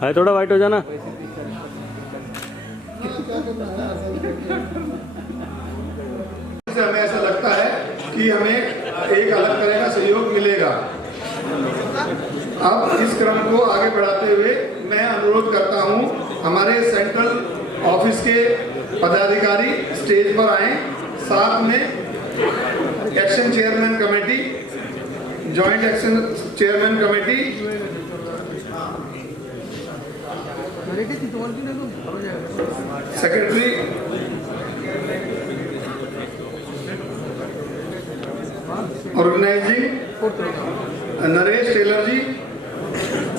भाई थोड़ा वाइट हो जाना। हमें ऐसा लगता है कि हमें एक अलग तरह का सहयोग मिलेगा। अब इस क्रम को आगे बढ़ाते हुए मैं अनुरोध करता हूं हमारे सेंट्रल ऑफिस के पदाधिकारी स्टेज पर आए, साथ में action chairman committee, joint action chairman committee, secretary, organizing Naresh Tailor ji,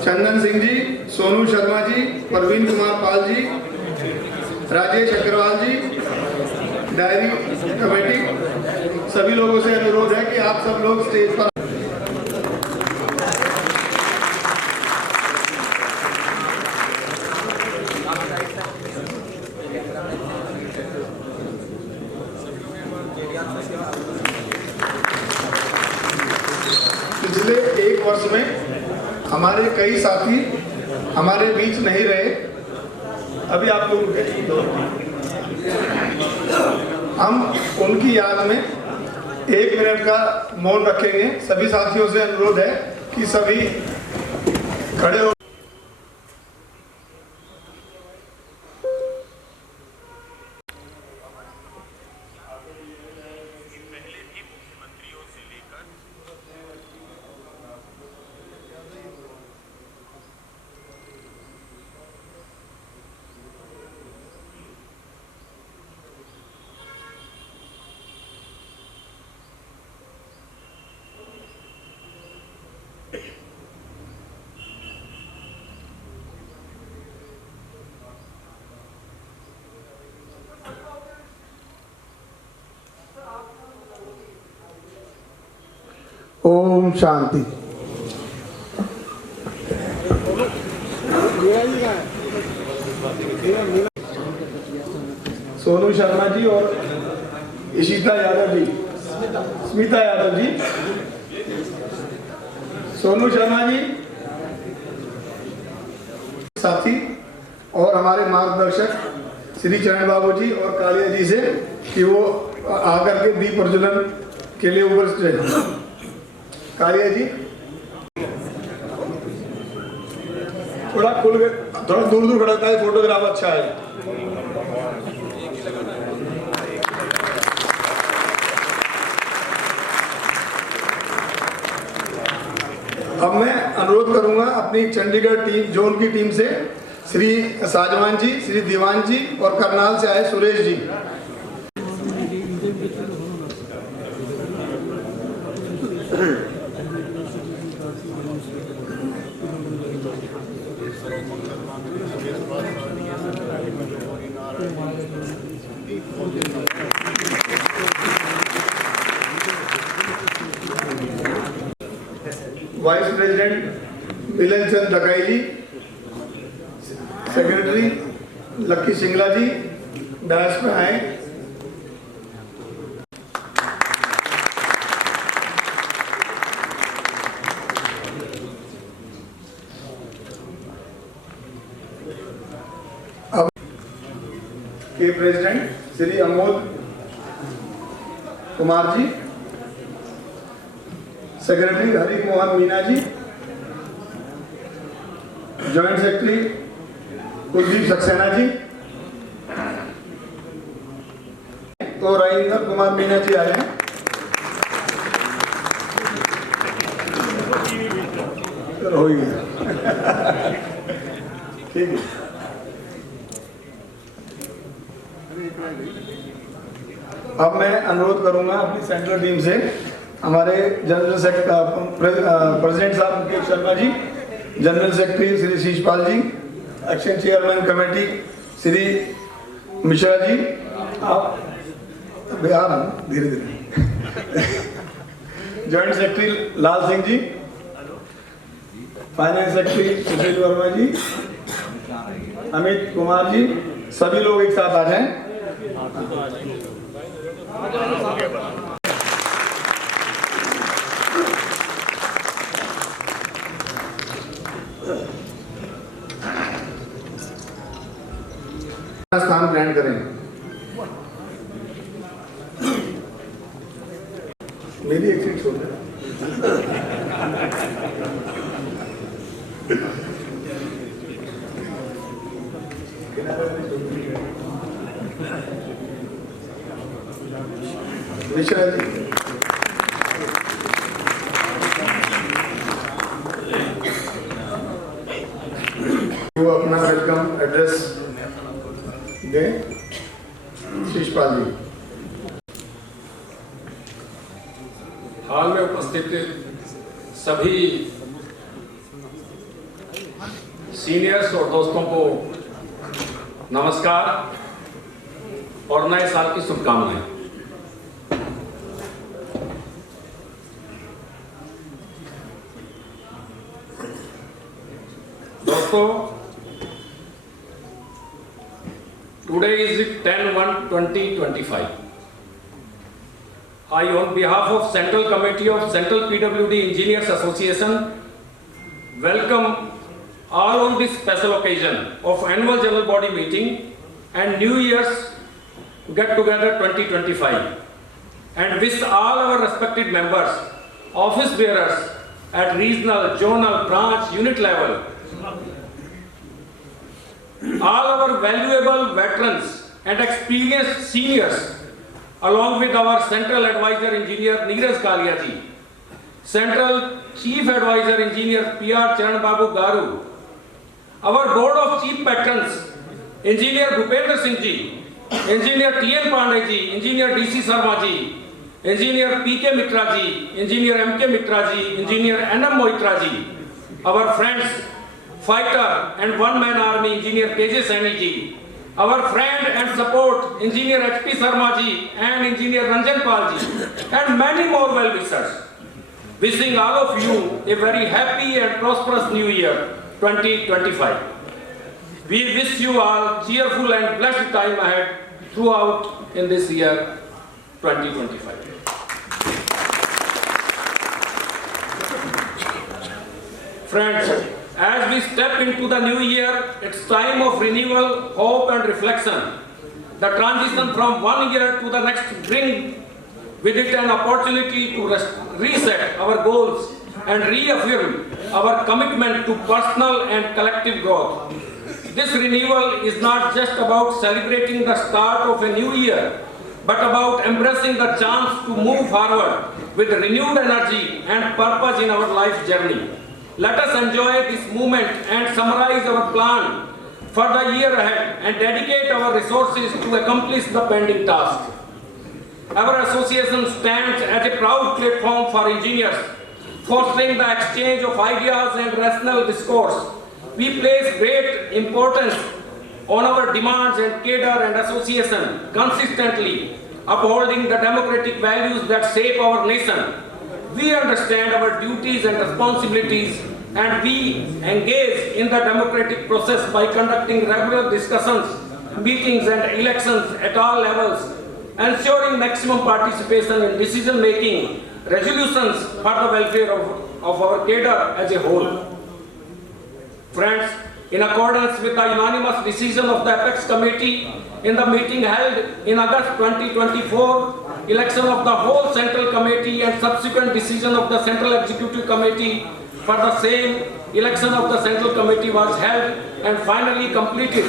Chandan Singh ji, Sonu Sharma ji, Praveen Kumar Pal ji, Rajesh Agarwal ji, diary committee, सभी लोगों से अनुरोध है कि आप सब लोग स्टेज पर पिछले एक वर्ष में हमारे कई साथी हमारे बीच नहीं रहे। अभी आप लोग हम उनकी याद में 1 मिनट का मौन रखेंगे। सभी साथियों से अनुरोध है कि सभी खड़े हो। ओम शांति। सोनू शर्मा जी और इशिता यादव जी, स्मिता यादव जी, सोनू शर्मा जी साथी और हमारे मार्गदर्शक श्री चरण बाबू जी और कालिया जी से कि वो आकर के दीप प्रज्वलन के लिए उपस्थित रहे। कालिया जी थोड़ा खुल गए, थोड़ा दूर दूर खड़ा है, फोटोग्राफ अच्छा है। अब मैं अनुरोध करूंगा अपनी चंडीगढ़ टीम जोन की टीम से श्री साजवान जी, श्री दीवान जी और करनाल से आए सुरेश जी। वाइस प्रेसिडेंट मिलन चंद डकाई जी, सेक्रेटरी लक्की सिंगला जी डायस पे आए। अब के president Shri Amol Kumar ji, secretary Hari Mohan Meena ji, joint secretary Kuldeep Saxena ji, तो राजेंद्र कुमार मीना जी आए हैं। हो गया ठीक है। अब मैं अनुरोध करूंगा अपनी सेंट्रल टीम से हमारे जनरल प्रेसिडेंट साहब Mukesh Sharma ji, general secretary Shri Sheeshpal ji, action chairman committee Shri Mishra ji, आप बिहार धीरे धीरे, joint secretary Lal Singh ji, finance secretary Sushil Verma ji, Amit Kumar ji, सभी लोग एक साथ आ जाएं। ग्रहण करें। मेरी एक सीट छोड़ दें। मिश्रा जी वो अपना वेलकम एड्रेस दें। शिषपाल जी। हाल में उपस्थित सभी सीनियर्स और दोस्तों को नमस्कार और नए साल की शुभकामनाएं। दोस्तों, today is 10/1/2025. I, on behalf of Central Committee of Central PWD Engineers Association, welcome all on this special occasion of Annual General Body Meeting and New Year's Get Together 2025, and wish all our respected members, office bearers at regional, zonal, branch, unit level, all our valuable veterans and experienced seniors, along with our Central Advisor Engineer Neeraj Kalia ji, Central Chief Advisor Engineer P.R. Charan Babu Garu, our Board of Chief Patrons, Engineer Bhupendra Singh ji, Engineer T.N. Pandey ji, Engineer D.C. Sharma ji, Engineer P.K. Mitra ji, Engineer M.K. Mitra ji, Engineer N.M. Moitra ji, our friends, fighter and one-man army Engineer K.J. Saini ji, our friend and support Engineer H.P. Sharma ji and Engineer Ranjan Pal ji, and many more well-wishers. Wishing all of you a very happy and prosperous New Year 2025. We wish you all cheerful and blessed time ahead throughout in this year 2025. Friends, as we step into the new year, it's time of renewal, hope and reflection. The transition from one year to the next bring with it an opportunity to reset our goals and reaffirm our commitment to personal and collective growth. This renewal is not just about celebrating the start of a new year, but about embracing the chance to move forward with renewed energy and purpose in our life journey. Let us enjoy this moment and summarize our plan for the year ahead and dedicate our resources to accomplish the pending task. Our association stands as a proud platform for engineers, fostering the exchange of ideas and rational discourse. We place great importance on our demands and cadre and association, consistently upholding the democratic values that shape our nation. We understand our duties and responsibilities, and we engage in the democratic process by conducting regular discussions, meetings and elections at all levels, ensuring maximum participation in decision-making, resolutions for the welfare of our cadre as a whole. Friends, in accordance with the unanimous decision of the Apex Committee in the meeting held in August 2024, election of the whole Central Committee and subsequent decision of the Central Executive Committee for the same election of the Central Committee was held and finally completed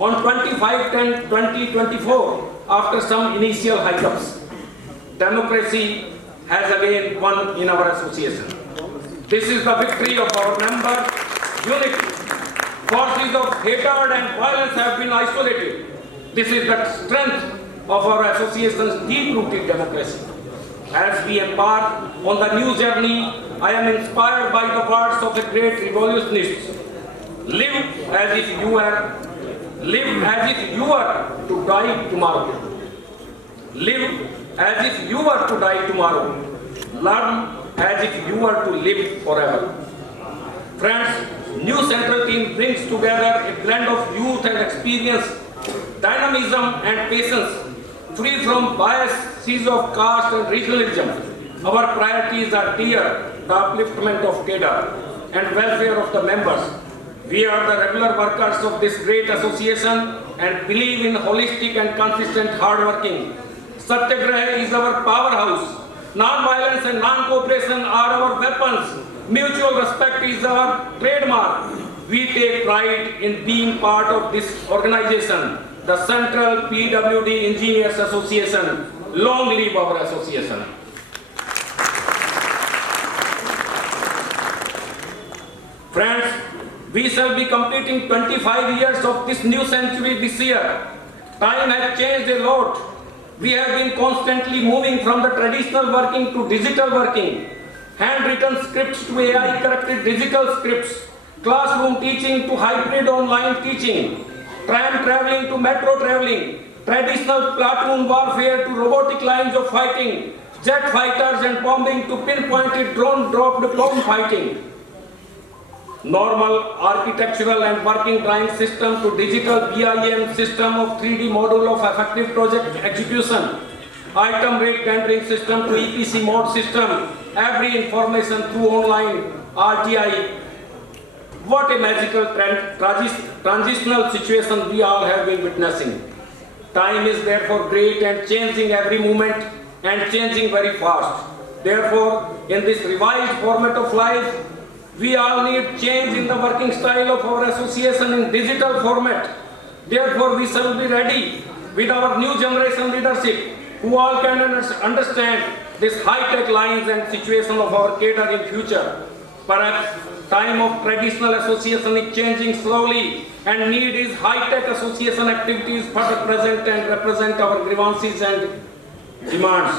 on 25/10/2024 after some initial hiccups. Democracy has again won in our association. This is the victory of our members' unity. Forces of hatred and violence have been isolated. This is the strength of our association's deep-rooted democracy. As we embark on the new journey, I am inspired by the words of the great revolutionist. Live as if you were to die tomorrow. Live as if you were to die tomorrow. Learn as if you were to live forever. Friends, new central team brings together a blend of youth and experience, dynamism and patience, free from biases of caste and regionalism. Our priorities are clear: the upliftment of cadre and welfare of the members. We are the regular workers of this great association and believe in holistic and consistent hard working. Satyagraha is our powerhouse. Non-violence and non-cooperation are our weapons. Mutual respect is our trademark. We take pride in being part of this organization, the Central PWD Engineers Association. Long live our association. Friends, we shall be completing 25 years of this new century this year. Time has changed a lot. We have been constantly moving from the traditional working to digital working, handwritten scripts to AI-corrected digital scripts, classroom teaching to hybrid online teaching, tram traveling to metro traveling, traditional platoon warfare to robotic lines of fighting, jet fighters and bombing to pinpointed drone-dropped bomb fighting. Normal architectural and working drawing system to digital BIM system of 3D model of effective project execution, item rate tendering system to EPC mode system, every information through online RTI. What a magical transitional situation we all have been witnessing. Time is therefore great and changing every moment and changing very fast. Therefore, in this revised format of life, we all need change in the working style of our association in digital format. Therefore, we shall be ready with our new generation leadership who all can understand this high-tech lines and situation of our cadre in future. Perhaps time of traditional association is changing slowly and need is high-tech association activities for the present and represent our grievances and demands.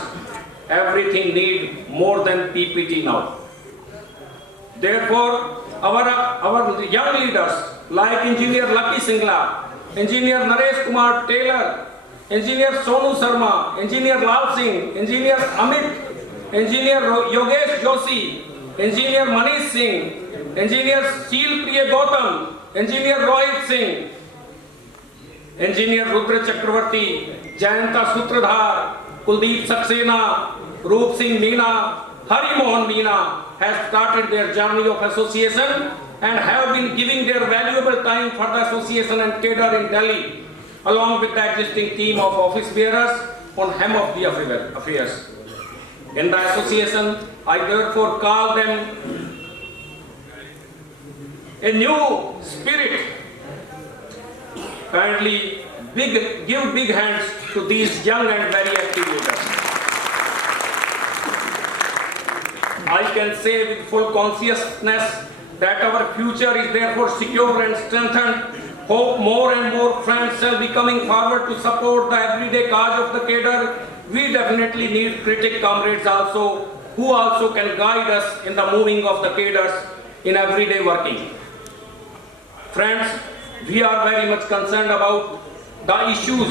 Everything need more than PPT now. Therefore, our young leaders like Engineer Lucky Singla, Engineer Naresh Kumar Taylor, Engineer Sonu Sharma, Engineer Lal Singh, Engineer Amit, Engineer Yogesh Joshi, Engineer Manish Singh, Engineer Sheel Priya Gautam, Engineer Rohit Singh, Engineer Rudra Chakravarti, Jayanta Sutradhar, Kuldeep Saxena, Roop Singh Meena, Hari Mohan Meena has started their journey of association and have been giving their valuable time for the association and cadre in Delhi, along with the existing team of office bearers on hem of the affairs. In the association, I therefore call them a new spirit. Kindly give big hands to these young and very active leaders. I can say with full consciousness that our future is therefore secure and strengthened. Hope more and more friends shall be coming forward to support the everyday cause of the cadre. We definitely need critic comrades also, who also can guide us in the moving of the cadres in everyday working. Friends, we are very much concerned about the issues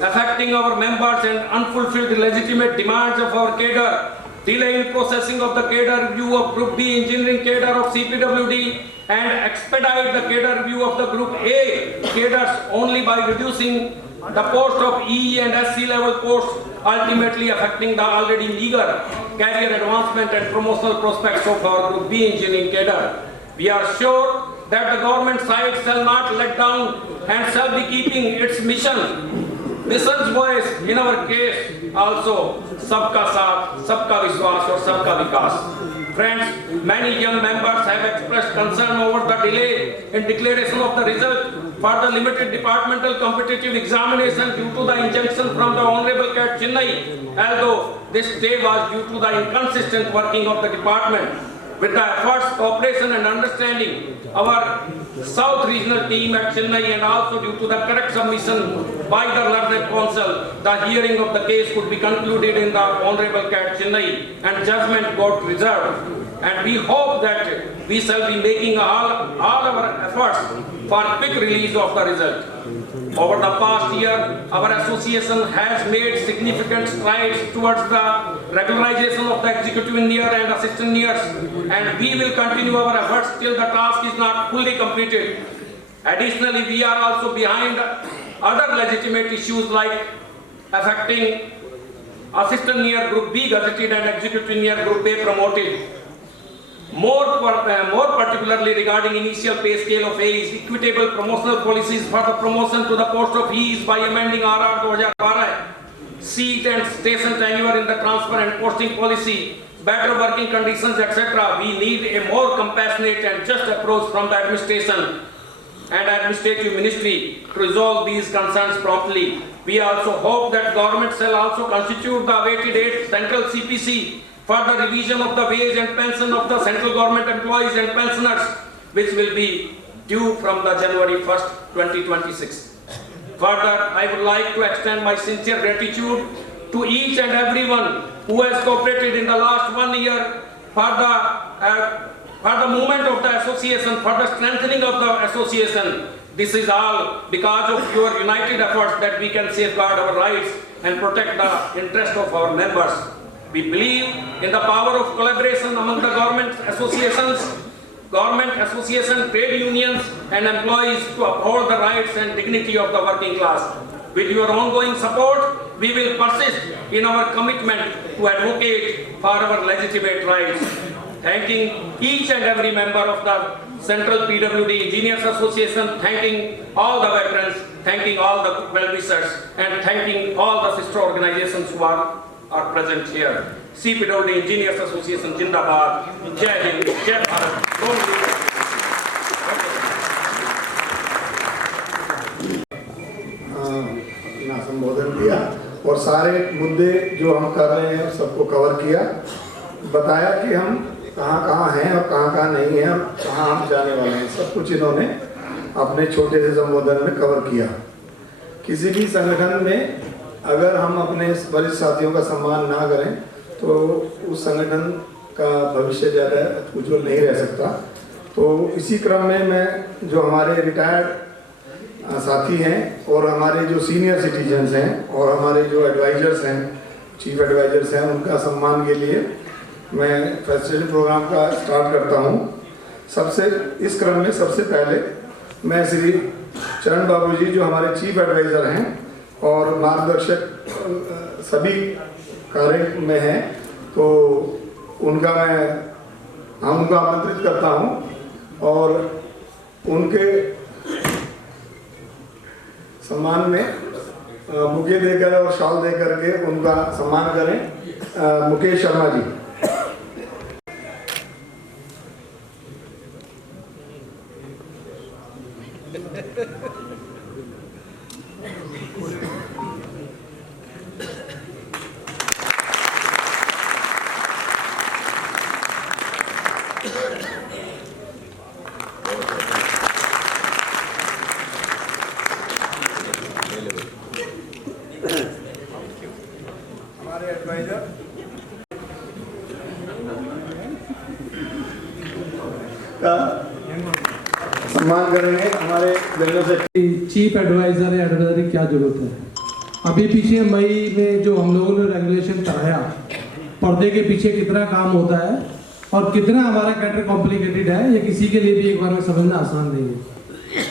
affecting our members and unfulfilled legitimate demands of our cadre. Delay in processing of the cadre review of Group B engineering cadre of CPWD and expedite the cadre review of the Group A cadres only by reducing the post of E and SC level posts, ultimately affecting the already meager career advancement and promotional prospects of our Group B engineering cadre. We are sure that the government side shall not let down and shall be keeping its mission's voice in our case also, Sabka Saath, Sabka Vishwas or Sabka Vikas. Friends, many young members have expressed concern over the delay in declaration of the result for the limited departmental competitive examination due to the injunction from the Honorable CAT Chennai, although this stay was due to the inconsistent working of the department. With the efforts, cooperation and understanding, our South Regional team at Chennai and also due to the correct submission by the learned council, the hearing of the case could be concluded in the Honorable CAT Chennai and judgment got reserved. And we hope that we shall be making all our efforts for quick release of the result. Over the past year, our association has made significant strides towards the regularization of the executive engineer and assistant engineers, and we will continue our efforts till the task is not fully completed. Additionally, we are also behind other legitimate issues like affecting assistant engineer Group B gazetted and executive engineer Group A promoted. More particularly regarding initial pay scale of age, equitable promotional policies for the promotion to the post of ease by amending RR 2012, seat and station tenure in the transfer and posting policy, better working conditions, etc. We need a more compassionate and just approach from the administration and administrative ministry to resolve these concerns promptly. We also hope that government shall also constitute the awaited 8th Central CPC for the revision of the wage and pension of the central government employees and pensioners, which will be due from the January 1st, 2026. Further, I would like to extend my sincere gratitude to each and everyone who has cooperated in the last 1 year for the movement of the association, for the strengthening of the association. This is all because of your united efforts that we can safeguard our rights and protect the interest of our members. We believe in the power of collaboration among the government associations, trade unions and employees to uphold the rights and dignity of the working class. With your ongoing support, we will persist in our commitment to advocate for our legitimate rights. Thanking each and every member of the Central PWD Engineers Association, thanking all the veterans, thanking all the well-wishers, and thanking all the sister organizations who are present here. CPWD Engineers Association Jindabad, Jai Hind, Jai Bharat. अपना संबोधन किया और सारे मुद्दे जो हम कर रहे हैं सबको कवर किया, बताया कि हम कहाँ हैं और कहाँ नहीं हैं और कहाँ हम जाने वाले हैं, सब कुछ इन्होंने अपने छोटे से संबोधन में कवर किया। किसी भी संगठन में अगर हम अपने वरिष्ठ साथियों का सम्मान ना करें तो उस संगठन का भविष्य ज़्यादा उज्जवल नहीं रह सकता। तो इसी क्रम में मैं जो हमारे रिटायर्ड साथी हैं और हमारे जो सीनियर सिटीजन्स हैं और हमारे जो एडवाइजर्स हैं, चीफ एडवाइजर्स हैं, उनका सम्मान के लिए मैं फेस्टिवल प्रोग्राम का स्टार्ट करता हूं। इस क्रम में सबसे पहले मैं श्री चरण बाबू जी जो हमारे चीफ एडवाइज़र हैं और मार्गदर्शक सभी कार्य में हैं, तो उनका हम उनको आमंत्रित करता हूं और उनके सम्मान में बुके देकर और शॉल दे करके उनका सम्मान करें। मुकेश शर्मा जी। हमारे एडवाइजर का सम्मान करेंगे हमारे जनरल सेक्रेटरी। चीफ एडवाइजर या एडवाइजर की क्या जरूरत है? अभी पीछे मई में जो हम लोगों ने रेगुलेशन कराया, पर्दे के पीछे कितना काम होता है और कितना हमारा कैटर कॉम्प्लिकेटेड है, ये किसी के लिए भी एक बार में समझना आसान नहीं है।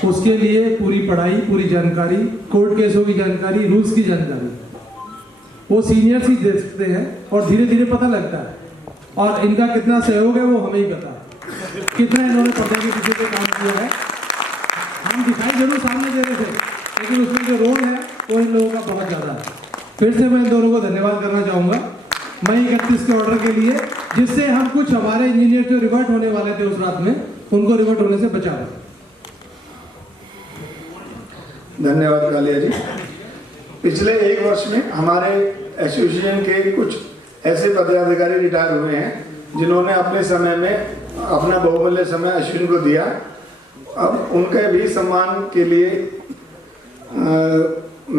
उसके लिए पूरी पढ़ाई, पूरी जानकारी, कोर्ट केसों की जानकारी, रूल्स की जानकारी वो सीनियर्स ही दे सकते हैं और धीरे धीरे पता लगता है। और इनका कितना सहयोग है वो हमें ही पता है, कितना इन्होंने पर्दे के पीछे पे काम किया है। हम दिखाई जरूर सामने दे रहे थे, लेकिन उसमें जो रोल है वो इन लोगों का बहुत ज़्यादा है। फिर से मैं इन दोनों को धन्यवाद करना चाहूँगा मई 31 के ऑर्डर के लिए, जिससे हम कुछ हमारे इंजीनियर जो रिवर्ट होने वाले थे उस रात में, उनको रिवर्ट होने से बचा रहे। धन्यवाद कालिया जी। पिछले 1 वर्ष में हमारे एसोसिएशन के कुछ ऐसे पदाधिकारी रिटायर हुए हैं जिन्होंने अपने समय में अपना बहुमूल्य समय अश्विन को दिया। अब उनके भी सम्मान के लिए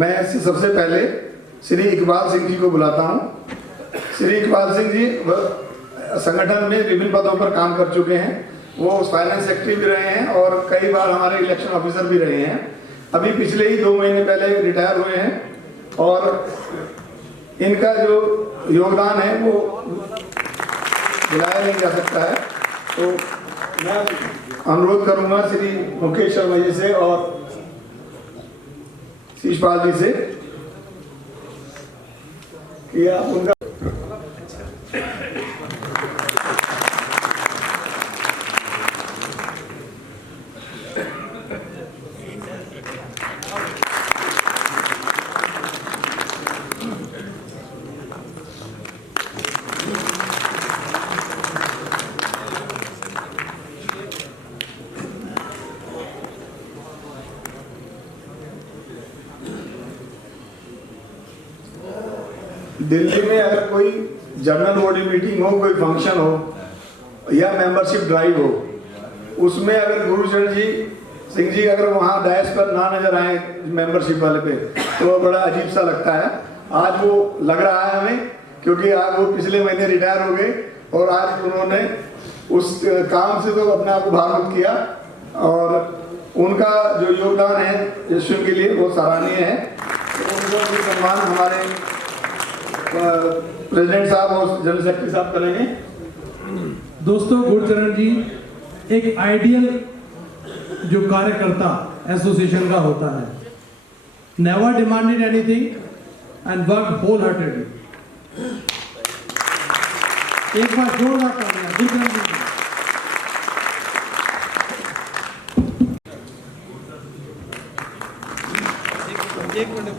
मैं सबसे पहले श्री इकबाल सिंह जी को बुलाता हूं। श्री इकबाल सिंह जी संगठन में विभिन्न पदों पर काम कर चुके हैं। वो फाइनेंस सेक्रेटरी भी रहे हैं और कई बार हमारे इलेक्शन ऑफिसर भी रहे हैं। अभी पिछले ही 2 महीने पहले रिटायर हुए हैं और इनका जो योगदान है वो भुलाया नहीं जा सकता है। तो मैं अनुरोध करूंगा श्री मुकेश शर्मा जी से और शीशपाल जी से कि आप उनका दिल्ली में अगर कोई जनरल बॉडी मीटिंग हो, कोई फंक्शन हो या मेंबरशिप ड्राइव हो, उसमें अगर गुरुचरण जी सिंह जी अगर वहाँ डायस पर ना नजर आए मेंबरशिप वाले पे, तो वो बड़ा अजीब सा लगता है। आज वो लग रहा है हमें, क्योंकि आज वो पिछले महीने रिटायर हो गए और आज उन्होंने उस काम से तो अपने आप को भावुक किया और उनका जो योगदान है यशस्वी के लिए वो सराहनीय है। तो उनका भी सम्मान हमारे प्रेसिडेंट साहब और जनरल सेक्रेटरी साहब करेंगे। दोस्तों, गुरचरण जी एक आइडियल जो कार्यकर्ता एसोसिएशन का होता है, never demanded anything and work whole heartedly. एक बार जोरदार तालियां गुरचरण जी। एक मिनट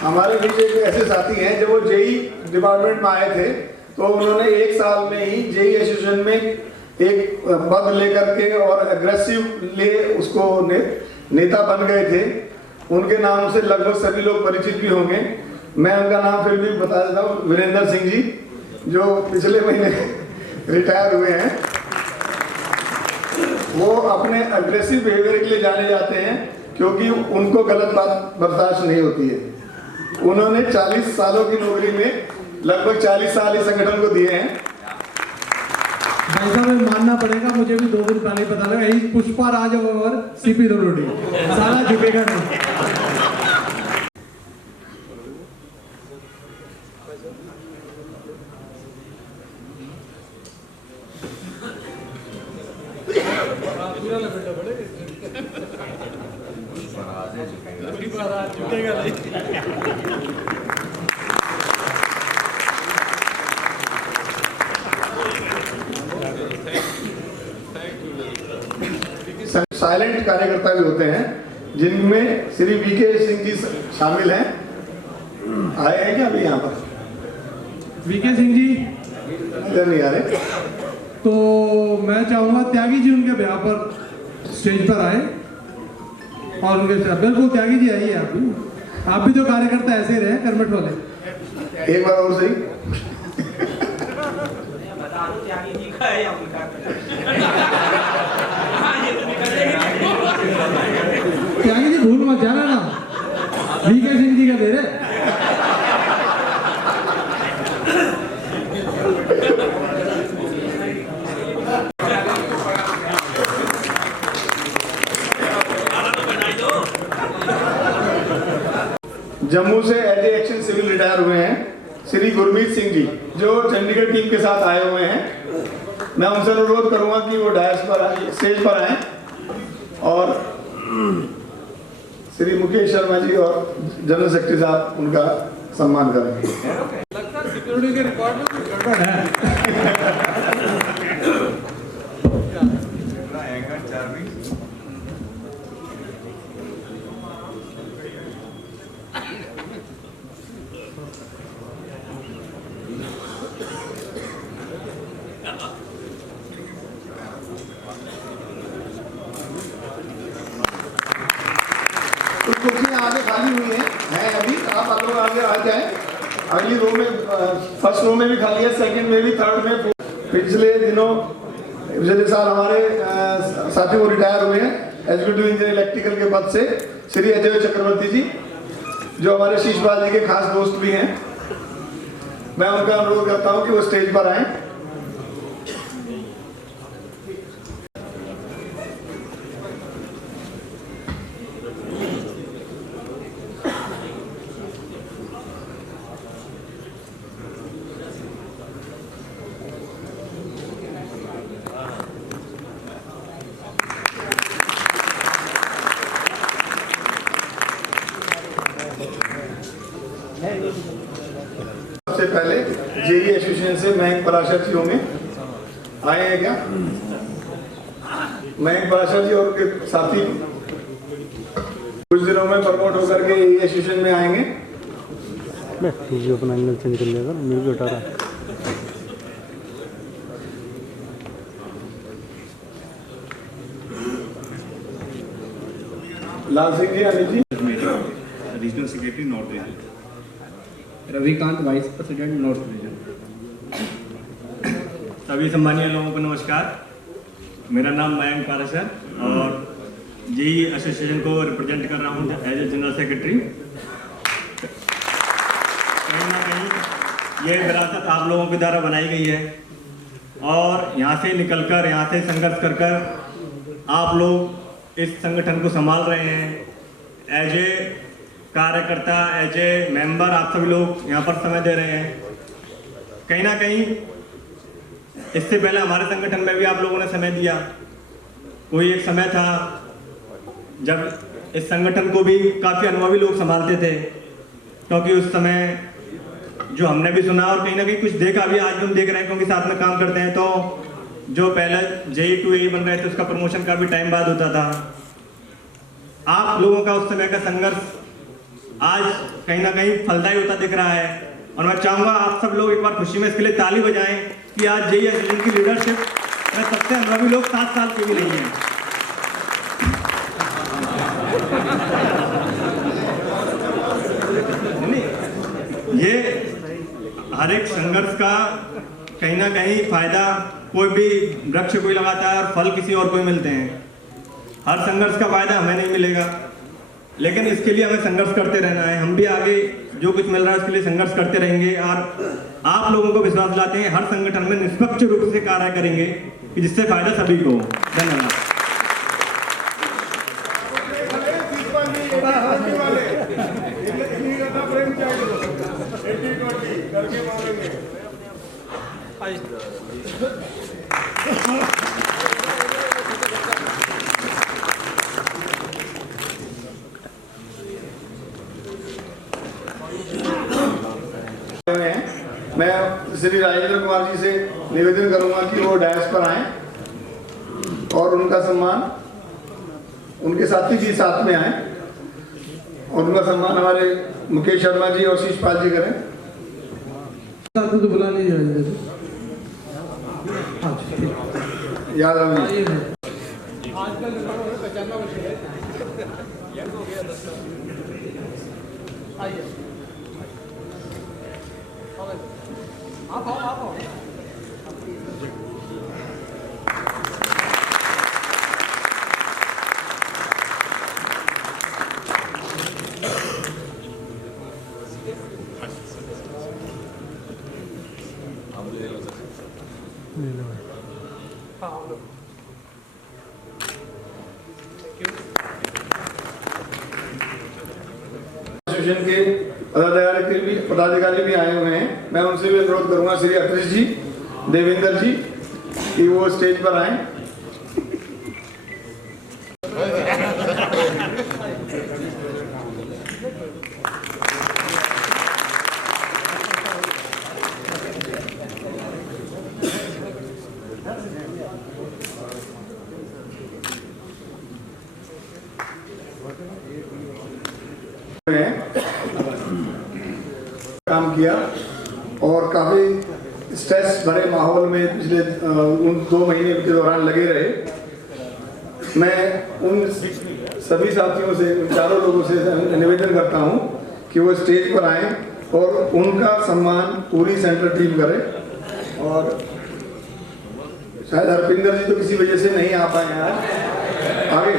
हमारे बीच एक ऐसे साथी हैं जब वो जेई डिपार्टमेंट में आए थे तो उन्होंने एक साल में ही जेई एसोसिएशन में एक पद लेकर के और एग्रेसिव ले उसको नेता बन गए थे। उनके नाम से लगभग सभी लोग परिचित भी होंगे। मैं उनका नाम फिर भी बता देता हूँ, वीरेंद्र सिंह जी, जो पिछले महीने रिटायर हुए हैं। वो अपने अग्रेसिव बिहेवियर के लिए जाने जाते हैं क्योंकि उनको गलत बात बर्दाश्त नहीं होती है। उन्होंने 40 सालों की नौकरी में लगभग 40 साल इस संगठन को दिए हैं। भाई साहब, मानना पड़ेगा, मुझे भी 2 दिन पहले ही पता लगा, यही पुष्पा राज और सीपी दरोड़ी सारा झुकेगा नहीं। साइलेंट कार्यकर्ता भी होते हैं जिनमें श्री वीके सिंह जी शामिल हैं। आए हैं क्या अभी यहाँ पर? वीके सिंह जी इधर नहीं आ रहे। तो मैं चाहूंगा त्यागी जी उनके ब्याह पर स्टेज पर आए और उनके साथ बिल्कुल त्यागी जी आइए। आप भी तो कार्यकर्ता ऐसे ही रहे कर्मठ वाले। एक बार और सही। त्यागी जी का है या उनका? त्यागी जी भूल मत जाना ना, वीके सिंह जी का दे रहे। जम्मू से as a action civil retire हुए हैं श्री गुरमीत सिंह जी, जो चंडीगढ़ टीम के साथ आए हुए हैं। मैं उनसे अनुरोध करूंगा कि वो डायस पर स्टेज पर आए और श्री मुकेश शर्मा जी और जनरल सेक्रेटरी साहब उनका सम्मान करेंगे। सिक्योरिटी के रिकॉर्ड में कुछ गड़बड़ है। कुछ कुर्सियाँ आगे खाली हुई हैं अभी, आप लोग आगे आ जाए। अगली रो में, फर्स्ट रो में भी खाली है, सेकंड में भी, थर्ड में। पिछले दिनों पिछले साल हमारे साथी वो रिटायर हुए हैं एग्जीक्यूटिव इंजीनियर इलेक्ट्रिकल के पद से, श्री अजय चक्रवर्ती जी, जो हमारे शीशपाल जी के खास दोस्त भी हैं। मैं उनका अनुरोध करता हूँ कि वो स्टेज पर आए। सबसे पहले जेई एसोसिएशन से मयंक पराशर जी होंगे, आए हैं क्या? मयंक पराशर जी और उनके साथी कुछ दिनों में प्रमोट होकर के जेई एसोसिएशन में आएंगे। अपना एंगल चेंज कर लिया, मैं भी उठा रहा। Lal Singh ji, Anil ji, regional secretary north region. Ravikant vice president north region. सभी सम्मानीय लोगों को नमस्कार। मेरा नाम मयंक पाराशर और जेई एसोसिएशन को रिप्रेजेंट कर रहा हूँ एज ए जनरल सेक्रेटरी। कहीं ना कहीं ये विरासत आप लोगों के द्वारा बनाई गई है और यहाँ से निकलकर, यहाँ से संघर्ष कर कर आप लोग इस संगठन को संभाल रहे हैं। एज ए कार्यकर्ता, एज ए मेंबर आप सभी लोग यहाँ पर समय दे रहे हैं। कहीं ना कहीं इससे पहले हमारे संगठन में भी आप लोगों ने समय दिया। कोई एक समय था जब इस संगठन को भी काफ़ी अनुभवी लोग संभालते थे, क्योंकि उस समय जो हमने भी सुना और कहीं ना कहीं कुछ देखा भी, आज भी हम देख रहे हैं क्योंकि साथ में काम करते हैं। तो जो पहले जेई टू एई बन रहे थे उसका प्रमोशन का भी टाइम बाद होता था। आप लोगों का उस समय का संघर्ष आज कहीं ना कहीं फलदायी होता दिख रहा है और मैं चाहूँगा आप सब लोग एक बार खुशी में इसके लिए ताली बजाएं कि आज जेई एसोसिएशन की लीडरशिप में सबसे अनुभवी लोग 7 साल के भी नहीं हैं। ये हर एक संघर्ष का कहीं ना कहीं फायदा कोई भी वृक्ष कोई लगाता है और फल किसी और को मिलते हैं। हर संघर्ष का फायदा हमें नहीं मिलेगा, लेकिन इसके लिए हमें संघर्ष करते रहना है। हम भी आगे जो कुछ मिल रहा है उसके लिए संघर्ष करते रहेंगे और आप लोगों को विश्वास दिलाते हैं हर संगठन में निष्पक्ष रूप से कार्य करेंगे कि जिससे फायदा सभी को हो। धन्यवाद। मैं श्री राजेंद्र कुमार जी से निवेदन करूंगा कि वो डायस पर आएं और उनका सम्मान उनके साथी भी साथ में आए और उनका सम्मान हमारे मुकेश शर्मा जी और शीशपाल जी करें। तो बुला लीजिए। याद रखिए। एसोसिएशन के पदाधिकारी भी आए हुए हैं। मैं उनसे भी अनुरोध करूंगा श्री अतरीश जी, देवेंद्र जी, कि वो स्टेज पर आए। काम किया और काफी स्ट्रेस भरे माहौल में पिछले उन 2 महीने के दौरान लगे रहे। मैं उन सभी साथियों से, उन चारों लोगों से निवेदन करता हूं कि वो स्टेज पर आए और उनका सम्मान पूरी सेंट्रल टीम करे। और शायद हरपिंदर जी तो किसी वजह से नहीं आ पाए आज। आगे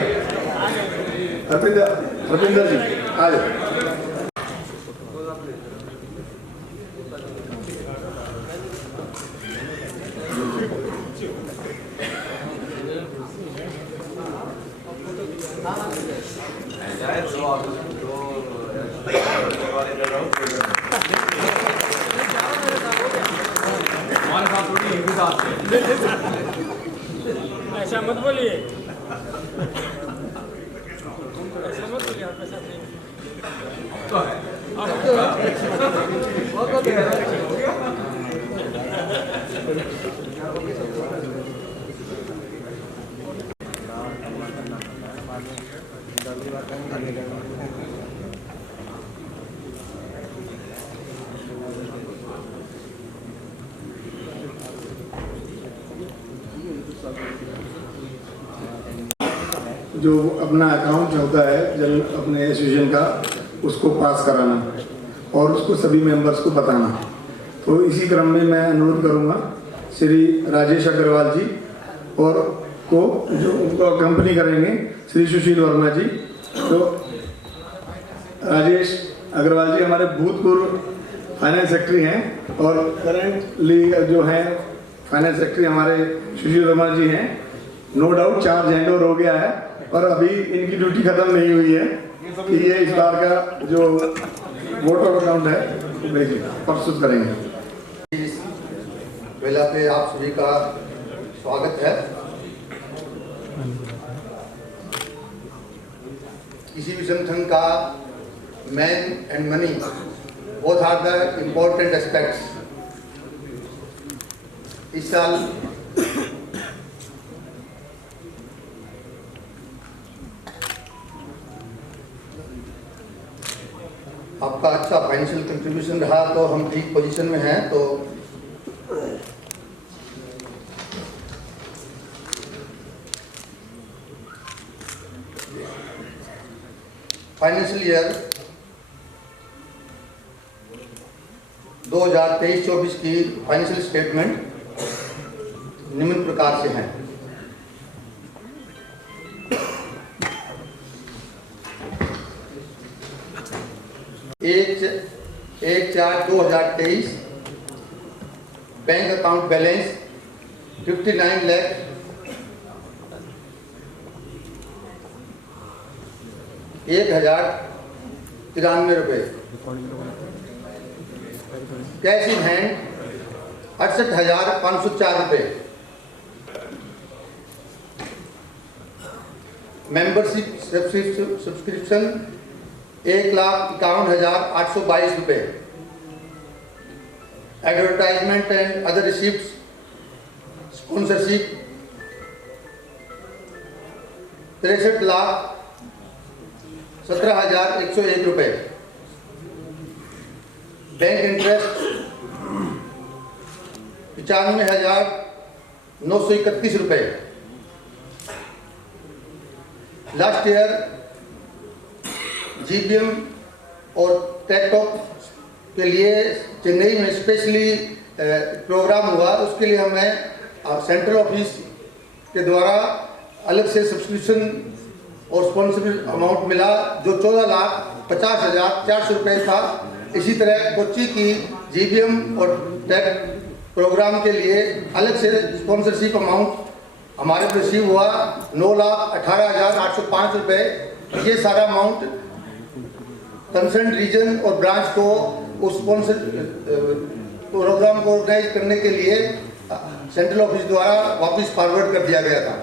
हरपिंदर जी आ जाए। ऐसा मत बोलिए, ऐसा मत बोलिए, आपके साथ नहीं तो है। जो अपना अकाउंट होता है अपने एसोसिएशन का, उसको पास कराना और उसको सभी मेंबर्स को बताना। तो इसी क्रम में मैं अनुरोध करूंगा श्री राजेश अग्रवाल जी और को जो उनको कंपनी करेंगे श्री सुशील वर्मा जी। तो राजेश अग्रवाल जी हमारे भूतपूर्व फाइनेंस सेक्रेटरी हैं और करेंटली जो हैं फाइनेंस सेक्रेटरी हमारे सुशील वर्मा जी हैं। No doubt charge hand over हो गया है और अभी इनकी ड्यूटी खत्म नहीं हुई है कि ये इस बार का जो वोट ऑफ अकाउंट है वो प्रस्तुत करेंगे। इस वेला पे आप सभी का स्वागत है। किसी भी संगठन का man and money both are the important aspects. इस साल आपका अच्छा फाइनेंशियल कंट्रीब्यूशन रहा तो हम ठीक पोजीशन में हैं। तो फाइनेंशियल ईयर 2023-24 की फाइनेंशियल स्टेटमेंट निम्न प्रकार से हैं। एक 4/2023 बैंक अकाउंट बैलेंस 59 लाख 1,093 रुपये। कैश इन हैंड 68,504 रुपये। मेंबरशिप सब्सक्रिप्शन 1,51,822 रुपये। Advertisement and other receipts sponsorship 63,17,101 रुपये। बैंक इंटरेस्ट 95,931 रुपये। लास्ट ईयर GBM और टेकटॉक के लिए चेन्नई में स्पेशली प्रोग्राम हुआ। उसके लिए हमें सेंट्रल ऑफिस के द्वारा अलग से सब्सक्रिप्शन और स्पॉन्सरशिप अमाउंट मिला जो 14,50,400 रुपये था। इसी तरह कोच्चि की GBM और टेक प्रोग्राम के लिए अलग से स्पॉन्सरशिप अमाउंट हमारे को रिसीव हुआ 9,18,805 रुपये। ये सारा अमाउंट कंसर्न रीजन और ब्रांच को उस स्पॉन्सर प्रोग्राम को ऑर्गेनाइज करने के लिए सेंट्रल ऑफिस द्वारा वापस फॉरवर्ड कर दिया गया था।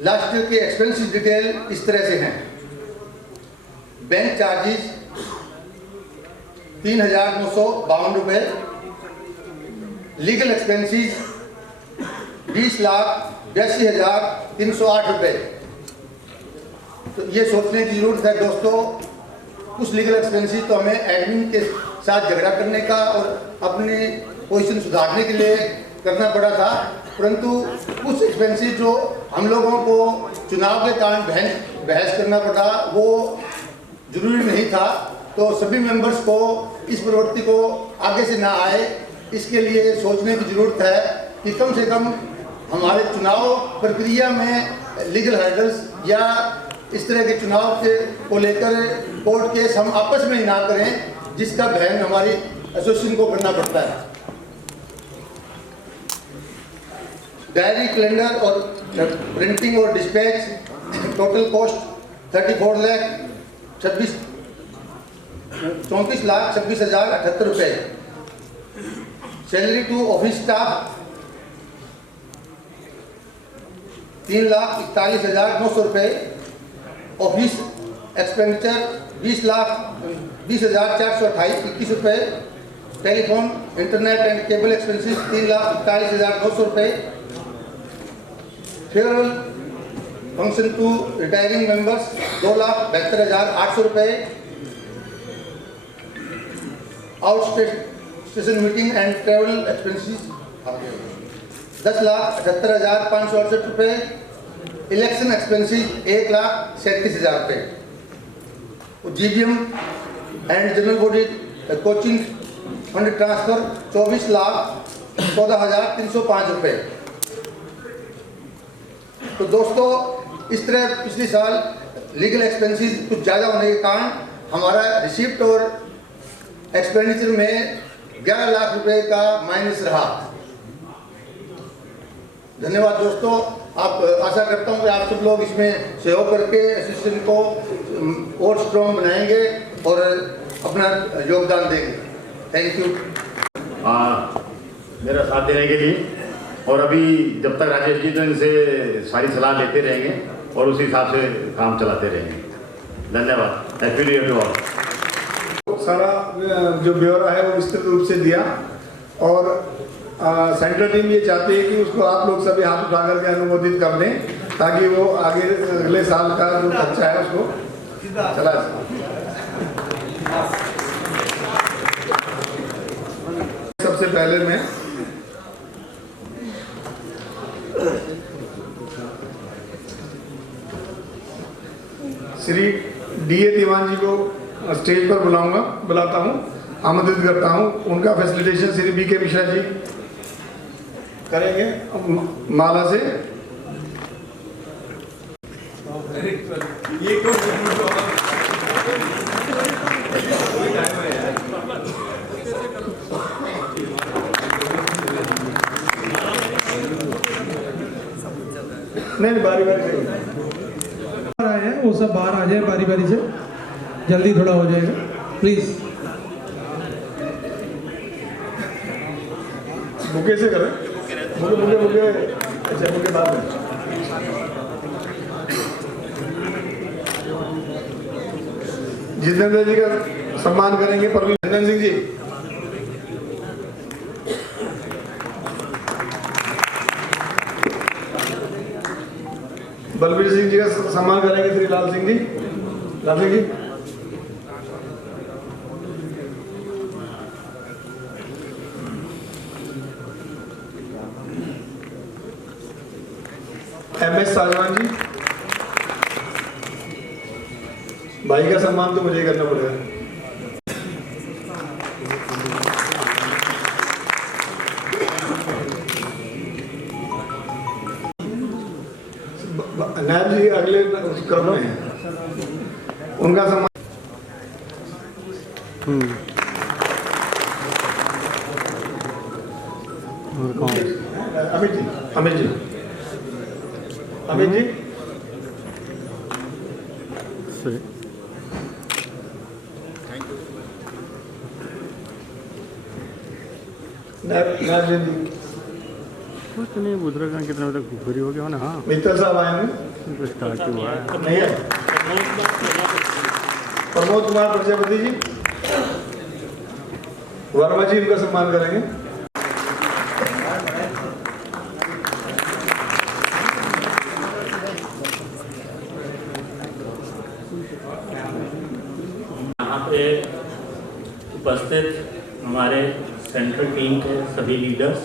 लास्ट ईयर के एक्सपेंसेस डिटेल इस तरह से हैं। बैंक चार्जेस 3,952 रुपये। लीगल एक्सपेंसेस 20,82,308 रुपये। तो ये सोचने की जरूरत है दोस्तों, कुछ लीगल एक्सपेंसेस तो हमें एडमिन के साथ झगड़ा करने का और अपनी पोजीशन सुधारने के लिए करना पड़ा था, परंतु कुछ एक्सपेंसेस जो हम लोगों को चुनाव के कारण बहस करना पड़ा वो जरूरी नहीं था। तो सभी मेंबर्स को इस प्रवृत्ति को आगे से ना आए, इसके लिए सोचने की जरूरत है कि कम से कम हमारे चुनाव प्रक्रिया में लीगल हर्डल्स या इस तरह के चुनाव को लेकर कोर्ट केस हम आपस में ही ना करें, जिसका बहन हमारी एसोसिएशन को करना पड़ता है। डायरी, कैलेंडर और प्रिंटिंग और डिस्पैच टोटल कॉस्ट 34,26,078 रुपये। सैलरी टू ऑफिस स्टाफ 3,41,900 रुपये। ऑफिस एक्सपेंडिचर 20,428.21 रुपये, telephone internet and cable expenses 3,41,900 रुपये, farewell function to retiring members 2,72,800 रुपये, out station meeting and travel expenses 10,78,568 रुपये, इलेक्शन एक्सपेंसेस 1,37,000 रुपये, GBM and general body coaching fund transfer 24,14,305 रुपये। तो दोस्तों, इस तरह पिछले साल लीगल एक्सपेंसेस कुछ ज़्यादा होने के कारण हमारा रिसिप्ट और एक्सपेंडिचर में 11 लाख रुपए का माइनस रहा। धन्यवाद दोस्तों। आप आशा करता हूं कि आप सब लोग इसमें सहयोग करके एसोसिएशन को और स्ट्रॉन्ग बनाएंगे और अपना योगदान देंगे। थैंक यू मेरा साथ देने के लिए। और अभी जब तक राजेश जी तो इनसे सारी सलाह लेते रहेंगे और उसी हिसाब से काम चलाते रहेंगे। धन्यवाद। सारा जो ब्यौरा है वो विस्तृत रूप से दिया और सेंट्रल टीम ये चाहती है कि उसको आप लोग सभी हाथ उठा करके अनुमोदित कर दें ताकि वो आगे अगले साल का जो खर्चा है उसको चला सके। सबसे पहले मैं श्री D.A. दीवान जी को स्टेज पर बुलाता हूं, आमंत्रित करता हूं। उनका फैसिलिटेशन श्री B.K. मिश्रा जी करेंगे माला से। नहीं, बारी बारी से आए हैं वो सब बाहर आ जाए बारी बारी से, जल्दी थोड़ा हो जाएगा प्लीज। बुके से करें, बुके अच्छा बुके बाद में। जितेंद्र जी का सम्मान करेंगे परवीन रंजन सिंह जी। बलबीर सिंह जी का सम्मान करेंगे श्री लाल सिंह जी। लाल सिंह जी MS साजवान जी। भाई का सम्मान तो मुझे करना पड़ेगा। नायब जी अगले क्रम में हैं, उनका सम्मान। अमित जी, अमित जी, अमित जी नायब जी कुछ नहीं, बुजुर्ग कितने बजे तक फ्री हो गया ना। हाँ, मित्तल साहब आए हैं, स्टार्ट हुआ है नहीं है। प्रमोद कुमार प्रजापति जी, वर्मा जी इनका सम्मान करेंगे। यहाँ पे उपस्थित हमारे सेंट्रल टीम के सभी लीडर्स,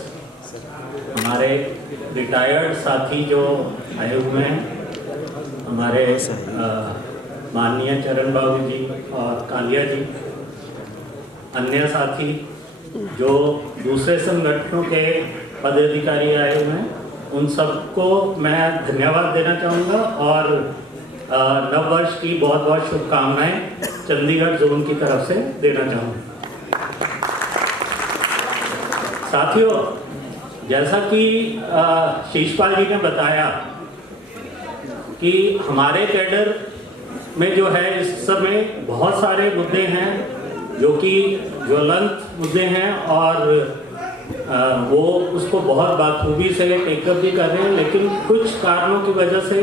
हमारे रिटायर्ड साथी जो आए हुए हैं, हमारे माननीय चरण बाबू जी और कालिया जी, अन्य साथी जो दूसरे संगठनों के पदाधिकारी आए हुए हैं, उन सबको मैं धन्यवाद देना चाहूँगा और नववर्ष की बहुत बहुत शुभकामनाएं चंडीगढ़ जोन की तरफ से देना चाहूँगा। साथियों, जैसा कि शीशपाल जी ने बताया कि हमारे कैडर में जो है इस समय बहुत सारे मुद्दे हैं जो कि ज्वलंत मुद्दे हैं और वो उसको बहुत बाखूबी से टेकअप भी कर रहे हैं, लेकिन कुछ कारणों की वजह से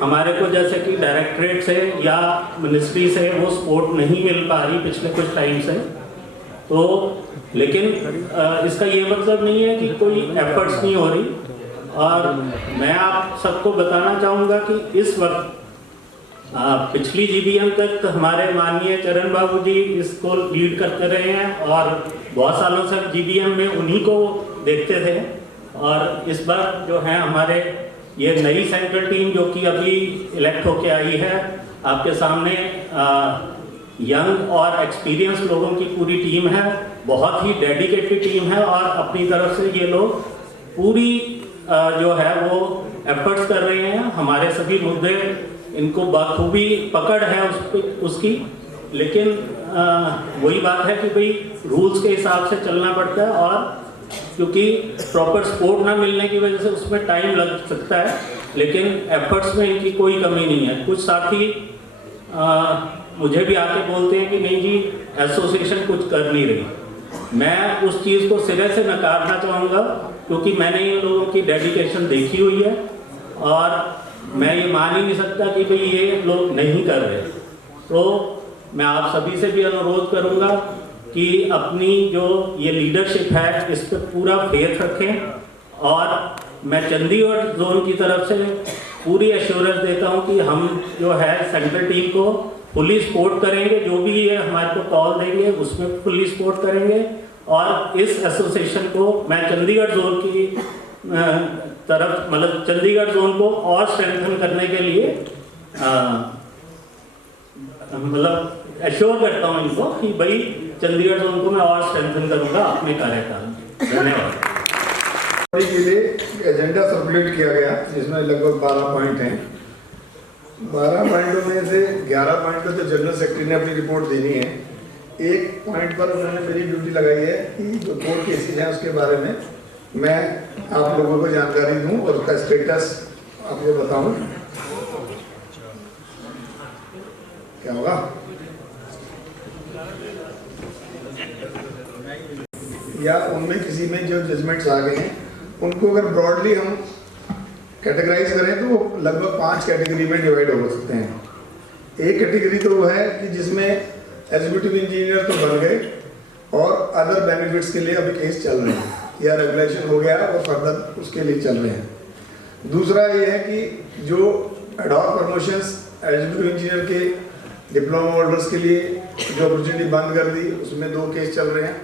हमारे को जैसे कि डायरेक्टरेट से या मिनिस्ट्री से वो सपोर्ट नहीं मिल पा रही पिछले कुछ टाइम से, तो लेकिन इसका ये मतलब नहीं है कि कोई एफर्ट्स नहीं हो रही। और मैं आप सबको बताना चाहूँगा कि इस वक्त पिछली जीबीएम तक हमारे माननीय चरण बाबू जी इसको लीड करते रहे हैं और बहुत सालों से जीबीएम में उन्हीं को देखते थे। और इस बार जो है हमारे ये नई सेंट्रल टीम जो कि अभी इलेक्ट होके आई है, आपके सामने यंग और एक्सपीरियंस लोगों की पूरी टीम है, बहुत ही डेडिकेटेड टीम है और अपनी तरफ से ये लोग पूरी जो है वो एफर्ट्स कर रहे हैं। हमारे सभी मुद्दे इनको बखूबी पकड़ है उसकी, लेकिन वही बात है कि भाई रूल्स के हिसाब से चलना पड़ता है और क्योंकि प्रॉपर सपोर्ट ना मिलने की वजह से उसमें टाइम लग सकता है, लेकिन एफर्ट्स में इनकी कोई कमी नहीं है। कुछ साथी मुझे भी आके बोलते हैं कि नहीं जी एसोसिएशन कुछ कर नहीं रही। मैं उस चीज़ को सिरे से नकारना चाहूँगा क्योंकि मैंने इन लोगों की डेडिकेशन देखी हुई है और मैं ये मान ही नहीं सकता कि भाई ये लोग नहीं कर रहे। तो मैं आप सभी से भी अनुरोध करूँगा कि अपनी जो ये लीडरशिप है इस पर पूरा फेथ रखें और मैं चंडीगढ़ जोन की तरफ से पूरी एश्योरेंस देता हूँ कि हम जो है सेंट्रल टीम को फुली सपोर्ट करेंगे, जो भी ये हमारे को कॉल देंगे उसमें फुली सपोर्ट करेंगे। और इस एसोसिएशन को मैं चंडीगढ़ जोन की तरफ मतलब चंडीगढ़ जोन को और स्ट्रेंथन करने के लिए मतलब एश्योर करता हूँ इनको कि भाई चंडीगढ़ जोन को मैं और स्ट्रेंथन करूँगा अपने कार्यकाल में। धन्यवाद। के लिए एजेंडा सर्कुलेट किया गया जिसमें लगभग 12 पॉइंट हैं। 12 पॉइंटों में से 11 पॉइंट पर तो जनरल सेक्रेटरी ने अपनी रिपोर्ट देनी है। एक पॉइंट पर उन्होंने मेरी ड्यूटी लगाई है कि जो कोर्ट केसेज हैं उसके बारे में मैं आप लोगों को जानकारी दूं और उसका स्टेटस आपको बताऊं। क्या होगा? या उनमें किसी में जो जजमेंट्स आ गए हैं उनको अगर ब्रॉडली हम कैटेगराइज करें तो वो लगभग 5 कैटेगरी में डिवाइड हो सकते हैं। एक कैटेगरी तो वो है कि जिसमें एग्जीक्यूटिव इंजीनियर तो बन गए और अदर बेनिफिट्स के लिए अभी केस चल रहे हैं या रेगुलेशन हो गया और फर्दर उसके लिए चल रहे हैं। दूसरा ये है कि जो एडहॉक प्रमोशंस एग्जीक्यूटिव इंजीनियर के डिप्लोमा होल्डर्स के लिए जो अपॉर्चुनिटी बंद कर दी उसमें 2 केस चल रहे हैं,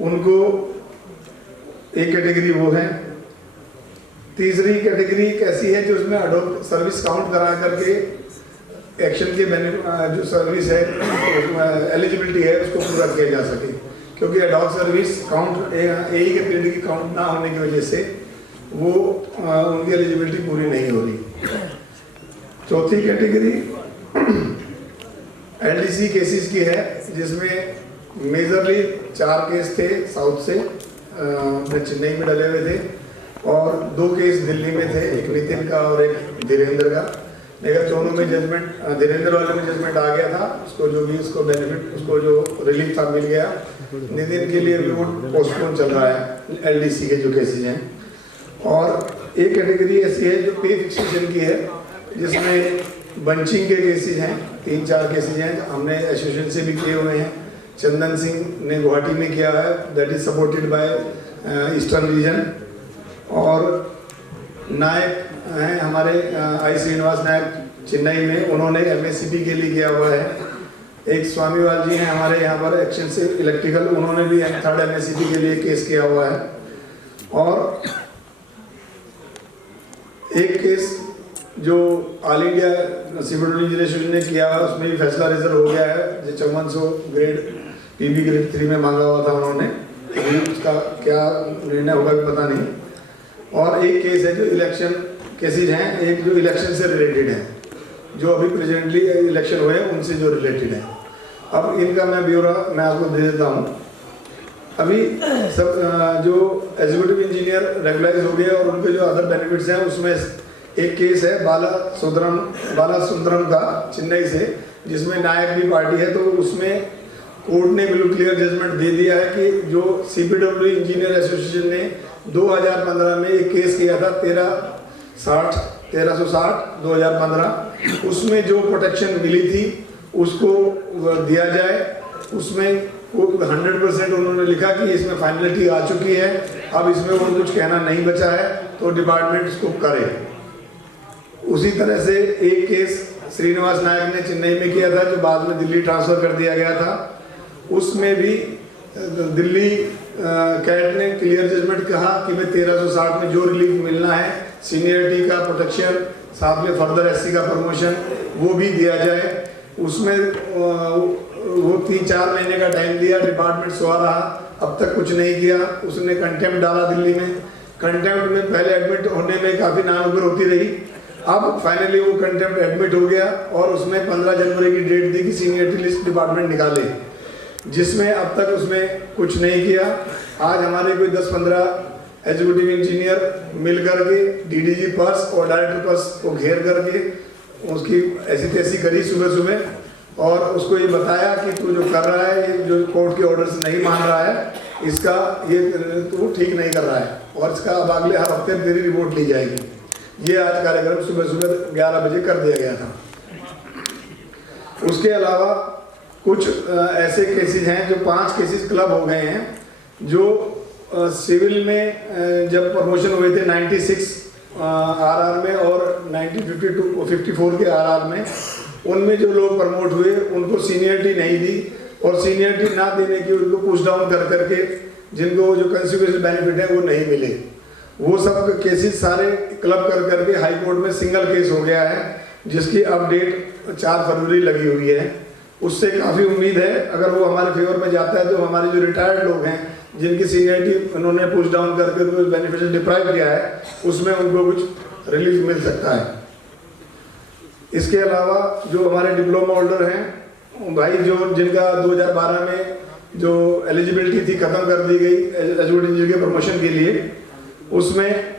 उनको एक कैटेगरी वो है। तीसरी कैटेगरी कैसी है जो उसमें एडहॉक सर्विस काउंट करा करके एक्शन के जो सर्विस है एलिजिबिलिटी है उसको पूरा किया जा सके, क्योंकि एडहॉक सर्विस काउंट ए के पीरियड की काउंट ना होने की वजह से वो उनकी एलिजिबिलिटी पूरी नहीं हो रही। चौथी कैटेगरी एलडीसी केसेस की है जिसमें मेजरली 4 केस थे साउथ से चेन्नई में डले हुए थे और 2 केस दिल्ली में थे, एक नितिन का और एक धीरेन्द्र का। लेकिन दोनों में जजमेंट धीरेन्द्र वाले में जजमेंट आ गया था, उसको जो भी उसको बेनिफिट उसको जो रिलीफ था मिल गया। नितिन के लिए भी वो पोस्टपोन चल रहा है एलडीसी के जो केसेज हैं। और एक कैटेगरी ऐसी है जो पे फिक्सेशन की है जिसमें बंचिंग के केसेज हैं, 3-4 केसेज हैं हमने एसोसिएशन से भी किए हुए हैं। चंदन सिंह ने गुवाहाटी में किया है, that is supported by eastern region. और नायक हैं हमारे आई श्रीनिवास नायक चेन्नई में, उन्होंने एमएससीपी के लिए किया हुआ है। एक स्वामीवाल जी हैं हमारे यहाँ पर एक्शन से इलेक्ट्रिकल, उन्होंने भी 3rd एमएससीपी के लिए केस किया हुआ है। और एक केस जो all India civil engineer association ने किया है उसमें भी फैसला रिजर्व हो गया है, जो 5400 ग्रेड पीबी ग्रेड 3 में मांगा हुआ था उन्होंने, अभी उसका क्या निर्णय होगा भी पता नहीं। और एक केस है जो इलेक्शन केसेज हैं, एक जो इलेक्शन से रिलेटेड है, जो अभी प्रेजेंटली इलेक्शन हुए हैं उनसे जो रिलेटेड है। अब इनका मैं ब्यौरा मैं आपको दे देता हूँ। अभी सब जो एग्जीक्यूटिव इंजीनियर रेगुलराइज हो गए और उनके जो अदर बेनिफिट्स हैं उसमें एक केस है बाला सुंदरम का चेन्नई से, जिसमें नायक भी पार्टी है। तो उसमें कोर्ट ने बिल्कुल क्लियर जजमेंट दे दिया है कि जो सीपीडब्ल्यू इंजीनियर एसोसिएशन ने 2015 में एक केस किया था 1360 1360/2015 उसमें जो प्रोटेक्शन मिली थी उसको दिया जाए। उसमें 100% उन्होंने लिखा कि इसमें फाइनलिटी आ चुकी है, अब इसमें वो कुछ कहना नहीं बचा है, तो डिपार्टमेंट इसको करे। उसी तरह से एक केस श्रीनिवास नायक ने चेन्नई में किया था, जो बाद में दिल्ली ट्रांसफ़र कर दिया गया था। उसमें भी दिल्ली कैट ने क्लियर जजमेंट कहा कि मैं 1360 में जो रिलीफ मिलना है, सीनियरिटी का प्रोटेक्शन, साथ में फर्दर एससी का प्रमोशन, वो भी दिया जाए। उसमें वो 3-4 महीने का टाइम दिया, डिपार्टमेंट सोआ रहा, अब तक कुछ नहीं किया। उसने कंटेम्प्ट डाला दिल्ली में। कंटेम्प्ट में पहले एडमिट होने में काफ़ी नामुमकिन होती रही, अब फाइनली वो कंटेम्प्ट एडमिट हो गया और उसमें 15 जनवरी की डेट दी कि सीनियरिटी लिस्ट डिपार्टमेंट निकाले, जिसमें अब तक उसमें कुछ नहीं किया। आज हमारे कोई 10-15 एग्जीक्यूटिव इंजीनियर मिल करके डीडीजी पर्स और डायरेक्टर पर्स को घेर करके उसकी ऐसी तैसी करी सुबह, और उसको ये बताया कि तू जो कर रहा है, ये जो कोर्ट के ऑर्डर से नहीं मान रहा है, इसका ये तू ठीक नहीं कर रहा है, और इसका अब अगले हर हफ्ते तेरी रिपोर्ट ली जाएगी। ये आज कार्यक्रम सुबह 11 बजे कर दिया गया था। उसके अलावा कुछ ऐसे केसेस हैं, जो 5 केसेस क्लब हो गए हैं, जो सिविल में जब प्रमोशन हुए थे 96 आरआर में और 1954 के आरआर में, उनमें जो लोग प्रमोट हुए उनको सीनियरिटी नहीं दी, और सीनियरिटी ना देने की उनको पुश डाउन कर करके जिनको जो कंसिक्वेंशियल बेनिफिट है वो नहीं मिले। वो सब केसेस सारे क्लब कर करके हाई कोर्ट में सिंगल केस हो गया है, जिसकी अपडेट 4 फरवरी लगी हुई है। उससे काफ़ी उम्मीद है, अगर वो हमारे फेवर में जाता है तो हमारे जो रिटायर्ड लोग हैं, जिनकी सीनियरिटी उन्होंने पुश डाउन करके उनको बेनिफिशियल डिप्राइव किया है, उसमें उनको कुछ रिलीफ मिल सकता है। इसके अलावा जो हमारे डिप्लोमा होल्डर हैं भाई, जो जिनका 2012 में जो एलिजिबिलिटी थी ख़त्म कर दी गई एग्जीक्यूटिव इंजीनियर के प्रमोशन के लिए, उसमें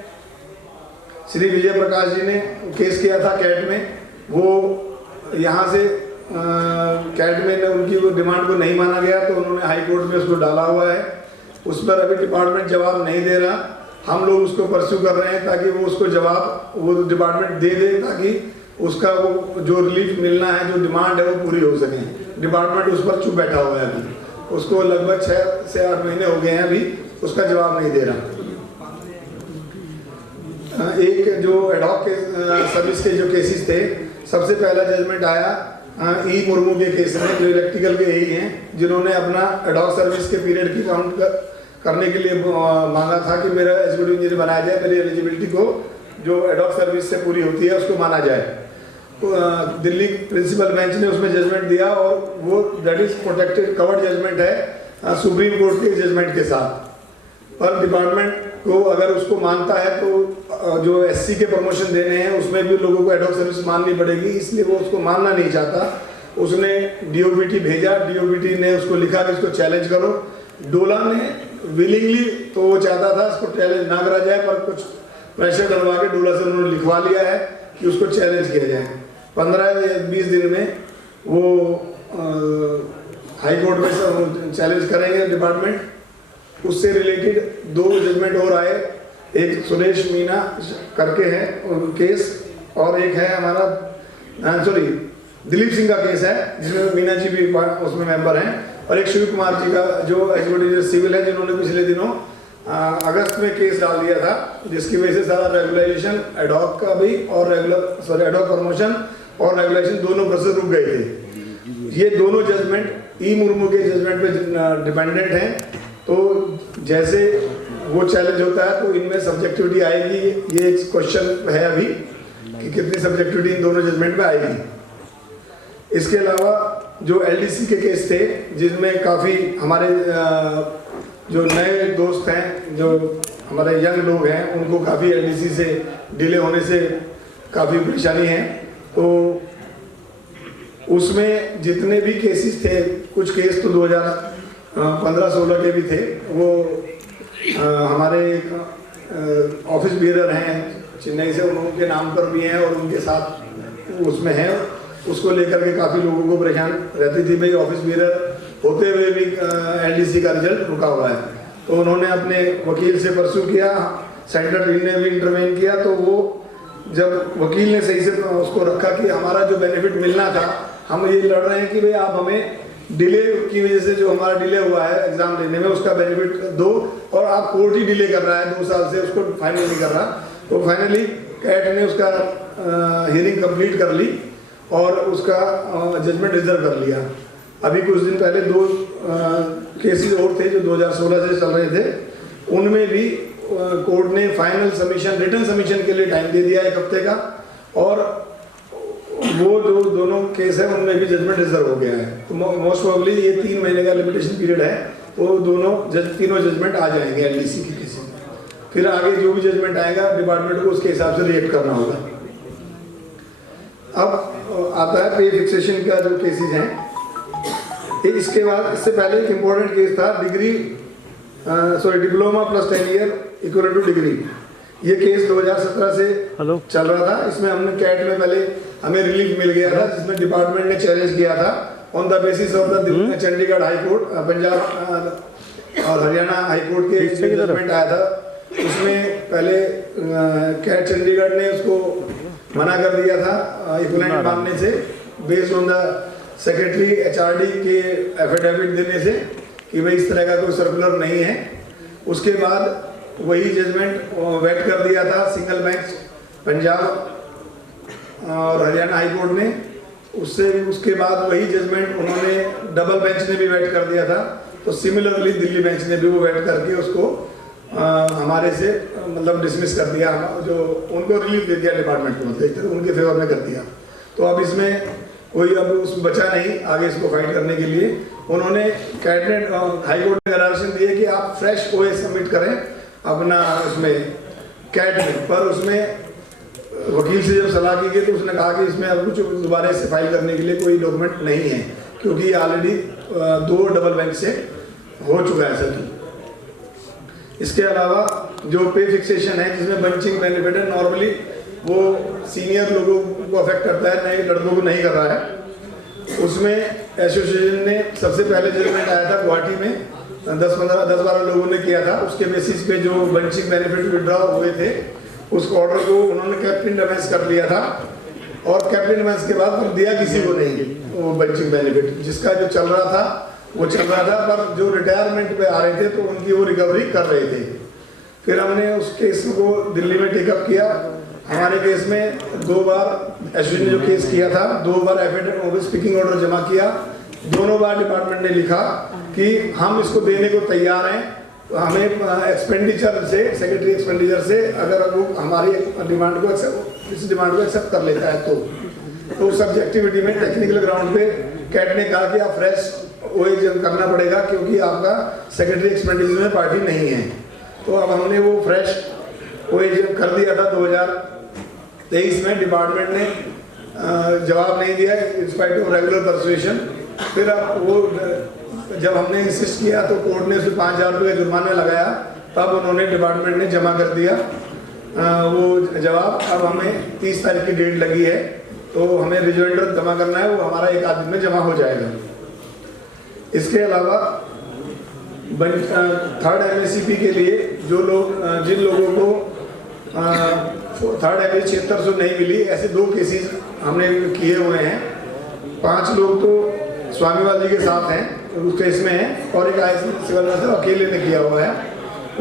श्री विजय प्रकाश जी ने केस किया था कैट में। वो यहाँ से कैट में उनकी वो डिमांड को नहीं माना गया, तो उन्होंने हाई कोर्ट में उसको डाला हुआ है। उस पर अभी डिपार्टमेंट जवाब नहीं दे रहा, हम लोग उसको परस्यू कर रहे हैं ताकि वो उसको जवाब वो डिपार्टमेंट दे दे, ताकि उसका वो जो रिलीफ मिलना है, जो डिमांड है, वो पूरी हो सके। डिपार्टमेंट उस पर चुप बैठा हुआ है, अभी उसको लगभग 6 से 8 महीने हो गए हैं, अभी उसका जवाब नहीं दे रहा। एक जो एडॉक के सर्विस के जो केसेस थे, सबसे पहला जजमेंट आया ई मुर्मू के केस में, जो इलेक्ट्रिकल के ही हैं, जिन्होंने अपना एडॉक सर्विस के पीरियड की काउंट करने के लिए मांगा था कि मेरा एग्जीक्यूटिव इंजीनियर बनाया जाए, मेरी एलिजिबिलिटी को जो एडॉक सर्विस से पूरी होती है उसको माना जाए। तो दिल्ली प्रिंसिपल बेंच ने उसमें जजमेंट दिया, और वो that is protected covered judgement है सुप्रीम कोर्ट के जजमेंट के साथ। पर डिपार्टमेंट को अगर उसको मानता है तो जो एससी के प्रमोशन देने हैं उसमें भी लोगों को एडॉक सर्विस माननी पड़ेगी, इसलिए वो उसको मानना नहीं चाहता। उसने डीओबीटी भेजा, डीओबीटी ने उसको लिखा कि इसको चैलेंज करो। डोला ने विलिंगली तो वो चाहता था इसको चैलेंज ना करा जाए, पर कुछ प्रेशर डलवा के डोला से उन्होंने लिखवा लिया है कि उसको चैलेंज किया जाए। 15 या 20 दिन में वो हाई कोर्ट में चैलेंज करेंगे डिपार्टमेंट। उससे रिलेटेड 2 जजमेंट और आए, एक सुरेश मीना करके है केस, और एक है हमारा दिलीप सिंह का केस है, जिसमें मीना जी भी उसमें मेंबर हैं, और एक शिव कुमार जी का जो एग्जीक्यूटिव सिविल है, जिन्होंने पिछले दिनों अगस्त में केस डाल दिया था, जिसकी वजह से सारा रेगुलाइजेशन एडॉक का भी और एडॉक प्रमोशन और रेगुलेशन दोनों प्रोसेस रुक गए थे। ये दोनों जजमेंट ई मुर्मू के जजमेंट पे डिपेंडेंट हैं, तो जैसे वो चैलेंज होता है तो इनमें सब्जेक्टिविटी आएगी। ये एक क्वेश्चन है अभी कि कितनी सब्जेक्टिविटी इन दोनों जजमेंट में आएगी। इसके अलावा जो एलडीसी के केस थे, जिनमें काफ़ी हमारे जो नए दोस्त हैं, जो हमारे यंग लोग हैं, उनको काफ़ी एलडीसी से डिले होने से काफ़ी परेशानी है, तो उसमें जितने भी केसेस थे, कुछ केस तो 2015-16 के भी थे, वो हमारे ऑफिस बियरर हैं चेन्नई से, उनके नाम पर भी हैं और उनके साथ उसमें हैं, उसको लेकर के काफ़ी लोगों को परेशान रहती थी भाई ऑफिस बियरर होते हुए भी एलडीसी का रिजल्ट रुका हुआ है। तो उन्होंने अपने वकील से परस्यू किया, सेंट्रल टीम ने भी इंटरवेन किया, तो वो जब वकील ने सही से उसको रखा कि हमारा जो बेनिफिट मिलना था, हम ये लड़ रहे हैं कि भाई आप हमें डिले की वजह से जो हमारा डिले हुआ है एग्जाम देने में उसका बेनिफिट दो, और आप कोर्ट ही डिले कर रहा है 2 साल से, उसको फाइनल नहीं कर रहा। तो फाइनली कैट ने उसका हियरिंग कंप्लीट कर ली और उसका जजमेंट रिजर्व कर लिया। अभी कुछ दिन पहले 2 केसेस और थे जो 2016 से चल रहे थे, उनमें भी कोर्ट ने फाइनल सबमिशन, रिटर्न सबमिशन के लिए टाइम दे दिया 1 हफ्ते का, और वो जो दोनों केस है उनमें भी जजमेंट रिजर्व हो गया है। तो मोस्ट प्रोबेबली ये 3 महीने का लिमिटेशन पीरियड है, तो तीनों जजमेंट आ जाएंगे एलडीसी के केस में। फिर आगे जो भी जजमेंट आएगा डिपार्टमेंट को उसके हिसाब से रिएक्ट करना होगा। अब आता है पे फिक्सेशन का जो केसेज हैं। इसके बाद, इससे पहले एक इम्पोर्टेंट केस था diploma plus 10 year equal two degree. ये केस 2017 से चल रहा था। इसमें हमने कैट में पहले हमें रिलीफ मिल गया था, जिसमें डिपार्टमेंट ने चैलेंज किया था on the basis of the Chandigarh high court, Punjab और हरियाणा हाई कोर्ट के जजमेंट आया था। उसमें पहले कैट चंडीगढ़ ने उसको मना कर दिया था इक्विवेलेंट मानने से, based on the secretary HRD के एफिडेविट देने से कि भाई इस तरह का कोई सर्कुलर नहीं है। उसके बाद वही जजमेंट वेट कर दिया था सिंगल बेंच पंजाब और हरियाणा हाई कोर्ट ने। उसके बाद वही जजमेंट उन्होंने डबल बेंच ने भी वेट कर दिया था। तो सिमिलरली दिल्ली बेंच ने भी वो वेट करके उसको हमारे से मतलब डिसमिस कर दिया, जो उनको रिलीफ दे दिया डिपार्टमेंट को, मतलब उनके फेवर में कर दिया। तो अब इसमें कोई अब उस बचा नहीं आगे इसको फाइट करने के लिए। उन्होंने कैबिनेट हाई कोर्ट ने डायरेक्शन दिए कि आप फ्रेश ओए सबमिट करें अपना उसमें कैट में, पर उसमें वकील से जब सलाह की गई तो उसने कहा कि इसमें अब कुछ दोबारा से फाइल करने के लिए कोई डॉक्यूमेंट नहीं है, क्योंकि ये ऑलरेडी 2 डबल बेंच से हो चुका है सर। इसके अलावा जो पे फिक्सेशन है जिसमें बंचिंग बेनिफिट है, नॉर्मली वो सीनियर लोगों को अफेक्ट करता है, नए लड़कों को नहीं कर रहा है। उसमें एसोसिएशन ने सबसे पहले जजमेंट आया था गुवाहाटी में, 10-12 लोगों ने किया था। उसके बेसिस पे जो बंचिंग बेनिफिट विड्रॉ हुए थे उस ऑर्डर को उन्होंने कैप्टन डिफेंस कर दिया था, और कैप्टन डिफेंस के बाद दिया किसी को नहीं वो बंचिंग बेनिफिट। जिसका जो चल रहा था वो चल रहा था, पर जो रिटायरमेंट पे आ रहे थे तो उनकी वो रिकवरी कर रहे थे। फिर हमने उस केस को दिल्ली में टेकअप किया। हमारे केस में 2 बार एसओसी ने जो केस किया था, 2 बार एफिडेविट स्पीकिंग ऑर्डर जमा किया। दोनों बार डिपार्टमेंट ने लिखा कि हम इसको देने को तैयार हैं, हमें एक्सपेंडिचर से, सेक्रेटरी एक्सपेंडिचर से अगर वो हमारी डिमांड को इस डिमांड को एक्सेप्ट कर लेता है तो सब्जेक्टिविटी में टेक्निकल ग्राउंड पे कैट ने कहा कि आप फ्रेश ओए करना पड़ेगा, क्योंकि आपका सेक्रेटरी एक्सपेंडिचर में पार्टी नहीं है। तो अब हमने वो फ्रेश ओए कर दिया था 2023 में। डिपार्टमेंट ने जवाब नहीं दिया इंस्पाइट ऑफ रेगुलर परसुएशन। फिर अब वो जब हमने इंसिस्ट किया तो कोर्ट ने उसमें 5,000 रुपये जुर्माना लगाया, तब उन्होंने डिपार्टमेंट ने जमा कर दिया वो जवाब। अब हमें 30 तारीख की डेट लगी है, तो हमें रिजोइंडर जमा करना है, वो हमारा 1 आध दिन में जमा हो जाएगा। इसके अलावा 3rd MSCP के लिए जो लोग जिन लोगों को 3rd MSCP 7600 नहीं मिली, ऐसे 2 केसेस हमने किए हुए हैं। 5 लोग तो स्वामीवाल जी के साथ हैं, उस केस में है, और एक IS सिविल सर्जन अकेले ने किया हुआ है।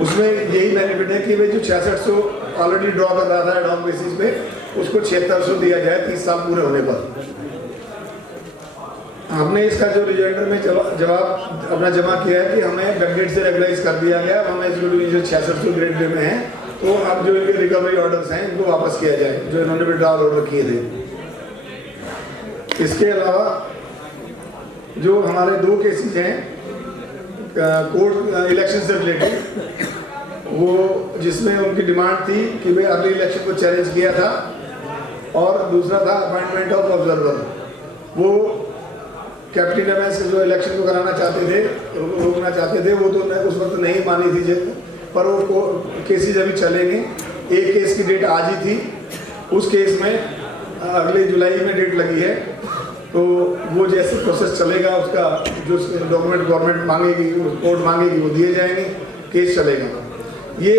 उसमें यही बेनिफिट है कि भाई जो 6600 ऑलरेडी ड्रॉ कर रहा था एडॉन बेसिस पे, उसको 7600 दिया जाए 30 साल पूरे होने पर। हमने इसका जो रिजल्टर में जवाब अपना जमा किया है कि हमें बैकडेट से रेगुलाइज कर दिया गया, हमें जो 6600 ग्रेड में है, तो अब जो इनके रिकवरी ऑर्डर्स हैं इनको वापस किया जाए जो इन्होंने विड्रॉल ऑर्डर किए थे। इसके अलावा जो हमारे 2 केसेस हैं कोर्ट इलेक्शन से रिलेटेड, वो जिसमें उनकी डिमांड थी कि भाई अगले इलेक्शन को चैलेंज किया था, और दूसरा था अपॉइंटमेंट ऑफ ऑब्जर्वर। वो कैप्टन एमएस जो इलेक्शन को कराना चाहते थे, रोकना चाहते थे, वो तो उस वक्त नहीं मानी थी, पर वो केसेज अभी चलेंगे। एक केस की डेट आज ही थी, उस केस में अगले जुलाई में डेट लगी है, तो वो जैसे प्रोसेस चलेगा उसका जो डॉक्यूमेंट गवर्नमेंट मांगेगी, कोर्ट मांगेगी, वो दिए जाएंगे, केस चलेगा। ये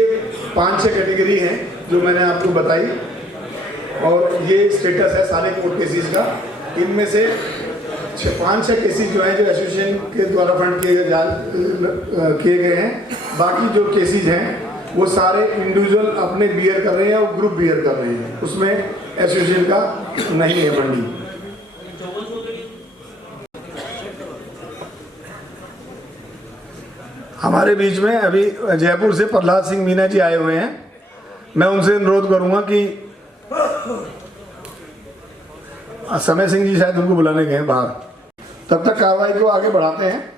5-6 कैटेगरी हैं जो मैंने आपको बताई। और ये स्टेटस है सारे कोर्ट केसेस का। इनमें से 5-6 केसेस जो हैं जो एसोसिएशन के द्वारा फंड किए गए हैं। बाकी जो केसेस हैं वो सारे इंडिविजुअल अपने बियर कर रहे हैं और ग्रुप बियर कर रहे हैं, उसमें एसोसिएशन का नहीं है फंडिंग। हमारे बीच में अभी जयपुर से प्रहलाद सिंह मीना जी आए हुए हैं। मैं उनसे अनुरोध करूंगा कि समय सिंह जी शायद उनको बुलाने गए हैं बाहर, तब तक कार्रवाई को आगे बढ़ाते हैं।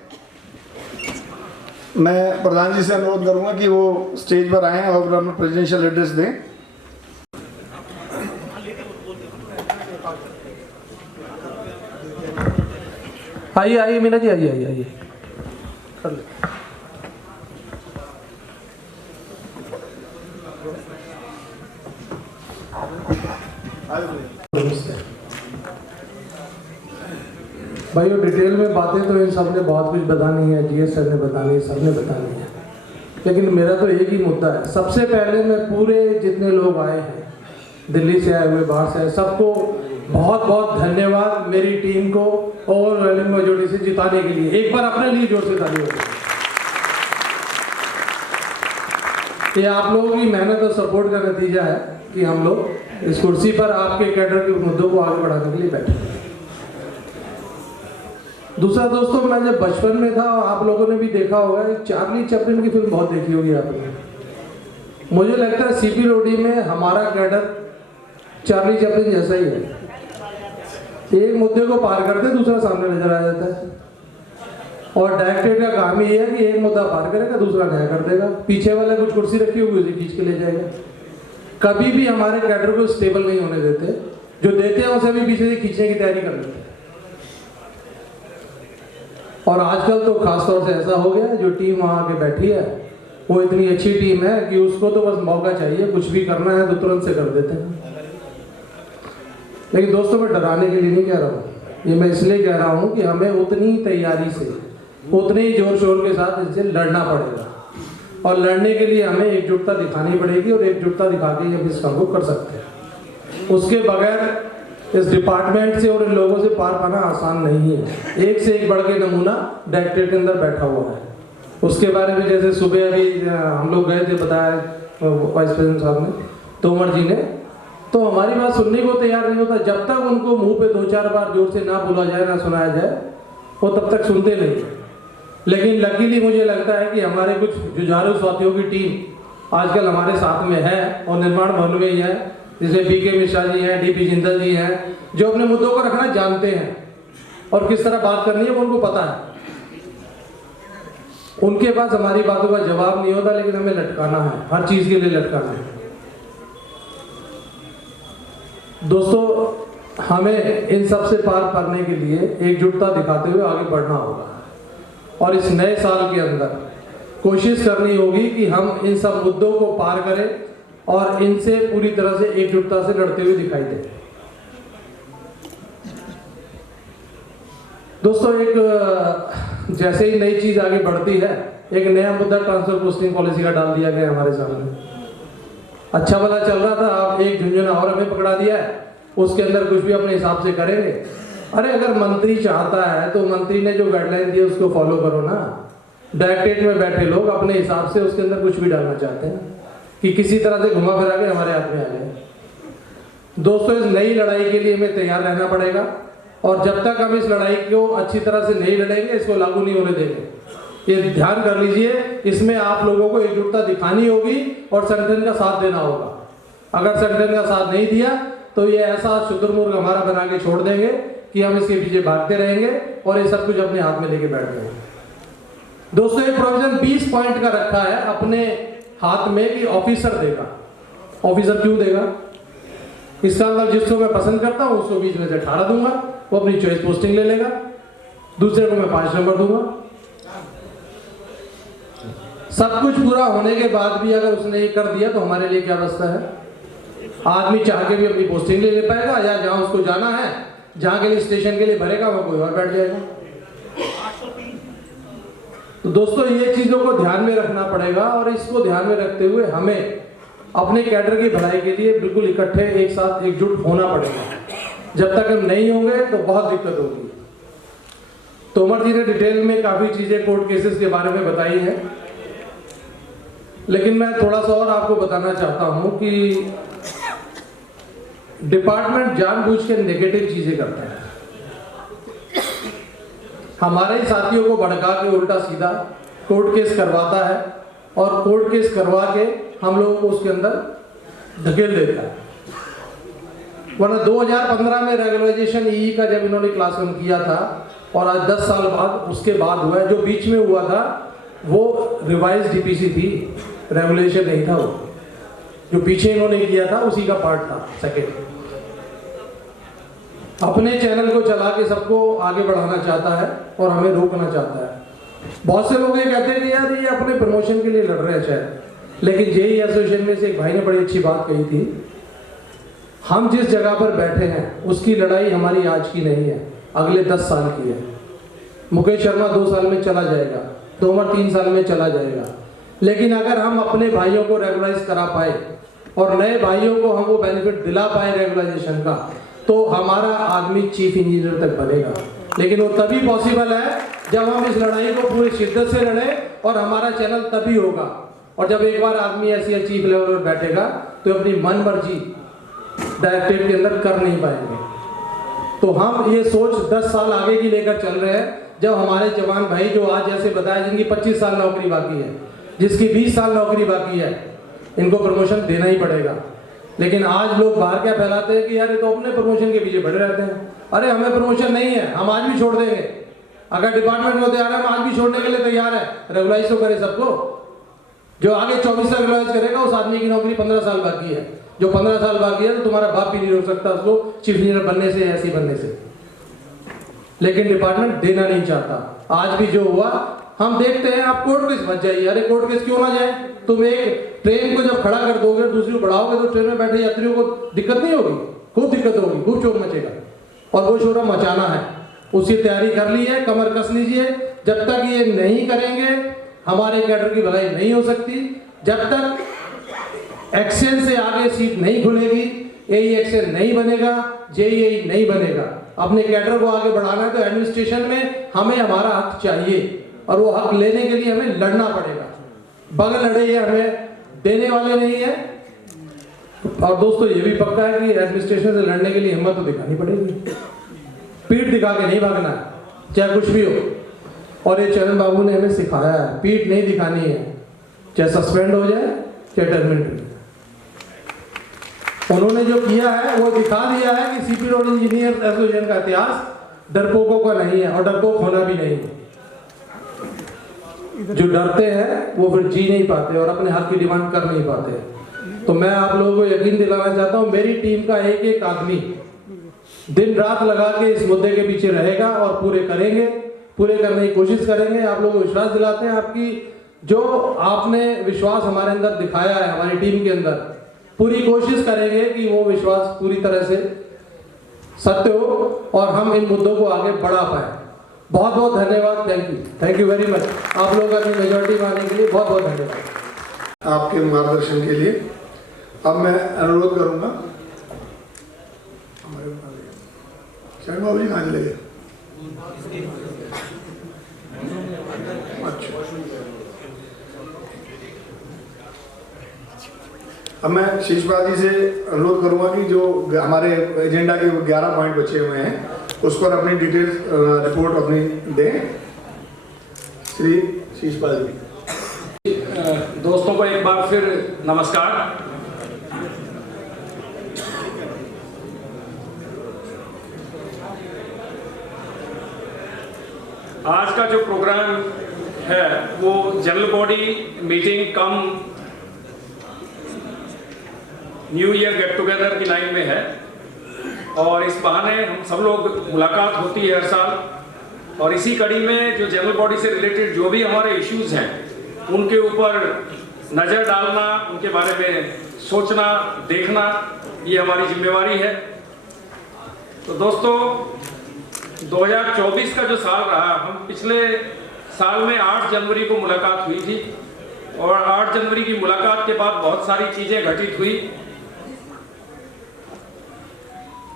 मैं प्रधान जी से अनुरोध करूंगा कि वो स्टेज पर आएं और अपना प्रेसिडेंशियल एड्रेस दें। आइए आइए मीना जी, आइए आइए आइए, कर ले। भाई वो डिटेल में बातें तो इन सब ने बहुत कुछ बतानी है, जीएस सर ने बतानी है, सब ने बतानी है, लेकिन मेरा तो एक ही मुद्दा है। सबसे पहले मैं पूरे जितने लोग आए हैं, दिल्ली से आए हुए, बाहर से आए, सबको बहुत बहुत धन्यवाद। मेरी टीम को ओवरवेलमिंग मेजॉरिटी से जिताने के लिए एक बार अपने लिए जोर से ताली हो। ये आप लोगों की मेहनत और सपोर्ट का नतीजा है कि हम लोग इस कुर्सी पर आपके कैडर के मुद्दों को आगे बढ़ाने के लिए बैठे। दूसरा दोस्तों, मैं जब बचपन में था, आप लोगों ने भी देखा होगा, चार्ली चैपलिन की फिल्म बहुत देखी होगी आपने। मुझे लगता है सीपी रोडी में हमारा कैडर चार्ली चैपलिन जैसा ही है। एक मुद्दे को पार करते दूसरा सामने नजर आ जाता है, और डायरेक्टर का काम ही है कि एक मुद्दा पार करेगा, दूसरा नया कर देगा। पीछे वाले कुछ कुर्सी रखी होगी, उसे खींच के ले जाएगा। कभी भी हमारे कैडर को स्टेबल नहीं होने देते, जो देते हैं उसे भी पीछे से खींचने की तैयारी कर लेते हैं। और आजकल तो खासतौर से ऐसा हो गया है, जो टीम वहाँ के बैठी है वो इतनी अच्छी टीम है कि उसको तो बस मौका चाहिए, कुछ भी करना है तो तुरंत से कर देते हैं। लेकिन दोस्तों, मैं डराने के लिए नहीं कह रहा हूँ, ये मैं इसलिए कह रहा हूँ कि हमें उतनी तैयारी से, उतने ही जोर शोर के साथ इनसे लड़ना पड़ेगा, और लड़ने के लिए हमें एकजुटता दिखानी पड़ेगी, और एकजुटता दिखा के हम इस काम को कर सकते हैं। उसके बगैर इस डिपार्टमेंट से और इन लोगों से पार पाना आसान नहीं है। एक से एक बढ़ के नमूना डायरेक्टरेट के अंदर बैठा हुआ है। उसके बारे में जैसे सुबह अभी हम लोग गए थे, बताया वाइस प्रेसिडेंट साहब ने, तोमर जी ने, तो हमारी बात सुनने को तैयार नहीं होता। जब तक उनको मुंह पे 2-4 बार जोर से ना बोला जाए, ना सुनाया जाए, वो तब तक सुनते नहीं। लेकिन लकीली मुझे लगता है कि हमारे कुछ जुझारू साथियों की टीम आजकल हमारे साथ में है और निर्माण भवन में ही है, जैसे बीके मिश्रा जी हैं, डीपी जिंदल जी हैं, जो अपने मुद्दों को रखना जानते हैं और किस तरह बात करनी है वो उनको पता है। उनके पास हमारी बातों का जवाब नहीं होता, लेकिन हमें लटकाना है, हर चीज के लिए लटकाना है। दोस्तों, हमें इन सब से पार पाने के लिए एकजुटता दिखाते हुए आगे बढ़ना होगा, और इस नए साल के अंदर कोशिश करनी होगी कि हम इन सब मुद्दों को पार करें और इनसे पूरी तरह से एकजुटता से लड़ते हुए दिखाई दें। दोस्तों, एक जैसे ही नई चीज आगे बढ़ती है, एक नया मुद्दा ट्रांसफर पोस्टिंग पॉलिसी का डाल दिया गया हमारे सामने। अच्छा भला चल रहा था, आप एक झुंझुना और हमें पकड़ा दिया है, उसके अंदर कुछ भी अपने हिसाब से करेंगे। अरे अगर मंत्री चाहता है तो मंत्री ने जो गाइडलाइन दी है उसको फॉलो करो ना। डायरेक्टरेट में बैठे लोग अपने हिसाब से उसके अंदर कुछ भी डालना चाहते हैं कि किसी तरह से घुमा फिरा के हमारे हाथ में आ जाए। दोस्तों, इस नई लड़ाई के लिए हमें तैयार रहना पड़ेगा, और जब तक हम इस लड़ाई को अच्छी तरह से नहीं लड़ेंगे, इसको लागू नहीं होने देंगे। ये ध्यान कर लीजिए, इसमें आप लोगों को एकजुटता दिखानी होगी और संगठन का साथ देना होगा। अगर संगठन का साथ नहीं दिया तो ये ऐसा शुतुरमुर्ग हमारा बना के छोड़ देंगे कि हम इसके पीछे भागते रहेंगे और ये सब कुछ अपने हाथ में लेके बैठ जाएंगे। दोस्तों, एक प्रोविजन 20 पॉइंट का रखा है अपने हाथ में कि ऑफिसर देगा। ऑफिसर क्यों देगा? इसका मतलब जिसको मैं पसंद करता हूं उसको 20 में से 18 दूंगा, वो अपनी चॉइस पोस्टिंग ले लेगा, दूसरे को मैं 5 नंबर दूंगा। सब कुछ पूरा होने के बाद भी अगर उसने ये कर दिया तो हमारे लिए क्या अवस्था है? आदमी चाह के भी अपनी पोस्टिंग ले पाएगा, या जहां उसको जाना है, जहां के लिए स्टेशन के लिए भरेगा, वो कोई और बैठ जाएगा। तो दोस्तों, ये चीजों को ध्यान में रखना पड़ेगा, और इसको ध्यान में रखते हुए हमें अपने कैडर की भलाई के लिए बिल्कुल इकट्ठे एक साथ एकजुट होना पड़ेगा। जब तक हम नहीं होंगे तो बहुत दिक्कत होगी। तोमर जी ने डिटेल में काफ़ी चीज़ें कोर्ट केसेस के बारे में बताई हैं, लेकिन मैं थोड़ा सा और आपको बताना चाहता हूं कि डिपार्टमेंट जानबूझ के नेगेटिव चीज़ें करता है। हमारे ही साथियों को भड़का के उल्टा सीधा कोर्ट केस करवाता है और कोर्ट केस करवा के हम लोगों को उसके अंदर धकेल देता है। वरना 2015 में रेगुलराइजेशन ई का जब इन्होंने क्लास 1 किया था और आज 10 साल बाद उसके बाद हुआ है, जो बीच में हुआ था वो रिवाइज डीपीसी थी, रेगुलेशन नहीं था। वो जो पीछे इन्होंने किया था उसी का पार्ट था सेकेंड। अपने चैनल को चला के सबको आगे बढ़ाना चाहता है और हमें रोकना चाहता है। बहुत से लोग ये कहते हैं कि यार ये अपने प्रमोशन के लिए लड़ रहे हैं शायद, लेकिन जेई एसोसिएशन में से एक भाई ने बड़ी अच्छी बात कही थी, हम जिस जगह पर बैठे हैं उसकी लड़ाई हमारी आज की नहीं है, अगले 10 साल की है। मुकेश शर्मा 2 साल में चला जाएगा, तोमर 3 साल में चला जाएगा, लेकिन अगर हम अपने भाइयों को रेगुलाइज करा पाए और नए भाइयों को हम वो बेनिफिट दिला पाए रेगुलाइजेशन का, तो हमारा आदमी चीफ इंजीनियर तक बनेगा। लेकिन वो तभी पॉसिबल है जब हम इस लड़ाई को पूरी शिद्दत से लड़ें और हमारा चैनल तभी होगा। और जब एक बार आदमी ऐसी चीफ लेवल पर बैठेगा तो अपनी मन मर्जी डायरेक्टरेट के अंदर कर नहीं पाएंगे। तो हम ये सोच 10 साल आगे की लेकर चल रहे हैं, जब हमारे जवान भाई जो आज जैसे बताया जिनकी 25 साल नौकरी बाकी है, जिसकी 20 साल नौकरी बाकी है, इनको प्रमोशन देना ही पड़ेगा। लेकिन आज लोग बाहर क्या फैलाते हैं कि यार ये तो अपने प्रमोशन के पीछे बढ़े रहते हैं। अरे हमें प्रमोशन नहीं है, हम आज भी छोड़ देंगे। अगर डिपार्टमेंट में तैयार है, हम आज भी छोड़ने के लिए तैयार है। रेगुलाइज तो करे सबको। जो आगे 24 तक रेगुलाइज करेगा उस आदमी की नौकरी 15 साल बाकी है। जो 15 साल बाकी है तो तुम्हारा बाप भी नहीं रोक सकता उसको चीफ इंजीनियर बनने से, ऐसी बनने से। लेकिन डिपार्टमेंट देना नहीं चाहता। आज भी जो हुआ हम देखते हैं, आप कोर्ट केस मत जाइए। अरे कोर्ट केस क्यों ना जाए? तुम एक ट्रेन को जब खड़ा कर दोगे, दूसरी को बढ़ाओगे, तो ट्रेन में बैठे यात्रियों को दिक्कत नहीं होगी? खूब दिक्कत होगी, खूब शोर मचेगा। और वो शोर मचाना है, उसकी तैयारी कर ली है, कमर कस लीजिए। जब तक ये नहीं करेंगे हमारे कैडर की भलाई नहीं हो सकती। जब तक एक्सेल से आगे सीट नहीं खुलेगी, एई एक्सेल नहीं बनेगा, जेई नहीं बनेगा। अपने कैडर को आगे बढ़ाना है तो एडमिनिस्ट्रेशन में हमें हमारा हक चाहिए, और वो हक लेने के लिए हमें लड़ना पड़ेगा। बगल लड़े ये हमें देने वाले नहीं है। और दोस्तों ये भी पक्का है कि एडमिनिस्ट्रेशन से लड़ने के लिए हिम्मत तो दिखानी पड़ेगी। पीठ दिखा के नहीं भागना है, चाहे कुछ भी हो। और ये चरण बाबू ने हमें सिखाया है, पीठ नहीं दिखानी है, चाहे सस्पेंड हो जाए चाहे टर्मिनेट। उन्होंने जो किया है वो दिखा दिया है कि सीपी रोड इंजीनियर एसोसिएशन का इतिहास डरपोकों का नहीं है और डरपोक होना भी नहीं है। जो डरते हैं वो फिर जी नहीं पाते और अपने हक की डिमांड कर नहीं पाते। तो मैं आप लोगों को यकीन दिलाना चाहता हूं, मेरी टीम का एक एक आदमी दिन रात लगा के इस मुद्दे के पीछे रहेगा और पूरे करेंगे, पूरे करने की कोशिश करेंगे। आप लोगों को विश्वास दिलाते हैं, आपकी जो आपने विश्वास हमारे अंदर दिखाया है, हमारी टीम के अंदर, पूरी कोशिश करेंगे कि वो विश्वास पूरी तरह से सत्य हो और हम इन मुद्दों को आगे बढ़ा पाए। बहुत बहुत धन्यवाद। Thank you very much. आप लोगों का अपनी मेजॉरिटी में आने के लिए बहुत बहुत धन्यवाद आपके मार्गदर्शन के लिए। अब मैं अनुरोध करूंगा, शरण बाबू जी कहाँ चले गए? अब मैं शीशपाल जी से अनुरोध करूंगा कि जो हमारे एजेंडा के 11 पॉइंट बचे हुए हैं उस पर अपनी डिटेल रिपोर्ट अपनी दें। श्री शीशपाल जी। दोस्तों को एक बार फिर नमस्कार। आज का जो प्रोग्राम है वो जनरल बॉडी मीटिंग कम न्यू ईयर गेट टुगेदर की लाइन में है, और इस बहाने हम सब लोग मुलाकात होती है हर साल। और इसी कड़ी में जो जनरल बॉडी से रिलेटेड जो भी हमारे इश्यूज हैं उनके ऊपर नज़र डालना, उनके बारे में सोचना, देखना, ये हमारी जिम्मेवारी है। तो दोस्तों 2024 का जो साल रहा, हम पिछले साल में 8 जनवरी को मुलाकात हुई थी और 8 जनवरी की मुलाकात के बाद बहुत सारी चीजें घटित हुई,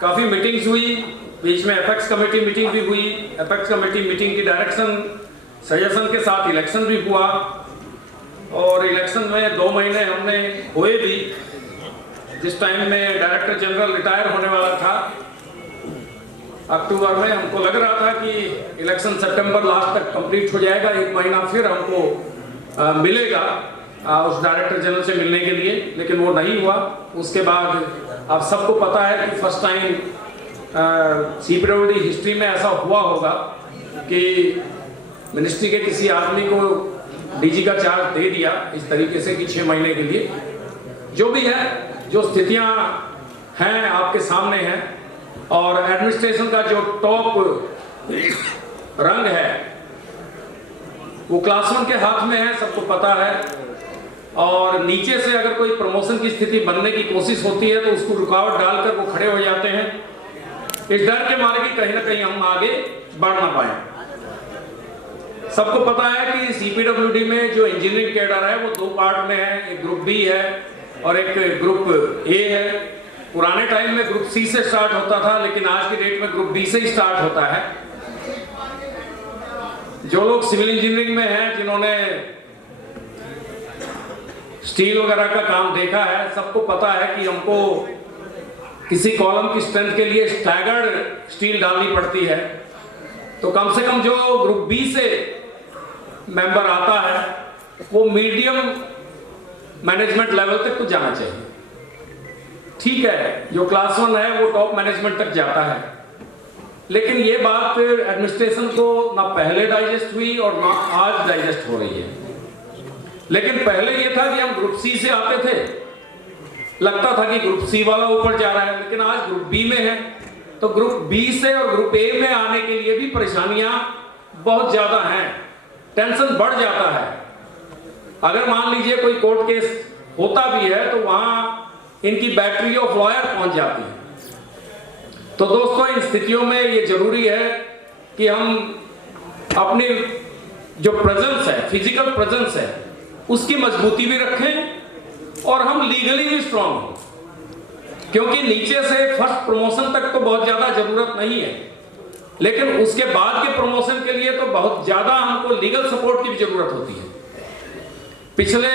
काफी मीटिंग्स हुई, बीच में एपेक्स कमेटी मीटिंग भी हुई। एपेक्स कमेटी मीटिंग की डायरेक्शन सजेशन के साथ इलेक्शन भी हुआ और इलेक्शन में 2 महीने हमने हुए भी। जिस टाइम में डायरेक्टर जनरल रिटायर होने वाला था अक्टूबर में, हमको लग रहा था कि इलेक्शन सितंबर लास्ट तक कंप्लीट हो जाएगा, 1 महीना फिर हमको मिलेगा उस डायरेक्टर जनरल से मिलने के लिए, लेकिन वो नहीं हुआ। उसके बाद आप सबको पता है कि फर्स्ट टाइम सीपीडब्ल्यूडी हिस्ट्री में ऐसा हुआ होगा कि मिनिस्ट्री के किसी आदमी को डीजी का चार्ज दे दिया इस तरीके से कि 6 महीने के लिए। जो भी है, जो स्थितियां हैं आपके सामने हैं, और एडमिनिस्ट्रेशन का जो टॉप रंग है वो क्लास 1 के हाथ में है, सबको पता है। और नीचे से अगर कोई प्रमोशन की स्थिति बनने की कोशिश होती है तो उसको रुकावट डालकर वो खड़े हो जाते हैं, इस डर के मारे कि कहीं ना कहीं हम आगे बढ़ ना पाए। सबको पता है कि सीपीडब्ल्यूडी में जो इंजीनियरिंग कैडर है वो 2 पार्ट में है, एक ग्रुप बी है और एक ग्रुप ए है। पुराने टाइम में ग्रुप सी से स्टार्ट होता था, लेकिन आज की डेट में ग्रुप बी से ही स्टार्ट होता है। जो लोग सिविल इंजीनियरिंग में हैं, जिन्होंने स्टील वगैरह का काम देखा है, सबको पता है कि हमको किसी कॉलम की स्ट्रेंथ के लिए स्टैगर्ड स्टील डालनी पड़ती है। तो कम से कम जो ग्रुप बी से मेंबर आता है वो मीडियम मैनेजमेंट लेवल तक तो जाना चाहिए। ठीक है, जो क्लास 1 है वो टॉप मैनेजमेंट तक जाता है, लेकिन ये बात एडमिनिस्ट्रेशन को ना पहले डाइजेस्ट हुई और ना आज डाइजेस्ट हो रही है। लेकिन पहले ये था कि हम ग्रुप सी से आते थे, लगता था कि ग्रुप सी वाला ऊपर जा रहा है, लेकिन आज ग्रुप बी में है तो ग्रुप बी से और ग्रुप ए में आने के लिए भी परेशानियां बहुत ज्यादा हैं, टेंशन बढ़ जाता है। अगर मान लीजिए कोई कोर्ट केस होता भी है तो वहां इनकी बैटरी ऑफ लॉयर पहुंच जाती है। तो दोस्तों, इन स्थितियों में ये जरूरी है कि हम अपनी जो प्रेजेंस है, फिजिकल प्रेजेंस है, उसकी मजबूती भी रखें और हम लीगली भी स्ट्रांग हो, क्योंकि नीचे से फर्स्ट प्रमोशन तक तो बहुत ज्यादा जरूरत नहीं है, लेकिन उसके बाद के प्रमोशन के लिए तो बहुत ज्यादा हमको लीगल सपोर्ट की भी जरूरत होती है। पिछले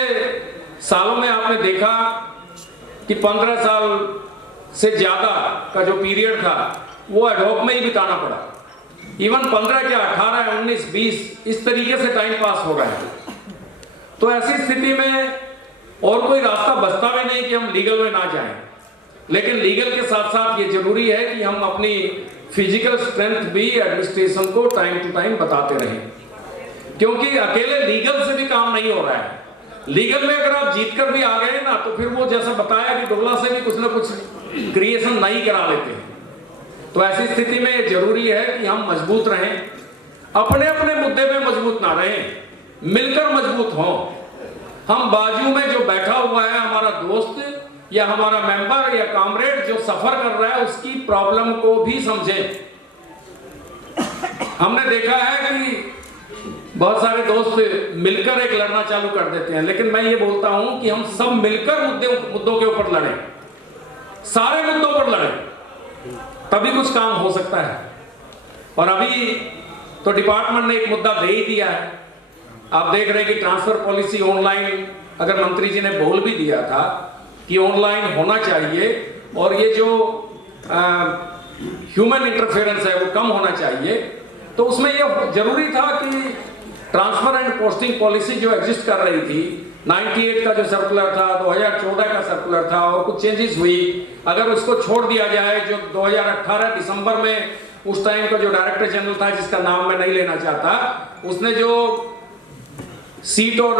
सालों में आपने देखा कि 15 साल से ज्यादा का जो पीरियड था वो एडहॉक में ही बिताना पड़ा। इवन 15 क्या 18, 19, 20 इस तरीके से टाइम पास हो रहा है। तो ऐसी स्थिति में और कोई रास्ता बचता भी नहीं कि हम लीगल में ना जाएं, लेकिन लीगल के साथ साथ ये जरूरी है कि हम अपनी फिजिकल स्ट्रेंथ भी एडमिनिस्ट्रेशन को टाइम टू टाइम बताते रहें, क्योंकि अकेले लीगल से भी काम नहीं हो रहा है। लीगल में अगर आप जीतकर भी आ गए ना तो फिर वो जैसा बताया कि डोला से भी कुछ ना कुछ क्रिएशन नहीं करा लेते हैं। तो ऐसी स्थिति में जरूरी है कि हम मजबूत रहें, अपने अपने मुद्दे में मजबूत ना रहें, मिलकर मजबूत हों। हम बाजू में जो बैठा हुआ है हमारा दोस्त या हमारा मेंबर या कॉमरेड जो सफर कर रहा है उसकी प्रॉब्लम को भी समझें। हमने देखा है कि बहुत सारे दोस्त मिलकर एक लड़ना चालू कर देते हैं, लेकिन मैं ये बोलता हूं कि हम सब मिलकर मुद्दों के ऊपर लड़ें, सारे मुद्दों पर लड़ें, तभी कुछ काम हो सकता है। और अभी तो डिपार्टमेंट ने एक मुद्दा दे ही दिया है। आप देख रहे हैं कि ट्रांसफर पॉलिसी ऑनलाइन, अगर मंत्री जी ने बोल भी दिया था कि ऑनलाइन होना चाहिए और ये जो ह्यूमन इंटरफेरेंस है वो कम होना चाहिए, तो उसमें ये जरूरी था कि ट्रांसफर एंड पोस्टिंग पॉलिसी जो एग्जिस्ट कर रही थी, 98 का जो सर्कुलर था, 2014 का सर्कुलर था और कुछ चेंजेस हुई, अगर उसको छोड़ दिया जाए, जो 2018 दिसंबर में उस टाइम का जो डायरेक्टर जनरल था जिसका नाम मैं नहीं लेना चाहता, उसने जो सीट और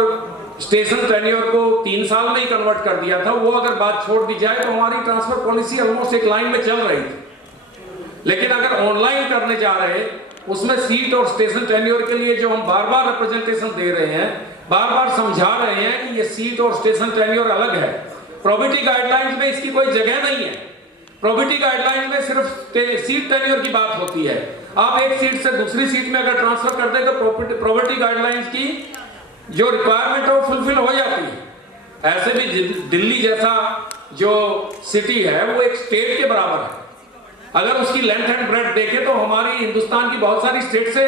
स्टेशन टेन्योर को 3 साल में ही कन्वर्ट कर दिया था, वो अगर बात छोड़ दी जाए तो हमारी ट्रांसफर पॉलिसी ऑलमोस्ट एक लाइन में चल रही थी। लेकिन अगर ऑनलाइन करने जा रहे, उसमें सीट और स्टेशन टेन्योर के लिए जो हम बार बार रिप्रेजेंटेशन दे रहे हैं, बार बार समझा रहे हैं कि ये सीट और स्टेशन टेन्योर अलग है, प्रोबेबिलिटी गाइडलाइंस में इसकी कोई जगह नहीं है। प्रोबेबिलिटी गाइडलाइंस में सिर्फ सीट टेन्योर की बात होती है। आप एक सीट से दूसरी सीट में अगर ट्रांसफर कर दें तो प्रोबेबिलिटी गाइडलाइंस की जो रिक्वायरमेंट है वो फुलफिल हो जाती है। ऐसे भी दिल्ली जैसा जो सिटी है वो एक स्टेट के बराबर है। अगर उसकी लेंथ एंड ब्रेड्थ देखें तो हमारी हिंदुस्तान की बहुत सारी स्टेट से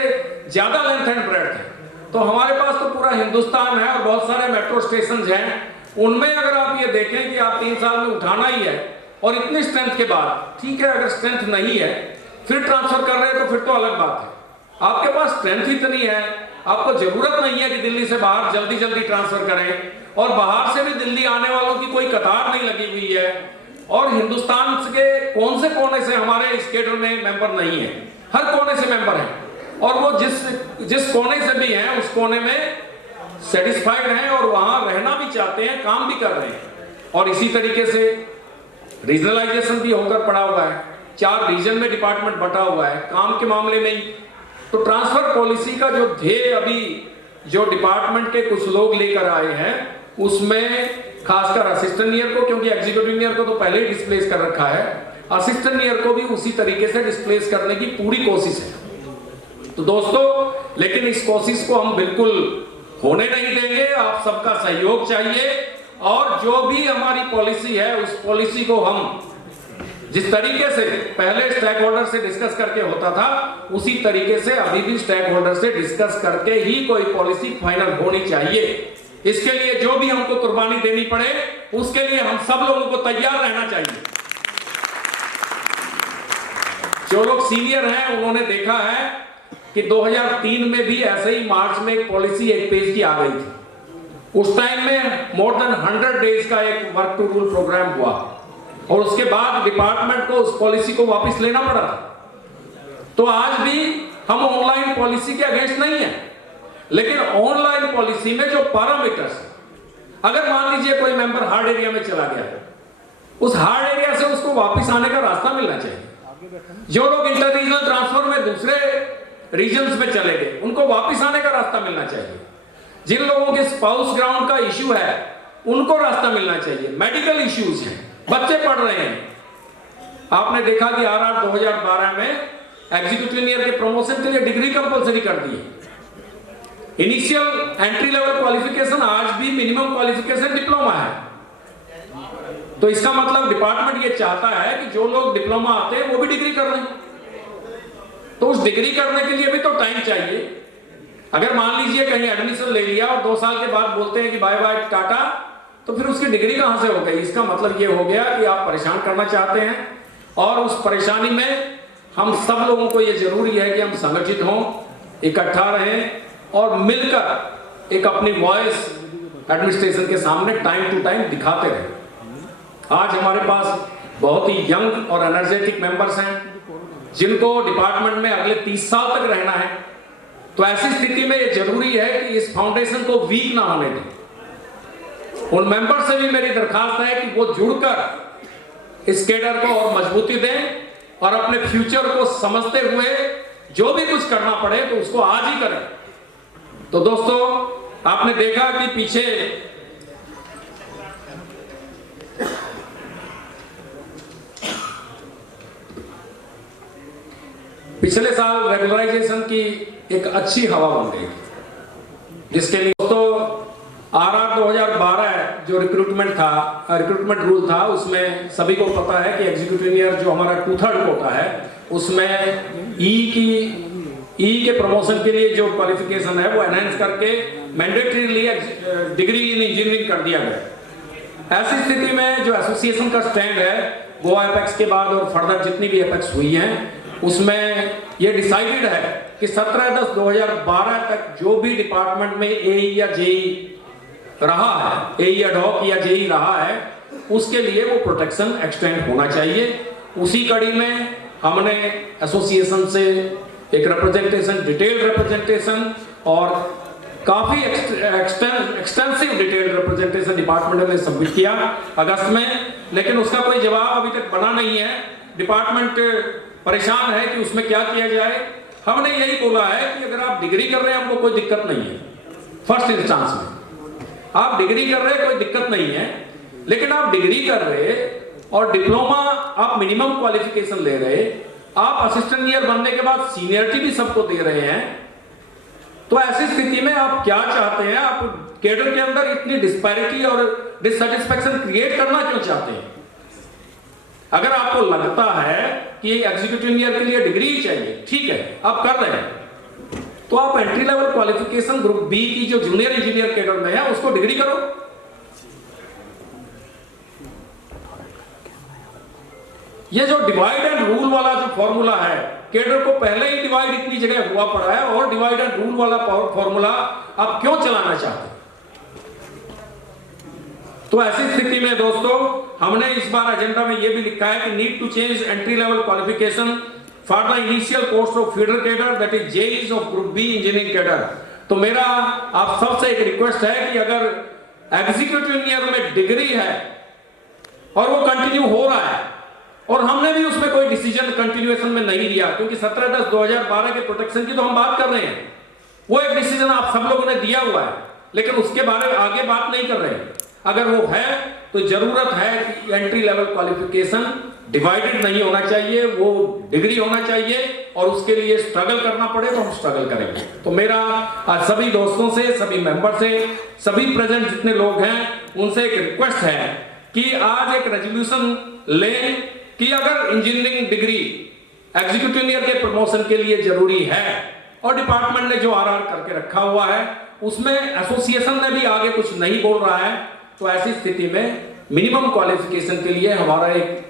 ज्यादा लेंथ एंड ब्रेड्थ है। तो हमारे पास तो पूरा हिंदुस्तान है और बहुत सारे मेट्रो स्टेशन हैं। उनमें अगर आप ये देखें कि आप 3 साल में उठाना ही है और इतनी स्ट्रेंथ के बाद, ठीक है अगर स्ट्रेंथ नहीं है फिर ट्रांसफर कर रहे हैं तो फिर तो अलग बात है। आपके पास स्ट्रेंथ इतनी है, आपको जरूरत नहीं है कि दिल्ली से बाहर जल्दी जल्दी ट्रांसफर करें, और बाहर से भी दिल्ली आने वालों की कोई कतार नहीं लगी हुई है। और हिंदुस्तान के कौन से कोने से हमारे इस कैडर में मेंबर नहीं है, हर कोने से मेंबर है, और वो जिस कोने से भी हैं उस कोने में सेटिस्फाइड हैं और वहां रहना भी चाहते हैं, काम भी कर रहे हैं। और इसी तरीके से रीजनलाइजेशन भी होकर पड़ा हुआ है, 4 रीजन में डिपार्टमेंट बटा हुआ है काम के मामले में ही। तो ट्रांसफर पॉलिसी का जो ध्येय अभी जो डिपार्टमेंट के कुछ लोग लेकर आए हैं उसमें खासकर असिस्टेंट ईयर को, क्योंकि एग्जीक्यूटिव ईयर को तो पहले ही डिस्प्लेस कर रखा है, असिस्टेंट ईयर को भी उसी तरीके से डिस्प्लेस करने की पूरी कोशिश है। तो दोस्तों लेकिन इस कोशिश को हम बिल्कुल होने नहीं देंगे, आप सबका सहयोग चाहिए। और जो भी हमारी पॉलिसी है उस पॉलिसी को हम जिस तरीके से पहले स्टेक होल्डर से डिस्कस करके होता था उसी तरीके से अभी भी स्टेक होल्डर से डिस्कस करके ही कोई पॉलिसी फाइनल होनी चाहिए। इसके लिए जो भी हमको कुर्बानी देनी पड़े उसके लिए हम सब लोगों को तैयार रहना चाहिए। जो लोग सीनियर हैं उन्होंने देखा है कि 2003 में भी ऐसे ही मार्च में एक पॉलिसी 1 पेज की आ गई थी। उस टाइम में मोर देन 100 डेज का एक वर्क टू रूल प्रोग्राम हुआ और उसके बाद डिपार्टमेंट को उस पॉलिसी को वापस लेना पड़ा। तो आज भी हम ऑनलाइन पॉलिसी के अगेंस्ट नहीं है, लेकिन ऑनलाइन पॉलिसी में जो पैरामीटर्स, अगर मान लीजिए कोई मेंबर हार्ड एरिया में चला गया, उस हार्ड एरिया से उसको वापस आने का रास्ता मिलना चाहिए। जो लोग इंटर रीजनल ट्रांसफर में दूसरे रीजन्स में चले गए उनको वापस आने का रास्ता मिलना चाहिए। जिन लोगों के स्पाउस ग्राउंड का इश्यू है उनको रास्ता मिलना चाहिए। मेडिकल इश्यूज हैं, बच्चे पढ़ रहे हैं। आपने देखा कि आरआर 2012 में एग्जीक्यूटिव ईयर के प्रमोशन के लिए डिग्री कंपलसरी कर दी है। इनिशियल एंट्री लेवल क्वालिफिकेशन आज भी मिनिमम क्वालिफिकेशन डिप्लोमा है। तो इसका मतलब डिपार्टमेंट ये चाहता है कि जो लोग डिप्लोमा आते हैं वो भी डिग्री कर रहे हैं। तो उस डिग्री करने के लिए भी तो टाइम चाहिए। अगर मान लीजिए कहीं एडमिशन ले लिया और 2 साल के बाद बोलते हैं कि बाय बाय टाटा, तो फिर उसकी डिग्री कहां से हो गई? इसका मतलब ये हो गया कि आप परेशान करना चाहते हैं। और उस परेशानी में हम सब लोगों को ये जरूरी है कि हम संगठित हों, इकट्ठा रहें और मिलकर एक अपनी वॉइस एडमिनिस्ट्रेशन के सामने टाइम टू टाइम दिखाते रहें। आज हमारे पास बहुत ही यंग और एनर्जेटिक मेंबर्स हैं जिनको डिपार्टमेंट में अगले 30 साल तक रहना है। तो ऐसी स्थिति में ये जरूरी है कि इस फाउंडेशन को वीक ना होने दें। उन मेंबर से भी मेरी दरखास्त है कि वो जुड़कर इस कैडर को और मजबूती दें और अपने फ्यूचर को समझते हुए जो भी कुछ करना पड़े तो उसको आज ही करें। तो दोस्तों आपने देखा कि पीछे पिछले साल रेगुलराइजेशन की एक अच्छी हवा बन गई, जिसके लिए दोस्तों आरआर 2012 जो रिक्रूटमेंट रूल था उसमें सभी को पता है कि एग्जीक्यूटिव ईयर जो हमारा 2/3 कोटा है उसमें ई के प्रमोशन के लिए जो क्वालिफिकेशन है वो एनहांस करके मैंडेटरीली डिग्री इन इंजीनियरिंग कर दिया गया। ऐसी स्थिति में जो एसोसिएशन का स्टैंड है गोवा एपेक्स के बाद और फर्दर जितनी भी एपेक्स हुई हैं उसमें ये डिसाइडेड है कि 17/10/2012 तक जो भी डिपार्टमेंट में एई या जेई रहा है, एई एडहॉक या जेई रहा है, उसके लिए वो प्रोटेक्शन एक्सटेंड होना चाहिए। उसी कड़ी में हमने एसोसिएशन से एक रिप्रेजेंटेशन, डिटेल्ड रिप्रेजेंटेशन और काफी एक्सटेंसिव डिटेल्ड रिप्रेजेंटेशन डिपार्टमेंट ने सबमिट किया अगस्त में, लेकिन उसका कोई जवाब अभी तक बना नहीं है। डिपार्टमेंट परेशान है कि उसमें क्या किया जाए। हमने यही बोला है कि अगर आप डिग्री कर रहे हैं हमको कोई दिक्कत नहीं है, फर्स्ट इंस्टेंस में आप डिग्री कर रहे हैं कोई दिक्कत नहीं है, लेकिन आप डिग्री कर रहे और डिप्लोमा आप मिनिमम क्वालिफिकेशन ले रहे, आप असिस्टेंट ईयर बनने के बाद सीनियरिटी भी सबको दे रहे हैं, तो ऐसी स्थिति में आप क्या चाहते हैं? आप कैडर के अंदर इतनी डिस्पैरिटी और डिससेटिस्फैक्शन क्रिएट करना क्यों चाहते हैं? अगर आपको लगता है कि एग्जीक्यूटिव इंजीनियर के लिए डिग्री ही चाहिए, ठीक है, आप कर रहे हैं, तो आप entry level qualification group B की जो जूनियर इंजीनियर कैडर में है उसको डिग्री करो। ये जो डिवाइड एंड रूल वाला जो फॉर्मूला है, कैडर को पहले ही डिवाइड इतनी जगह हुआ पड़ा है, और डिवाइड एंड रूल वाला फॉर्मूला आप क्यों चलाना चाहते हैं? तो ऐसी स्थिति में दोस्तों, हमने इस बार एजेंडा में यह भी लिखा है कि need to change entry level qualification for the initial course of feeder cadre, that is JEs of group B engineering cadre. तो मेरा आप सबसे एक रिक्वेस्ट है कि अगर एग्जीक्यूटिव इंजीनियर में डिग्री है और वो कंटिन्यू हो रहा है, और हमने भी उसमें कोई डिसीजन कंटिन्यूएशन में नहीं लिया, क्योंकि 17/10/2012 के प्रोटेक्शन की तो हम बात कर रहे हैं, वो एक डिसीजन आप सब लोगों ने दिया हुआ है, लेकिन उसके बारे में आगे बात नहीं कर रहे हैं। अगर वो है तो जरूरत है कि एंट्री लेवल क्वालिफिकेशन डिवाइडेड नहीं होना चाहिए, वो डिग्री होना चाहिए, और उसके लिए स्ट्रगल करना पड़े तो हम स्ट्रगल करेंगे। तो मेरा आज सभी दोस्तों से, सभी मेंबर से, सभी प्रेजेंट जितने लोग हैं, उनसे एक रिक्वेस्ट है कि आज एक रेजोल्यूशन लें कि अगर इंजीनियरिंग डिग्री एग्जीक्यूटिव इंजीनियर के प्रमोशन के लिए जरूरी है, और डिपार्टमेंट ने जो आरआर करके रखा हुआ है उसमें एसोसिएशन ने भी आगे कुछ नहीं बोल रहा है, तो ऐसी स्थिति में मिनिमम क्वालिफिकेशन के लिए हमारा एक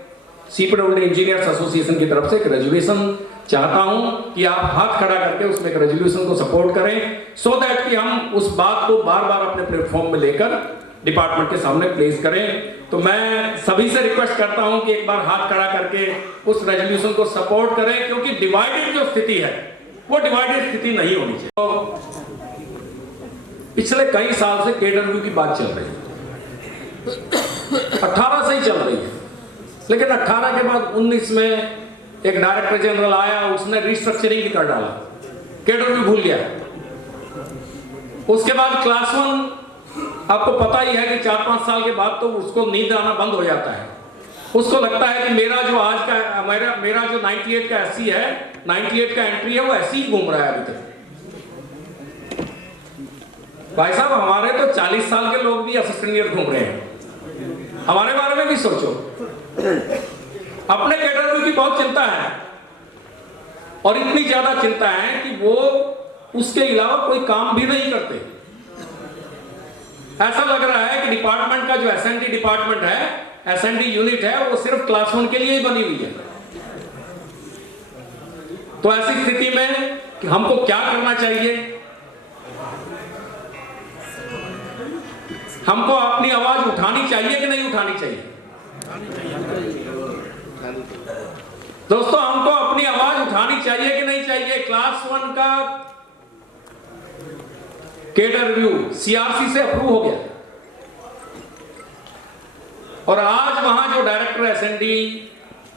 सीपीडब्ल्यूडी इंजीनियर्स एसोसिएशन की तरफ से एक रेजोल्यूशन चाहता हूं कि आप हाथ खड़ा करके उसमें एक रेजोल्यूशन को सपोर्ट करें, सो दैट कि हम उस बात को बार बार अपने प्लेटफॉर्म में लेकर डिपार्टमेंट के सामने प्लेस करें। तो मैं सभी से रिक्वेस्ट करता हूं कि एक बार हाथ खड़ा करके उस रेजोल्यूशन को सपोर्ट करें, क्योंकि डिवाइडेड जो स्थिति है वो डिवाइडेड स्थिति नहीं होनी चाहिए। तो पिछले कई साल से कैडर रिव्यू की बात चल रही है, 18 से ही चल रही है, लेकिन 18 के बाद 19 में एक डायरेक्टर जनरल आया, उसने रिस्ट्रक्चरिंग कर डाला, कैडर रिव्यू भूल गया। उसके बाद क्लास 1 आपको पता ही है कि 4-5 साल के बाद तो उसको नींद आना बंद हो जाता है, उसको लगता है कि मेरा जो आज का मेरा जो 98 का एससी है, 98 का एंट्री है, वो ऐसे ही घूम रहा है अभी तक। भाई साहब, हमारे तो 40 साल के लोग भी असिस्टेंट इंजीनियर घूम रहे हैं, हमारे बारे में भी सोचो। अपने कैडर रिव्यू की बहुत चिंता है, और इतनी ज्यादा चिंता है कि वो उसके अलावा कोई काम भी नहीं करते। ऐसा लग रहा है कि डिपार्टमेंट का जो एसएनडी डिपार्टमेंट है, एसएनडी यूनिट है, वो सिर्फ क्लास 1 के लिए ही बनी हुई है। तो ऐसी स्थिति में कि हमको क्या करना चाहिए? हमको अपनी आवाज उठानी चाहिए कि नहीं उठानी चाहिए? दोस्तों, हमको अपनी आवाज उठानी चाहिए कि नहीं चाहिए? क्लास 1 का कैडर रिव्यू सीआरसी से अप्रूव हो गया, और आज वहां जो डायरेक्टर एसएनडी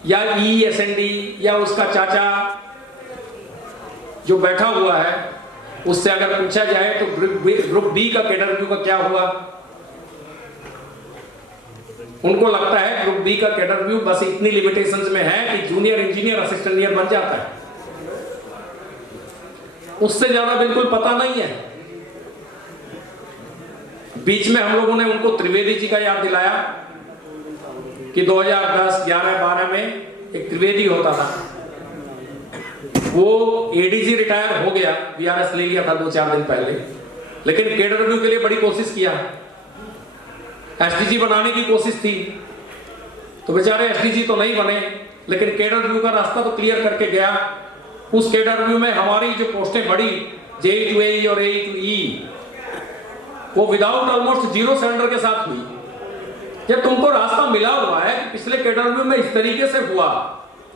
या ई एसएनडी या उसका चाचा जो बैठा हुआ है, उससे अगर पूछा जाए तो ग्रुप बी का कैडर रिव्यू का क्या हुआ, उनको लगता है ग्रुप बी का कैडर रिव्यू बस इतनी लिमिटेशंस में है कि जूनियर इंजीनियर असिस्टेंट इंजीनियर बन जाता है, उससे ज्यादा बिल्कुल पता नहीं है। बीच में हम लोगों ने उनको त्रिवेदी जी का याद दिलाया कि 2010, 11, 12 में एक त्रिवेदी होता था, वो एडीजी रिटायर हो गया, वीआरएस ले लिया था 2-4 दिन पहले, लेकिन कैडर रिव्यू के लिए बड़ी कोशिश किया, एसडीजी बनाने की कोशिश थी, तो बेचारे एसडीजी तो नहीं बने, लेकिन कैडर रिव्यू का रास्ता तो क्लियर करके गया। उस कैडर रिव्यू में हमारी जो पोस्टें बढ़ी, जेई टू एई और एई टू ई, वो विदाउट ऑलमोस्ट 0 सरेंडर के साथ हुई। जब तुमको रास्ता मिला हुआ है कि पिछले कैडर रिव्यू में इस तरीके से हुआ,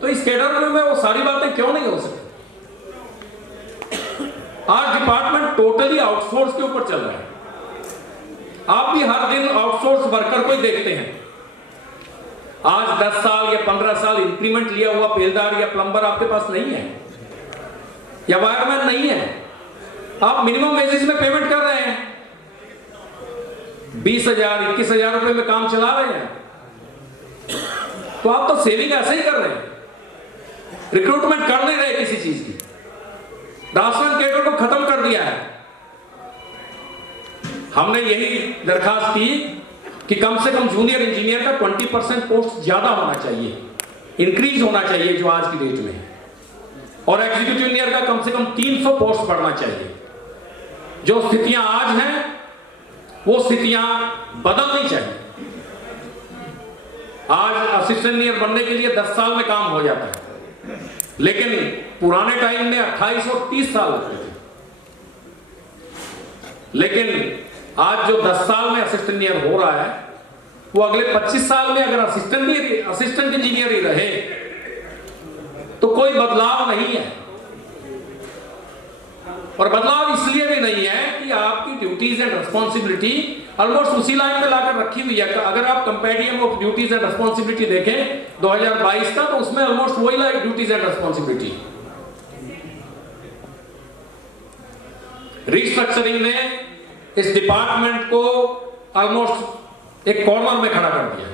तो इस कैडर रिव्यू में वो सारी बातें क्यों नहीं हो सकती? आज डिपार्टमेंट टोटली आउटसोर्स के ऊपर चल रहा है। आप भी हर दिन आउटसोर्स वर्कर को ही देखते हैं। आज 10 साल या 15 साल इंक्रीमेंट लिया हुआ पेलदार या प्लम्बर आपके पास नहीं है, या वायरमैन नहीं है, आप मिनिमम वेजेस में पेमेंट कर रहे हैं, 20,000 21,000 रुपए में काम चला रहे हैं, तो आप तो सेविंग ऐसे ही कर रहे हैं, रिक्रूटमेंट कर नहीं रहे किसी चीज की। राशन कैडर को खत्म कर दिया है, हमने यही दरखास्त की कि कम से कम जूनियर इंजीनियर का 20% पोस्ट ज्यादा होना चाहिए, इंक्रीज होना चाहिए जो आज की डेट में, और एग्जीक्यूटिव इंजीनियर का कम से कम 300 पोस्ट बढ़ना चाहिए। जो स्थितियां आज हैं वो स्थितियां बदलनी चाहिए। आज असिस्टेंट इंजीनियर बनने के लिए 10 साल में काम हो जाता है, लेकिन पुराने टाइम में 28 और 30 साल लगते थे। लेकिन आज जो 10 साल में असिस्टेंट इंजीनियर हो रहा है वो अगले 25 साल में अगर असिस्टेंट इंजीनियर ही रहे तो कोई बदलाव नहीं है। और बदलाव इसलिए भी नहीं है कि आपकी ड्यूटीज एंड रिस्पॉन्सिबिलिटी ऑलमोस्ट उसी लाइन में लाकर रखी हुई है। अगर आप comparison of duties and responsibility देखें 2022 का, तो उसमें ऑलमोस्ट वही like duties and responsibility. Restructuring ने इस डिपार्टमेंट को ऑलमोस्ट एक कॉर्नर में खड़ा कर दिया।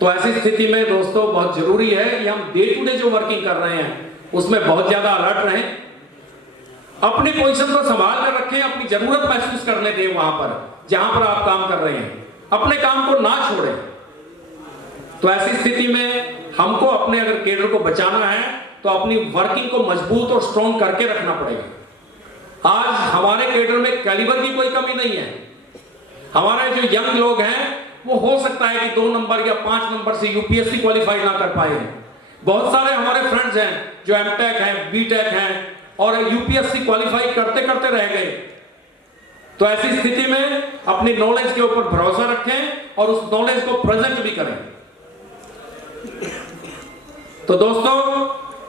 तो ऐसी स्थिति में दोस्तों बहुत जरूरी है कि हम डे टू डे जो वर्किंग कर रहे हैं उसमें बहुत ज्यादा अलर्ट रहें, अपनी पोजीशन को संभाल कर रखें, अपनी जरूरत महसूस करने दें वहां पर जहां पर आप काम कर रहे हैं, अपने काम को ना छोड़ें। तो ऐसी स्थिति में हमको अपने अगर केडर को बचाना है तो अपनी वर्किंग को मजबूत और स्ट्रॉन्ग करके रखना पड़ेगा। आज हमारे केडर में कैलिबर की कोई कमी नहीं है। हमारे जो यंग लोग हैं वो हो सकता है कि 2 नंबर या 5 नंबर से यूपीएससी क्वालिफाई ना कर पाए हैं। बहुत सारे हमारे फ्रेंड्स हैं जो एमटेक हैं, बीटेक हैं और यूपीएससी क्वालिफाई करते करते रह गए। तो ऐसी स्थिति में अपनी नॉलेज के ऊपर भरोसा रखें और उस नॉलेज को प्रेजेंट भी करें। तो दोस्तों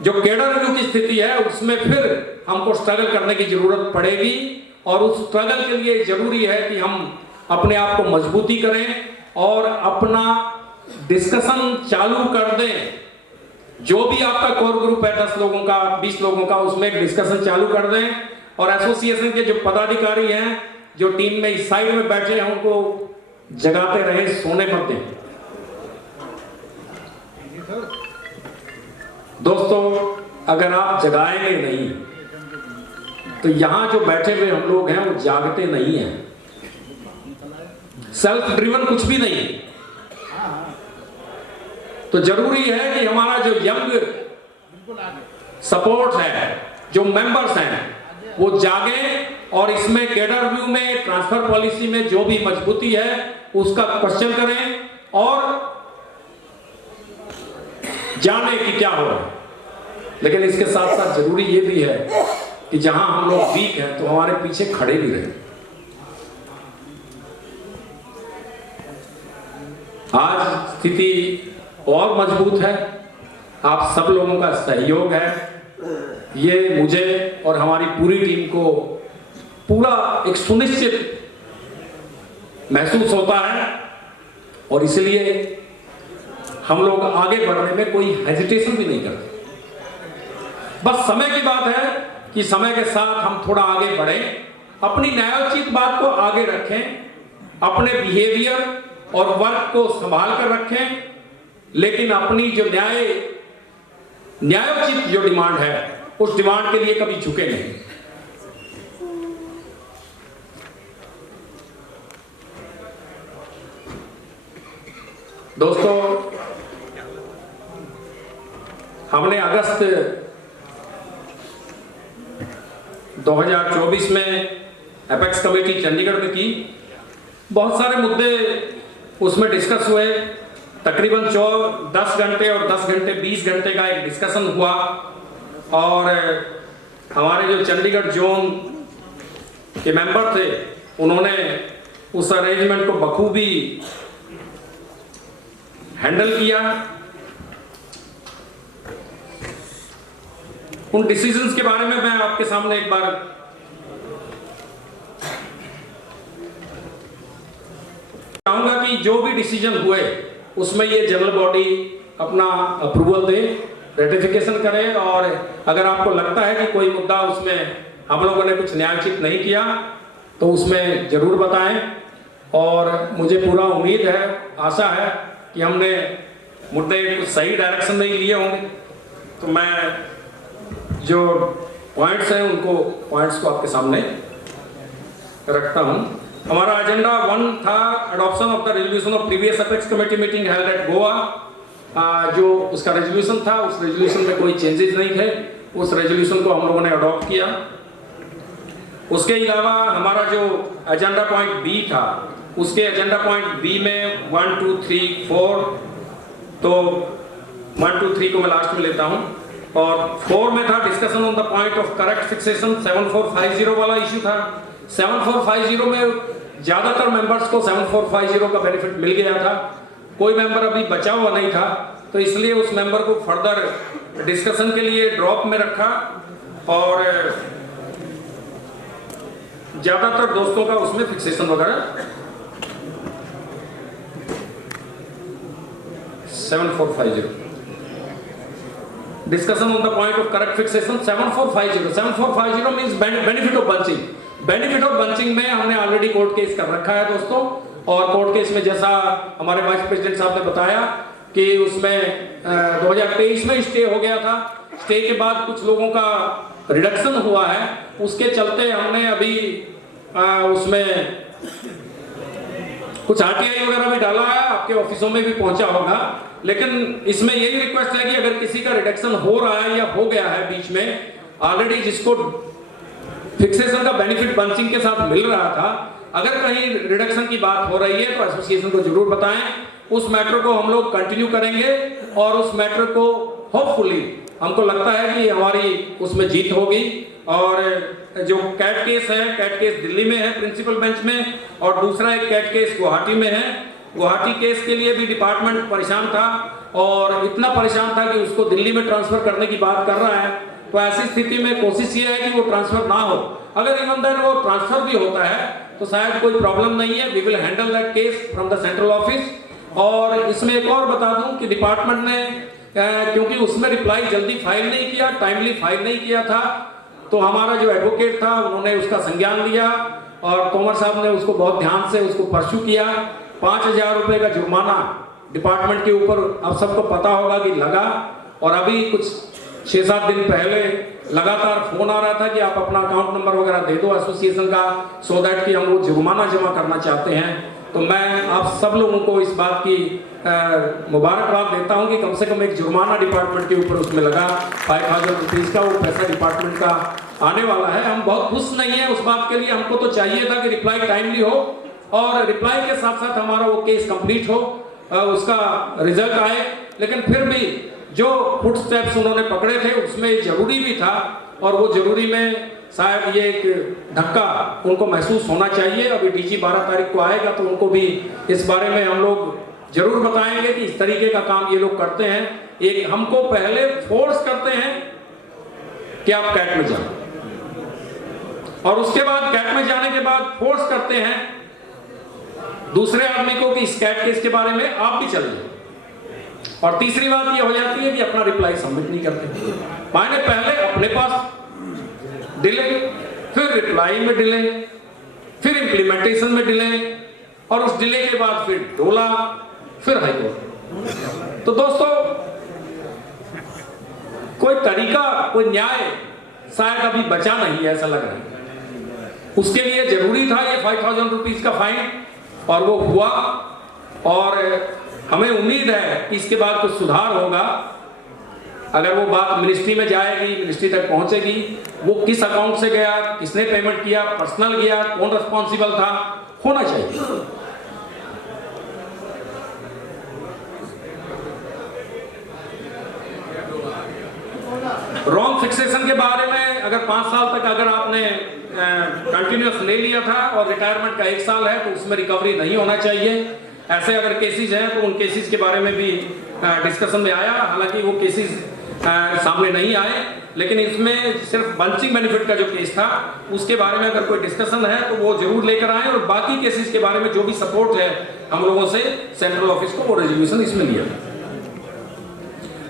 जो केडर रिव्यू की स्थिति है उसमें फिर हमको स्ट्रगल करने की जरूरत पड़ेगी, और उस स्ट्रगल के लिए जरूरी है कि हम अपने आप को मजबूती करें और अपना डिस्कशन चालू कर दें। जो भी आपका कोर ग्रुप है 10 लोगों का, 20 लोगों का, उसमें एक डिस्कशन चालू कर दें, और एसोसिएशन के जो पदाधिकारी हैं जो टीम में इस साइड में बैठे हैं उनको जगाते रहे, सोने मत दें। दोस्तों अगर आप जगाएंगे नहीं तो यहां जो बैठे हुए हम लोग हैं वो जागते नहीं हैं। सेल्फ ड्रिवन कुछ भी नहीं है। तो जरूरी है कि हमारा जो यंग सपोर्ट है, जो मेंबर्स हैं, वो जागे और इसमें केडर रिव्यू में, ट्रांसफर पॉलिसी में जो भी मजबूती है उसका क्वेश्चन करें और जाने कि क्या हो रहा है। लेकिन इसके साथ साथ जरूरी ये भी है कि जहां हम लोग वीक हैं तो हमारे पीछे खड़े भी रहें। आज स्थिति और मजबूत है, आप सब लोगों का सहयोग है, ये मुझे और हमारी पूरी टीम को पूरा एक सुनिश्चित महसूस होता है, और इसलिए हम लोग आगे बढ़ने में कोई हेजिटेशन भी नहीं करते। बस समय की बात है कि समय के साथ हम थोड़ा आगे बढ़ें, अपनी न्यायोचित बात को आगे रखें, अपने बिहेवियर और वर्क को संभाल कर रखें, लेकिन अपनी जो न्यायोचित जो डिमांड है उस डिमांड के लिए कभी झुके नहीं। दोस्तों हमने अगस्त 2024 में एपेक्स कमेटी चंडीगढ़ में की। बहुत सारे मुद्दे उसमें डिस्कस हुए, तकरीबन 10 घंटे और 10 घंटे 20 घंटे का एक डिस्कशन हुआ, और हमारे जो चंडीगढ़ जोन के मेंबर थे उन्होंने उस अरेंजमेंट को बखूबी हैंडल किया। उन डिसीजंस के बारे में मैं आपके सामने एक बार चाहूंगा कि जो भी डिसीजन हुए उसमें ये जनरल बॉडी अपना अप्रूवल दे, रेटिफिकेशन करे, और अगर आपको लगता है कि कोई मुद्दा उसमें हम लोगों ने कुछ न्यायोचित नहीं किया तो उसमें जरूर बताएं। और मुझे पूरा उम्मीद है, आशा है कि हमने मुद्दे कुछ सही डायरेक्शन में ही लिए होंगे। तो मैं जो पॉइंट्स हैं उनको आपके सामने रखता हूं। हमारा एजेंडा 1 था adoption of the resolution of previous apex committee meeting held at Goa. जो उसका रेजोल्यूशन था, उस रेजोल्यूशन में कोई चेंजेस नहीं थे, उस रेजोल्यूशन को हम लोगों ने अडॉप्ट किया। उसके अलावा हमारा जो एजेंडा पॉइंट बी था, उसके एजेंडा पॉइंट बी में 1, 2, 3, 4, तो 1, 2, 3 को मैं लास्ट में लेता हूं। और 4 में था discussion on the point of correct fixation, 7450 वाला इश्यू था। 7450 में ज्यादातर मेंबर्स को 7450 का बेनिफिट मिल गया था, कोई मेंबर अभी बचा हुआ नहीं था, तो इसलिए उस मेंबर को फर्दर डिस्कशन के लिए ड्रॉप में रखा। और ज्यादातर दोस्तों का उसमें फिक्सेशन वगैरह 7450 discussion on the point of correct fixation 7450 means benefit of bunching. Benefit of bunching में हमने ऑलरेडी कोर्ट केस कर रखा है दोस्तों, और कोर्ट केस में जैसा हमारे वाइस प्रेसिडेंट साहब ने बताया कि उसमें 2023 में स्टे हो गया था। स्टे के बाद कुछ लोगों का रिडक्शन हुआ है, उसके चलते हमने अभी उसमें कुछ आरटीआई वगैरह भी डाला है, आपके ऑफिसों में भी पहुंचा होगा। लेकिन इसमें यही रिक्वेस्ट है कि अगर किसी का रिडक्शन हो रहा है या हो गया है बीच में, ऑलरेडी जिसको फिक्सेशन का बेनिफिट बंचिंग के साथ मिल रहा था, अगर कहीं रिडक्शन की बात हो रही है तो एसोसिएशन को जरूर बताएं। उस मैटर को हम लोग कंटिन्यू करेंगे और उस मैटर को होपफुली हमको लगता है कि हमारी उसमें जीत होगी। और जो कैट केस है, कैट केस दिल्ली में है प्रिंसिपल बेंच में, और दूसरा एक कैट केस गुवाहाटी में है। गुवाहाटी केस के लिए भी डिपार्टमेंट परेशान था, और इतना परेशान था कि उसको दिल्ली में ट्रांसफर करने की बात कर रहा है। तो ऐसी स्थिति में कोशिश ये है कि वो ट्रांसफर ना हो। अगर इवन देन वो ट्रांसफर भी होता है तो शायद कोई प्रॉब्लम नहीं है, we will handle that case from the central office. और इसमें एक और बता दूं कि डिपार्टमेंट ने क्योंकि उसमें रिप्लाई जल्दी फाइल नहीं किया, टाइमली फाइल नहीं किया था, तो हमारा जो एडवोकेट था उन्होंने उसका संज्ञान लिया और तोमर साहब ने उसको बहुत ध्यान से उसको परस्यू किया। 5000 रुपए का जुर्माना डिपार्टमेंट के ऊपर अब सबको पता होगा कि लगा। और अभी कुछ 6-7 दिन पहले लगातार फोन आ रहा था कि आप अपना अकाउंट नंबर वगैरह दे दो एसोसिएशन का, सो दैट कि हम वो जुर्माना जमा करना चाहते हैं। तो मैं आप सब लोगों को इस बात की मुबारकबाद देता हूं कि कम से कम एक जुर्माना डिपार्टमेंट के ऊपर उसमें लगा 5000 रुपीज का, वो पैसा डिपार्टमेंट का आने वाला है। हम बहुत खुश नहीं है उस बात के लिए, हमको तो चाहिए था कि रिप्लाई टाइमली हो और रिप्लाई के साथ साथ हमारा वो केस कंप्लीट हो, उसका रिजल्ट आए। लेकिन फिर भी जो फुट स्टेप्स उन्होंने पकड़े थे उसमें जरूरी भी था, और वो जरूरी में शायद ये एक धक्का उनको महसूस होना चाहिए। अभी डीजी 12 तारीख को आएगा तो उनको भी इस बारे में हम लोग जरूर बताएंगे कि इस तरीके का काम ये लोग करते हैं। एक हमको पहले फोर्स करते हैं कि आप कैट में जाओ, और उसके बाद कैट में जाने के बाद फोर्स करते हैं दूसरे आदमी को कि इस कैट केस के बारे में आप भी चलिए। और तीसरी बात ये हो जाती है कि अपना रिप्लाई सबमिट नहीं करते। माने पहले अपने पास डिले, फिर रिप्लाई में डिले, फिर इंप्लीमेंटेशन में डिले, और उस डिले के बाद फिर डोला, फिर हाईकोर्ट। तो दोस्तों कोई तरीका, कोई न्याय शायद अभी बचा नहीं है, ऐसा लग रहा है। उसके लिए जरूरी था ये 5000 रुपीज का फाइन, और वो हुआ। और हमें उम्मीद है कि इसके बाद कुछ सुधार होगा। अगर वो बात मिनिस्ट्री में जाएगी, मिनिस्ट्री तक पहुंचेगी, वो किस अकाउंट से गया, किसने पेमेंट किया, पर्सनल गया, कौन रिस्पॉन्सिबल था, होना चाहिए। रॉन्ग फिक्सेशन के बारे में अगर 5 साल तक अगर आपने कंटिन्यूअस ले लिया था और रिटायरमेंट का 1 साल है तो उसमें रिकवरी नहीं होना चाहिए। ऐसे अगर केसेस हैं तो उन केसेस के बारे में भी डिस्कशन में आया, हालांकि वो केसेस सामने नहीं आए, लेकिन इसमें सिर्फ बंचिंग बेनिफिट का जो केस था उसके बारे में अगर कोई डिस्कशन है तो वो जरूर लेकर आए, और बाकी केसेस के बारे में जो भी सपोर्ट है हम लोगों से सेंट्रल ऑफिस को, वो रेजोल्यूशन इसमें लिया।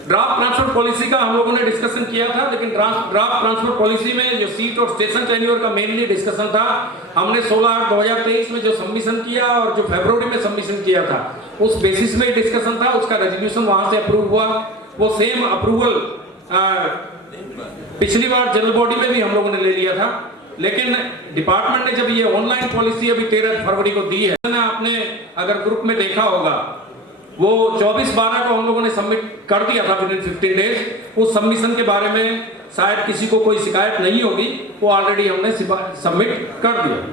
ड्राफ्ट ट्रांसपोर्ट पॉलिसी का हम लोगों ने डिस्कशन किया था, लेकिन ड्राफ्ट ट्रांसपोर्ट पॉलिसी में जो सीट और स्टेशन टेन्योर का मेनली डिस्कशन था, हमने 16/8/2023 में जो सबमिशन किया और जो फरवरी में सबमिशन किया था उस बेसिस में डिस्कशन था। उसका रेजोल्यूशन वहां से अप्रूव हुआ। वो सेम अप्रूवल पिछली बार जनरल बॉडी में भी हम लोगों ने ले लिया था, लेकिन डिपार्टमेंट ने जब ये ऑनलाइन पॉलिसी अभी 13 फरवरी को दी है ना, आपने अगर ग्रुप में देखा होगा, वो 24/12 को हम लोगों ने सबमिट कर दिया था विद इन 15 डेज। उस सबमिशन के बारे में शायद किसी को कोई शिकायत नहीं होगी, वो ऑलरेडी हमने सबमिट कर दिया।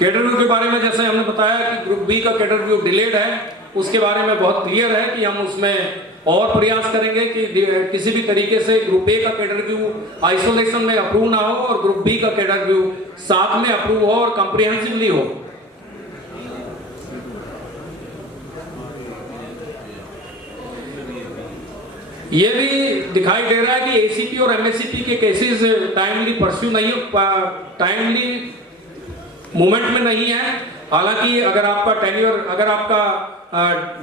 कैडर रिव्यू के बारे में जैसे हमने बताया कि ग्रुप बी का कैडर रिव्यू डिलेड है, उसके बारे में बहुत क्लियर है कि हम उसमें और प्रयास करेंगे कि किसी भी तरीके से ग्रुप ए का कैडर रिव्यू आइसोलेशन में अप्रूव ना हो और ग्रुप बी का कैडर रिव्यू साथ में अप्रूव हो और कॉम्प्रिहेंसिवली हो। ये भी दिखाई दे रहा है कि एसीपी और एमएससीपी के केसेस टाइमली परस्यू नहीं, टाइमली मूवमेंट में नहीं है। हालांकि अगर आपका टेन्योर, अगर आपका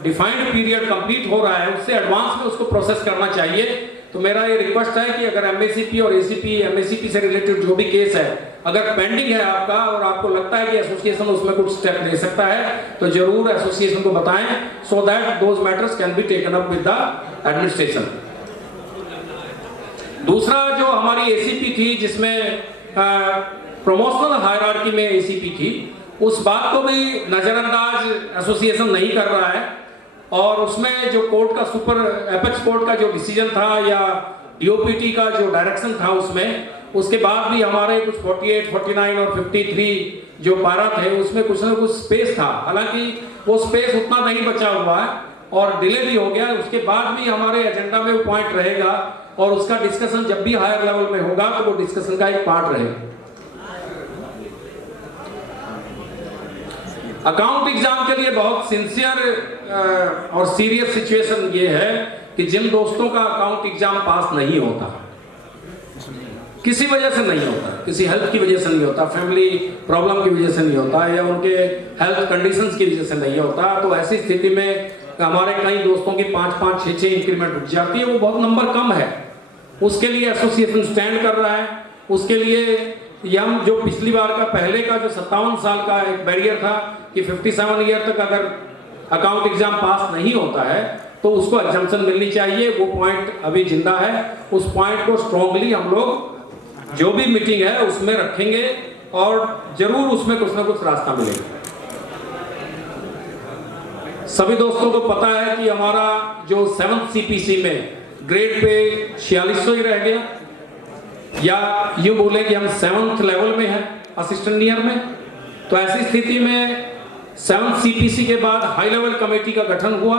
डिफाइंड पीरियड कंप्लीट हो रहा है, उससे एडवांस में उसको प्रोसेस करना चाहिए। तो मेरा ये रिक्वेस्ट है कि अगर एमएससीपी और एसीपी, एमएससीपी से रिलेटेड जो भी केस है अगर पेंडिंग है आपका और आपको लगता है कि एसोसिएशन उसमें कुछ स्टेप ले सकता है, तो जरूर एसोसिएशन को बताएं, so that those matters can be taken up with the administration. दूसरा जो हमारी एसीपी थी, जिसमें प्रमोशनल हायरार्की में एसीपी थी, उस बात को भी नजरअंदाज एसोसिएशन नहीं कर रहा है। और उसमें जो कोर्ट का सुपर एपेक्स कोर्ट का जो डिसीजन था या डीओपीटी का जो डायरेक्शन था, उसके बाद भी हमारे कुछ 48, 49 और 53 जो पारा थे, उसमें कुछ ना कुछ स्पेस था। हालांकि वो स्पेस उतना नहीं बचा हुआ है और डिले भी हो गया। उसके बाद भी हमारे एजेंडा में वो पॉइंट रहेगा और उसका डिस्कशन जब भी हायर लेवल में होगा तो वो डिस्कशन का एक पार्ट रहेगा। अकाउंट एग्जाम के लिए बहुत सिंसियर और सीरियस सिचुएशन ये है कि जिन दोस्तों का अकाउंट एग्जाम पास नहीं होता, किसी वजह से नहीं होता, किसी हेल्थ की वजह से नहीं होता, फैमिली प्रॉब्लम की वजह से नहीं होता या उनके हेल्थ कंडीशंस की वजह से नहीं होता, तो ऐसी स्थिति में हमारे कई दोस्तों की 5-5, 6-6 इंक्रीमेंट रुक जाती है। वो बहुत नंबर कम है। उसके लिए एसोसिएशन स्टैंड कर रहा है। उसके लिए हम जो पिछली बार का पहले का जो 57 साल का एक बैरियर था कि 57 ईयर तक अगर अकाउंट एग्जाम पास नहीं होता है तो उसको एग्जाम्पशन मिलनी चाहिए, वो पॉइंट अभी जिंदा है। उस पॉइंट को स्ट्रांगली हम लोग जो भी मीटिंग है उसमें रखेंगे और जरूर उसमें कुछ ना कुछ रास्ता मिलेगा। सभी दोस्तों को पता है कि हमारा जो 7th CPC में ग्रेड पे 4600 ही रह गया, या यूं बोले कि हम 7th लेवल में हैं असिस्टेंट ईयर में। तो ऐसी स्थिति में 7th CPC के बाद हाई लेवल कमेटी का गठन हुआ।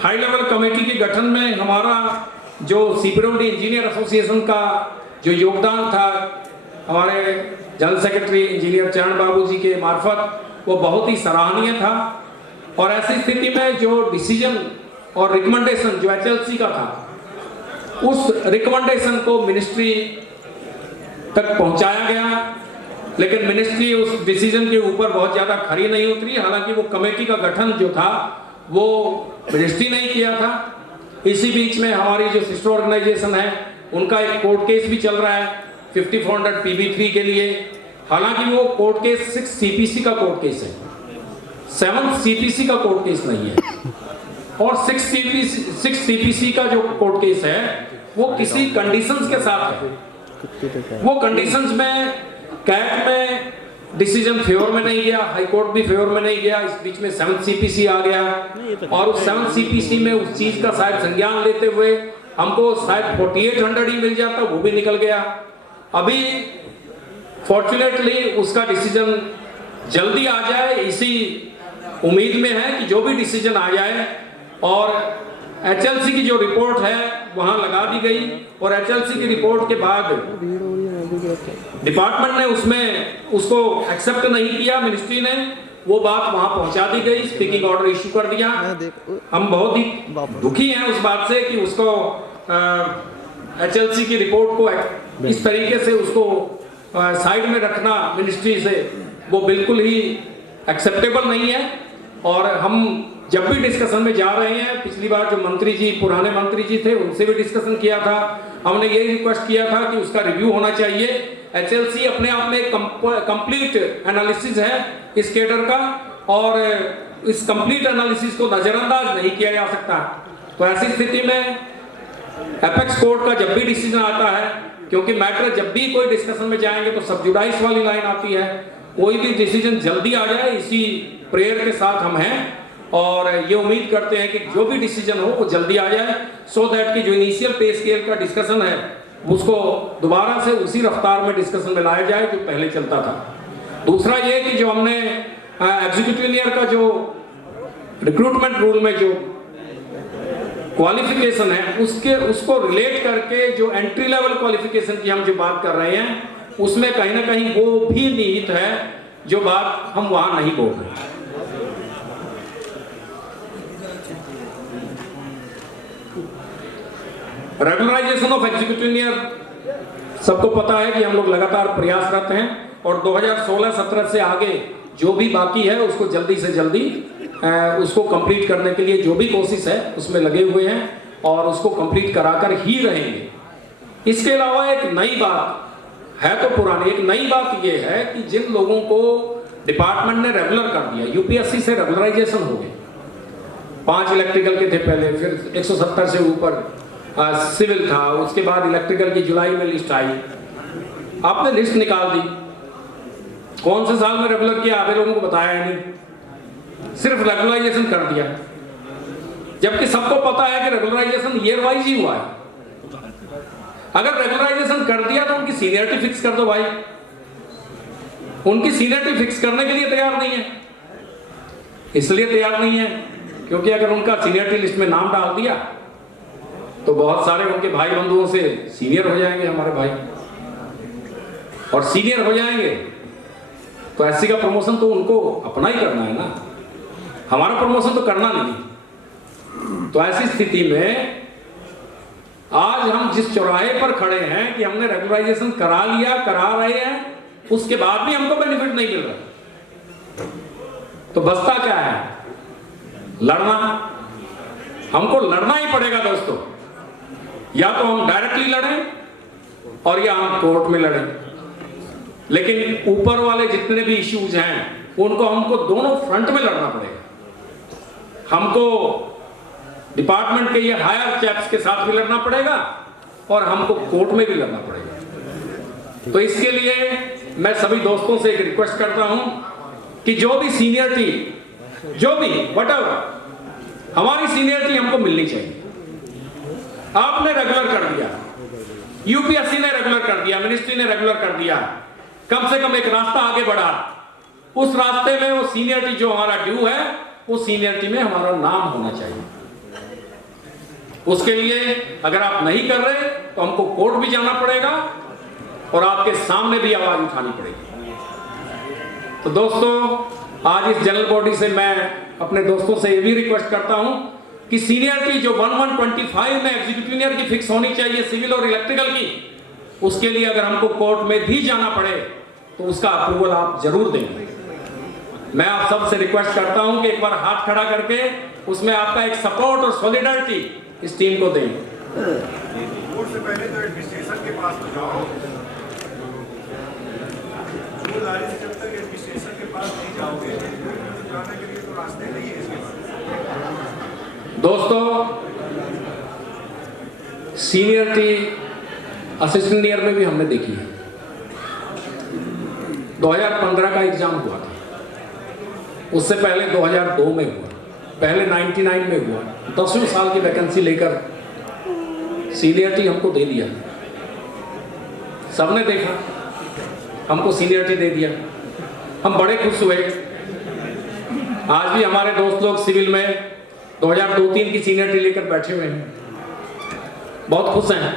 हाई लेवल कमेटी के गठन में हमारा जो सीपीडब्ल्यूडी इंजीनियर एसोसिएशन का जो योगदान था, हमारे जनरल सेक्रेटरी इंजीनियर चरण बाबू जी के मार्फत, वो बहुत ही सराहनीय था। और ऐसी स्थिति में जो डिसीजन और रिकमेंडेशन जो HLC का था, उस रिकमेंडेशन को मिनिस्ट्री तक पहुंचाया गया, लेकिन मिनिस्ट्री उस डिसीजन के ऊपर बहुत ज्यादा खरी नहीं उतरी। हालांकि वो कमेटी का गठन जो था वो मिनिस्ट्री ने ही किया था। इसी बीच में हमारी जो सिस्टर ऑर्गेनाइजेशन है उनका एक कोर्ट केस भी चल रहा है 5400 PB3 के लिए। हालांकि वो कोर्ट केस 6 CPC का कोर्ट केस है, 7th CPC का कोर्ट केस नहीं है। और 6 CPC का जो कोर्ट केस है वो किसी कंडीशंस के साथ है। वो कंडीशंस में कैट में डिसीजन फेवर में नहीं गया, हाई कोर्ट भी फेवर में नहीं गया, इस बीच में 7th CPC आ गया और उस 7th CPC में उस चीज का शायद संज्ञान लेते हुए हमको शायद 4800 ही मिल जाता, वो भी निकल गया। अभी फॉर्चुनेटली उसका डिसीजन जल्दी आ जाए, इसी उम्मीद में है कि जो भी डिसीजन आ जाए। और HLC की जो रिपोर्ट है वहां लगा दी गई और HLC की रिपोर्ट के बाद डिपार्टमेंट ने उसको एक्सेप्ट नहीं किया, मिनिस्ट्री ने वो बात वहां पहुंचा दी गई, स्पीकिंग ऑर्डर इशू कर दिया। हम बहुत ही दुखी हैं उस बात से कि उसको HLC की रिपोर्ट को इस तरीके से उसको साइड में रखना मिनिस्ट्री से, वो बिल्कुल ही एक्सेप्टेबल नहीं है। और हम जब भी डिस्कशन में जा रहे हैं, पिछली बार जो मंत्री जी, पुराने मंत्री जी थे, उनसे भी डिस्कशन किया था, हमने यही रिक्वेस्ट किया था कि उसका रिव्यू होना चाहिए। HLC अपने आप में कंप्लीट एनालिसिस है इस कैडर का, और इस कंप्लीट एनालिसिस को नजरअंदाज नहीं किया जा सकता। तो ऐसी स्थिति में एपेक्स कोर्ट का जब भी डिसीजन आता है, क्योंकि मैटर जब भी कोई डिस्कशन में जाएंगे तो सब जुडाइस वाली लाइन आती है, कोई भी डिसीजन जल्दी आ जाए, इसी प्रेयर के साथ हम हैं और ये उम्मीद करते हैं कि जो भी डिसीजन हो वो जल्दी आ जाए, सो दैट कि जो इनिशियल पे स्केल का डिस्कशन है उसको दोबारा से उसी रफ्तार में डिस्कशन में लाया जाए जो पहले चलता था। दूसरा ये कि जो हमने एग्जीक्यूटिव इंजीनियर का जो रिक्रूटमेंट रूल में जो क्वालिफिकेशन है उसको रिलेट करके जो एंट्री लेवल क्वालिफिकेशन की हम जो बात कर रहे हैं उसमें कहीं ना कहीं वो भी निहित है जो बात हम वहां नहीं बोल रहे। रेगुलराइजेशन ऑफ एग्जीक्यूटिव इंजीनियर, सबको पता है कि हम लोग लगातार प्रयासरत हैं और 2016-17 से आगे जो भी बाकी है उसको जल्दी से जल्दी उसको कंप्लीट करने के लिए जो भी कोशिश है उसमें लगे हुए हैं और उसको कंप्लीट कराकर ही रहेंगे। इसके अलावा एक नई बात है तो पुरानी, एक नई बात ये है कि जिन लोगों को डिपार्टमेंट ने रेगुलर कर दिया, यूपीएससी से रेगुलराइजेशन हो गए, 5 इलेक्ट्रिकल के थे पहले, फिर 170 से ऊपर सिविल था, उसके बाद इलेक्ट्रिकल की जुलाई में लिस्ट आई, आपने लिस्ट निकाल दी, कौन से साल में रेगुलर किया आप लोगों को बताया नहीं, सिर्फ रेगुलराइजेशन कर दिया, जबकि सबको पता है कि रेगुलराइजेशन ईयर वाइज ही हुआ है। अगर रेगुलराइजेशन कर दिया तो उनकी सीनियरिटी फिक्स कर दो भाई, उनकी सीनियरिटी फिक्स करने के लिए तैयार नहीं है। इसलिए तैयार नहीं है क्योंकि अगर उनका सीनियरिटी लिस्ट में नाम डाल दिया तो बहुत सारे उनके भाई बंधुओं से सीनियर हो जाएंगे हमारे भाई, और सीनियर हो जाएंगे तो एससी का प्रमोशन तो उनको अपना ही करना है ना, हमारा प्रमोशन तो करना नहीं। तो ऐसी स्थिति में आज हम जिस चौराहे पर खड़े हैं कि हमने रेगुलराइजेशन करा लिया, करा रहे हैं, उसके बाद भी हमको बेनिफिट नहीं मिल रहा, तो बचता क्या है? लड़ना। हमको लड़ना ही पड़ेगा दोस्तों, या तो हम डायरेक्टली लड़ें और या हम कोर्ट में लड़ें, लेकिन ऊपर वाले जितने भी इश्यूज हैं उनको हमको दोनों फ्रंट में लड़ना पड़ेगा। हमको डिपार्टमेंट के ये हायर चैप्स के साथ भी लड़ना पड़ेगा और हमको कोर्ट में भी लड़ना पड़ेगा। तो इसके लिए मैं सभी दोस्तों से एक रिक्वेस्ट करता हूं कि जो भी सीनियरिटी, जो भी व्हाटएवर, हमारी सीनियरिटी हमको मिलनी चाहिए। आपने रेगुलर कर दिया, यूपीएससी ने रेगुलर कर दिया, मिनिस्ट्री ने रेगुलर कर दिया, कम से कम एक रास्ता आगे बढ़ा, उस रास्ते में वो सीनियरिटी जो हमारा ड्यू है वो सीनियरिटी में हमारा नाम होना चाहिए। उसके लिए अगर आप नहीं कर रहे तो हमको कोर्ट भी जाना पड़ेगा और आपके सामने भी आवाज उठानी पड़ेगी। तो दोस्तों, आज इस जनरल बॉडी से मैं अपने दोस्तों से ये भी रिक्वेस्ट करता हूं कि सीनियरिटी जो 1125 में एग्जीक्यूटिव इंजीनियर की फिक्स होनी चाहिए सिविल और इलेक्ट्रिकल की, उसके लिए अगर हमको कोर्ट में भी जाना पड़े तो उसका अप्रूवल आप जरूर देंगे। मैं आप सबसे रिक्वेस्ट करता हूं कि एक बार हाथ खड़ा करके उसमें आपका एक सपोर्ट और सॉलिडारिटी इस टीम को दें। कोर्ट से पहले तो एडमिनिस्ट्रेशन के पास तो जाओ, जब तक एडमिनिस्ट्रेशन के पास नहीं जाओगे जाने के लिए तो रास्ते नहीं है इसके पास। दोस्तों, सीनियरिटी असिस्टेंट ईयर में भी हमने देखी है। 2015 का एग्जाम हुआ था, उससे पहले 2002 में हुआ, पहले 99 में हुआ, 10वें साल की वैकेंसी लेकर सीनियरिटी हमको दे दिया, सबने देखा, हमको सीनियरिटी दे दिया, हम बड़े खुश हुए। आज भी हमारे दोस्त लोग सिविल में 2002-03 की सीनियरिटी लेकर बैठे हुए हैं, बहुत खुश हैं।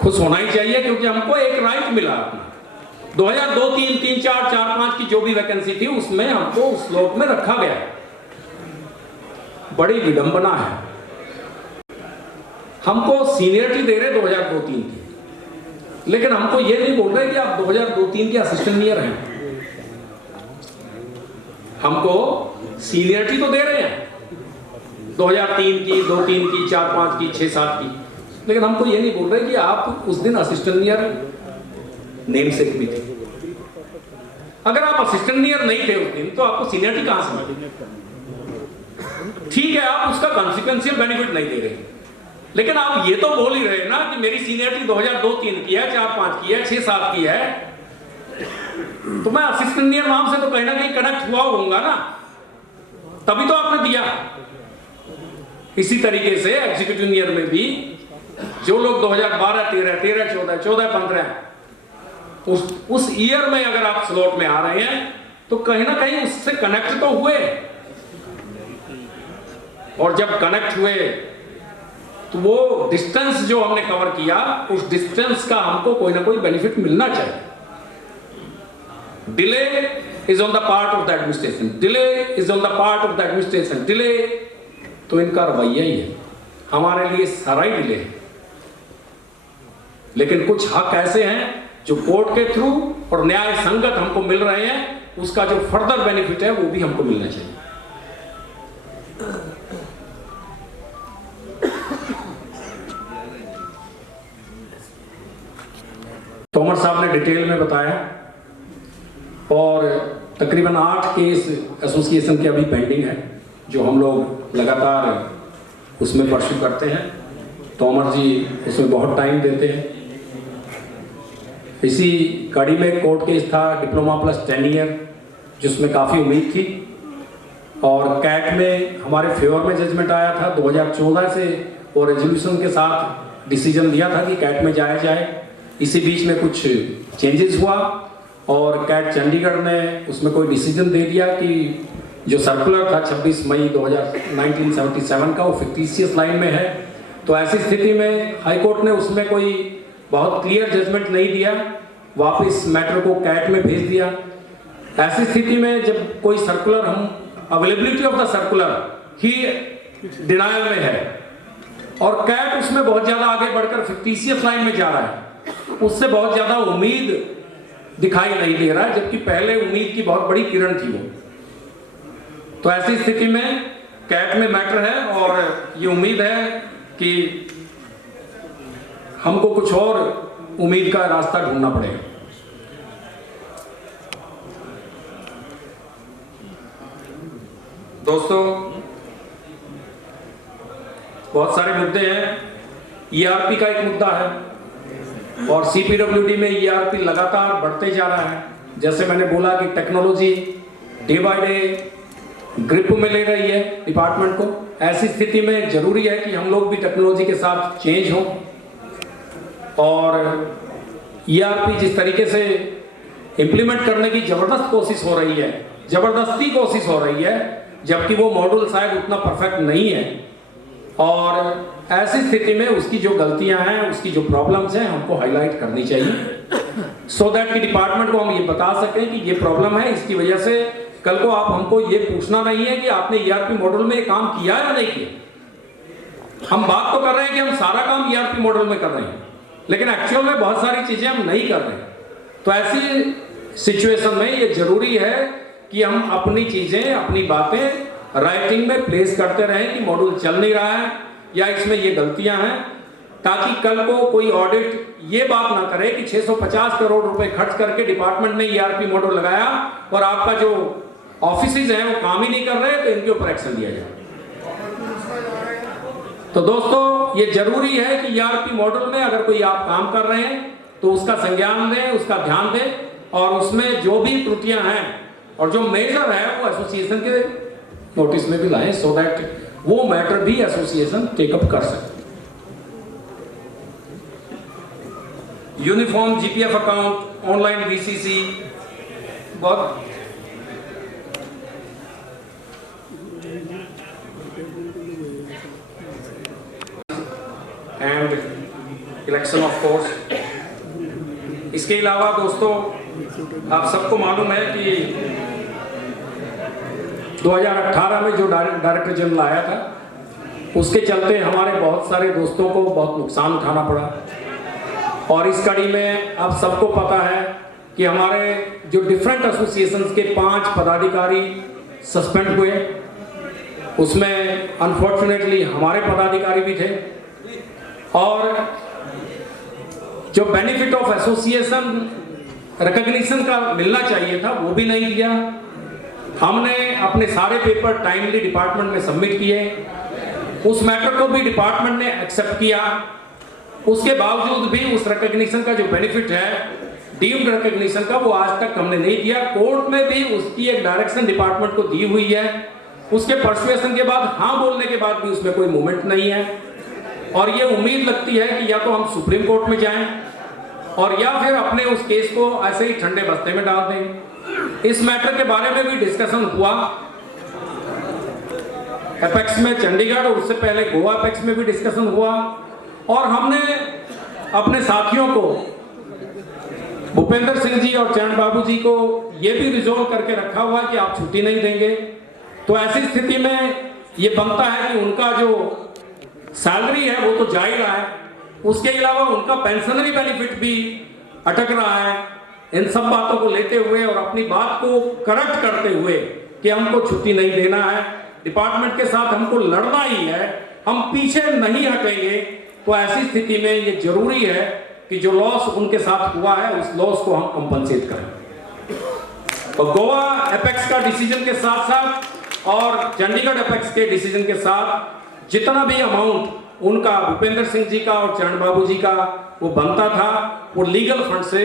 खुश होना ही चाहिए क्योंकि हमको एक राइट मिला। 2002, 3, 3, 4, 4, 5 की जो भी वैकेंसी थी उसमें हमको उस स्लोप में रखा गया। बड़ी विडंबना है, हमको सीनियरिटी दे रहे 2002-03 की, लेकिन हमको ये नहीं बोल रहे कि आप 2002-03 के असिस्टेंट इंजीनियर हैं। हमको सीनियरिटी तो दे रहे हैं 2003 की, 2-3 की, 4-5 की, 6-7 की, लेकिन हमको ये नहीं बोल रहे कि आप उस दिन असिस्टेंट इंजीनियर नेम से भी थे। अगर आप असिस्टेंट इंजीनियर नहीं थे उस दिन तो आपको सीनियरिटी कहां से मिली? ठीक है, आप उसका कॉन्सिक्वेंशियल बेनिफिट नहीं दे रहे, लेकिन आप ये तो बोल ही रहे ना कि मेरी सीनियरिटी 2002-3 की है, 4-5 की है, 6-7 की है, तो मैं असिस्टेंट इंजीनियर नाम से तो कहीं ना कहीं कनेक्ट हुआ होऊंगा ना, तभी तो आपने दिया। इसी तरीके से एग्जीक्यूटिव इंजीनियर में भी जो लोग 2012, 13, 14, 15 उस ईयर में अगर आप स्लॉट में आ रहे हैं तो कहीं ना कहीं उससे कनेक्ट तो हुए, और जब कनेक्ट हुए तो वो डिस्टेंस जो हमने कवर किया उस डिस्टेंस का हमको कोई ना कोई बेनिफिट मिलना चाहिए। Delay is on the part of the administration, delay is on the part of the administration, delay तो इनका रवैया ही है, हमारे लिए सारा ही डिले है। लेकिन कुछ हक ऐसे हैं जो कोर्ट के थ्रू और न्याय संगत हमको मिल रहे हैं, उसका जो फर्दर बेनिफिट है वो भी हमको मिलना चाहिए। तोमर साहब ने डिटेल में बताया, और तकरीबन 8 केस एसोसिएशन के अभी पेंडिंग है जो हम लोग लगातार उसमें परस्यू करते हैं। तोमर जी उसमें बहुत टाइम देते हैं। इसी कड़ी में कोर्ट केस था डिप्लोमा प्लस 10 ईयर, जिसमें काफ़ी उम्मीद थी, और कैट में हमारे फेवर में जजमेंट आया था 2014 से, और रेजोल्यूशन के साथ डिसीजन दिया था कि कैट में जाया जाए। इसी बीच में कुछ चेंजेस हुआ और कैट चंडीगढ़ ने उसमें कोई डिसीजन दे दिया कि जो सर्कुलर था 26 मई 1977 का वो फिक्टिशियस लाइन में है। तो ऐसी स्थिति में हाई कोर्ट ने उसमें कोई बहुत क्लियर जजमेंट नहीं दिया, वापस मैटर को कैट में भेज दिया। ऐसी स्थिति में जब कोई सर्कुलर, हम availability of the circular he denial में है और कैट उसमें बहुत ज़्यादा आगे बढ़कर फिक्टिशियस लाइन में जा रहा है, उससे बहुत ज़्यादा उम्मीद दिखाई नहीं दे रहा है, जबकि पहले उम्मीद की बहुत बड़ी किरण थी वो। तो ऐसी स्थिति में कैट में मैटर है और ये उम्मीद है कि हमको कुछ और उम्मीद का रास्ता ढूंढना पड़ेगा। दोस्तों, बहुत सारे मुद्दे हैं। ईआरपी का एक मुद्दा है और सीपीडब्ल्यूडी में ईआरपी लगातार बढ़ते जा रहा है। जैसे मैंने बोला कि technology day by day grip में ले रही है डिपार्टमेंट को। ऐसी स्थिति में जरूरी है कि हम लोग भी टेक्नोलॉजी के साथ चेंज हों, और ईआरपी जिस तरीके से इम्प्लीमेंट करने की जबरदस्त कोशिश हो रही है, जबरदस्ती कोशिश हो रही है, जबकि वो मॉड्यूल शायद उतना परफेक्ट नहीं है, और ऐसी स्थिति में उसकी जो गलतियां हैं, उसकी जो प्रॉब्लम्स हैं, हमको हाईलाइट करनी चाहिए, सो दैट कि डिपार्टमेंट को हम ये बता सकें कि ये प्रॉब्लम है, इसकी वजह से कल को आप हमको ये पूछना नहीं है कि आपने ईआरपी मॉडल में काम किया या नहीं किया। हम बात तो कर रहे हैं कि हम सारा काम ईआरपी मॉडल में कर रहे हैं, लेकिन एक्चुअल में बहुत सारी चीजें हम नहीं कर रहे। तो ऐसी सिचुएशन में ये जरूरी है कि हम अपनी चीजें, अपनी बातें राइटिंग में प्लेस करते रहें कि मॉड्यूल चल नहीं रहा है या इसमें ये गलतियां हैं, ताकि कल को कोई ऑडिट ये बात ना करे कि 650 करोड़ रुपए खर्च करके डिपार्टमेंट ने ईआरपी मॉडल लगाया और आपका जो ऑफिसेज हैं वो काम ही नहीं कर रहे, तो इनके ऊपर एक्शन लिया जाए। तो दोस्तों, ये जरूरी है कि ईआरपी मॉडल में अगर कोई आप काम कर रहे हैं तो उसका संज्ञान दें, उसका ध्यान दें, और उसमें जो भी त्रुटियां हैं और जो मेजर है वो एसोसिएशन के नोटिस में भी लाएं, सो दैट वो मैटर भी एसोसिएशन टेकअप कर सके। Uniform GPF account, online VCC, बहुत एंड इलेक्शन ऑफ कोर्स। इसके अलावा दोस्तों, आप सबको मालूम है कि 2018 में जो डायरेक्टर जनरल आया था, उसके चलते हमारे बहुत सारे दोस्तों को बहुत नुकसान उठाना पड़ा, और इस कड़ी में आप सबको पता है कि हमारे जो डिफरेंट एसोसिएशंस के 5 पदाधिकारी सस्पेंड हुए। उसमें अनफॉर्चुनेटली हमारे पदाधिकारी भी थे, और जो बेनिफिट ऑफ एसोसिएशन रिकॉग्निशन का मिलना चाहिए था वो भी नहीं दिया। हमने अपने सारे पेपर टाइमली डिपार्टमेंट में सबमिट किए, उस मैटर को भी डिपार्टमेंट ने एक्सेप्ट किया। उसके बावजूद भी उस रिकॉग्निशन का जो बेनिफिट है, डीम्ड रिकॉग्निशन का, वो आज तक हमने नहीं दिया। कोर्ट में भी उसकी एक डायरेक्शन डिपार्टमेंट को दी हुई है, उसके परसुएशन के बाद, हाँ बोलने के बाद भी उसमें कोई मूवमेंट नहीं है। और ये उम्मीद लगती है कि या तो हम सुप्रीम कोर्ट में जाएं और या फिर अपने उस केस को ऐसे ही ठंडे बस्ते में डाल दें। इस मैटर के बारे में भी डिस्कशन हुआ एपेक्स में चंडीगढ़, उससे पहले गोवा एपेक्स में भी डिस्कशन हुआ। और हमने अपने साथियों को, भूपेंद्र सिंह जी और चरण बाबू जी को ये भी रिजोल्व करके रखा हुआ कि आप छुट्टी नहीं देंगे। तो ऐसी स्थिति में ये बनता है कि उनका जो सैलरी है वो तो जा ही रहा है, उसके अलावा उनका पेंशनरी बेनिफिट भी अटक रहा है। इन सब बातों को लेते हुए और अपनी बात को करेक्ट करते हुए कि हमको छुट्टी नहीं देना है, डिपार्टमेंट के साथ हमको लड़ना ही है, हम पीछे नहीं हटेंगे। तो ऐसी स्थिति में ये जरूरी है कि जो लॉस उनके साथ हुआ है उस लॉस को हम कंपनसेट करें। और गोवा एपेक्स का डिसीजन के साथ साथ और चंडीगढ़ एपेक्स के डिसीजन के साथ जितना भी अमाउंट उनका, भूपेंद्र सिंह जी का और चरण बाबू जी का वो बनता था, वो लीगल फंड से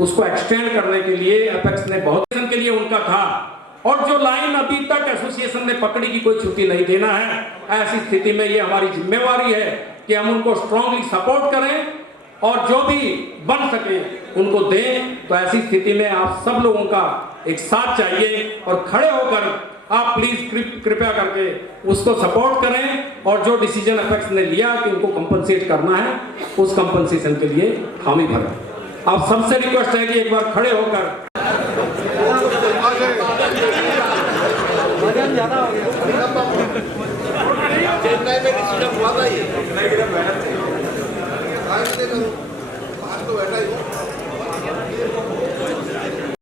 उसको एक्सटेंड करने के लिए एपेक्स ने बहुत के लिए उनका था। और जो लाइन अभी तक एसोसिएशन ने पकड़ी कि कोई छुट्टी नहीं देना है, ऐसी स्थिति में ये हमारी जिम्मेवारी है कि हम उनको स्ट्रांगली सपोर्ट करें और जो भी बन सके उनको दें। तो ऐसी स्थिति में आप सब लोगों का एक साथ चाहिए और खड़े होकर आप प्लीज कृपया करके उसको सपोर्ट करें और जो डिसीजन एपेक्स ने लिया कि उनको कंपनसेट करना है, उस कंपनसेशन के लिए हामी भरें। आप सबसे रिक्वेस्ट है कि एक बार खड़े होकर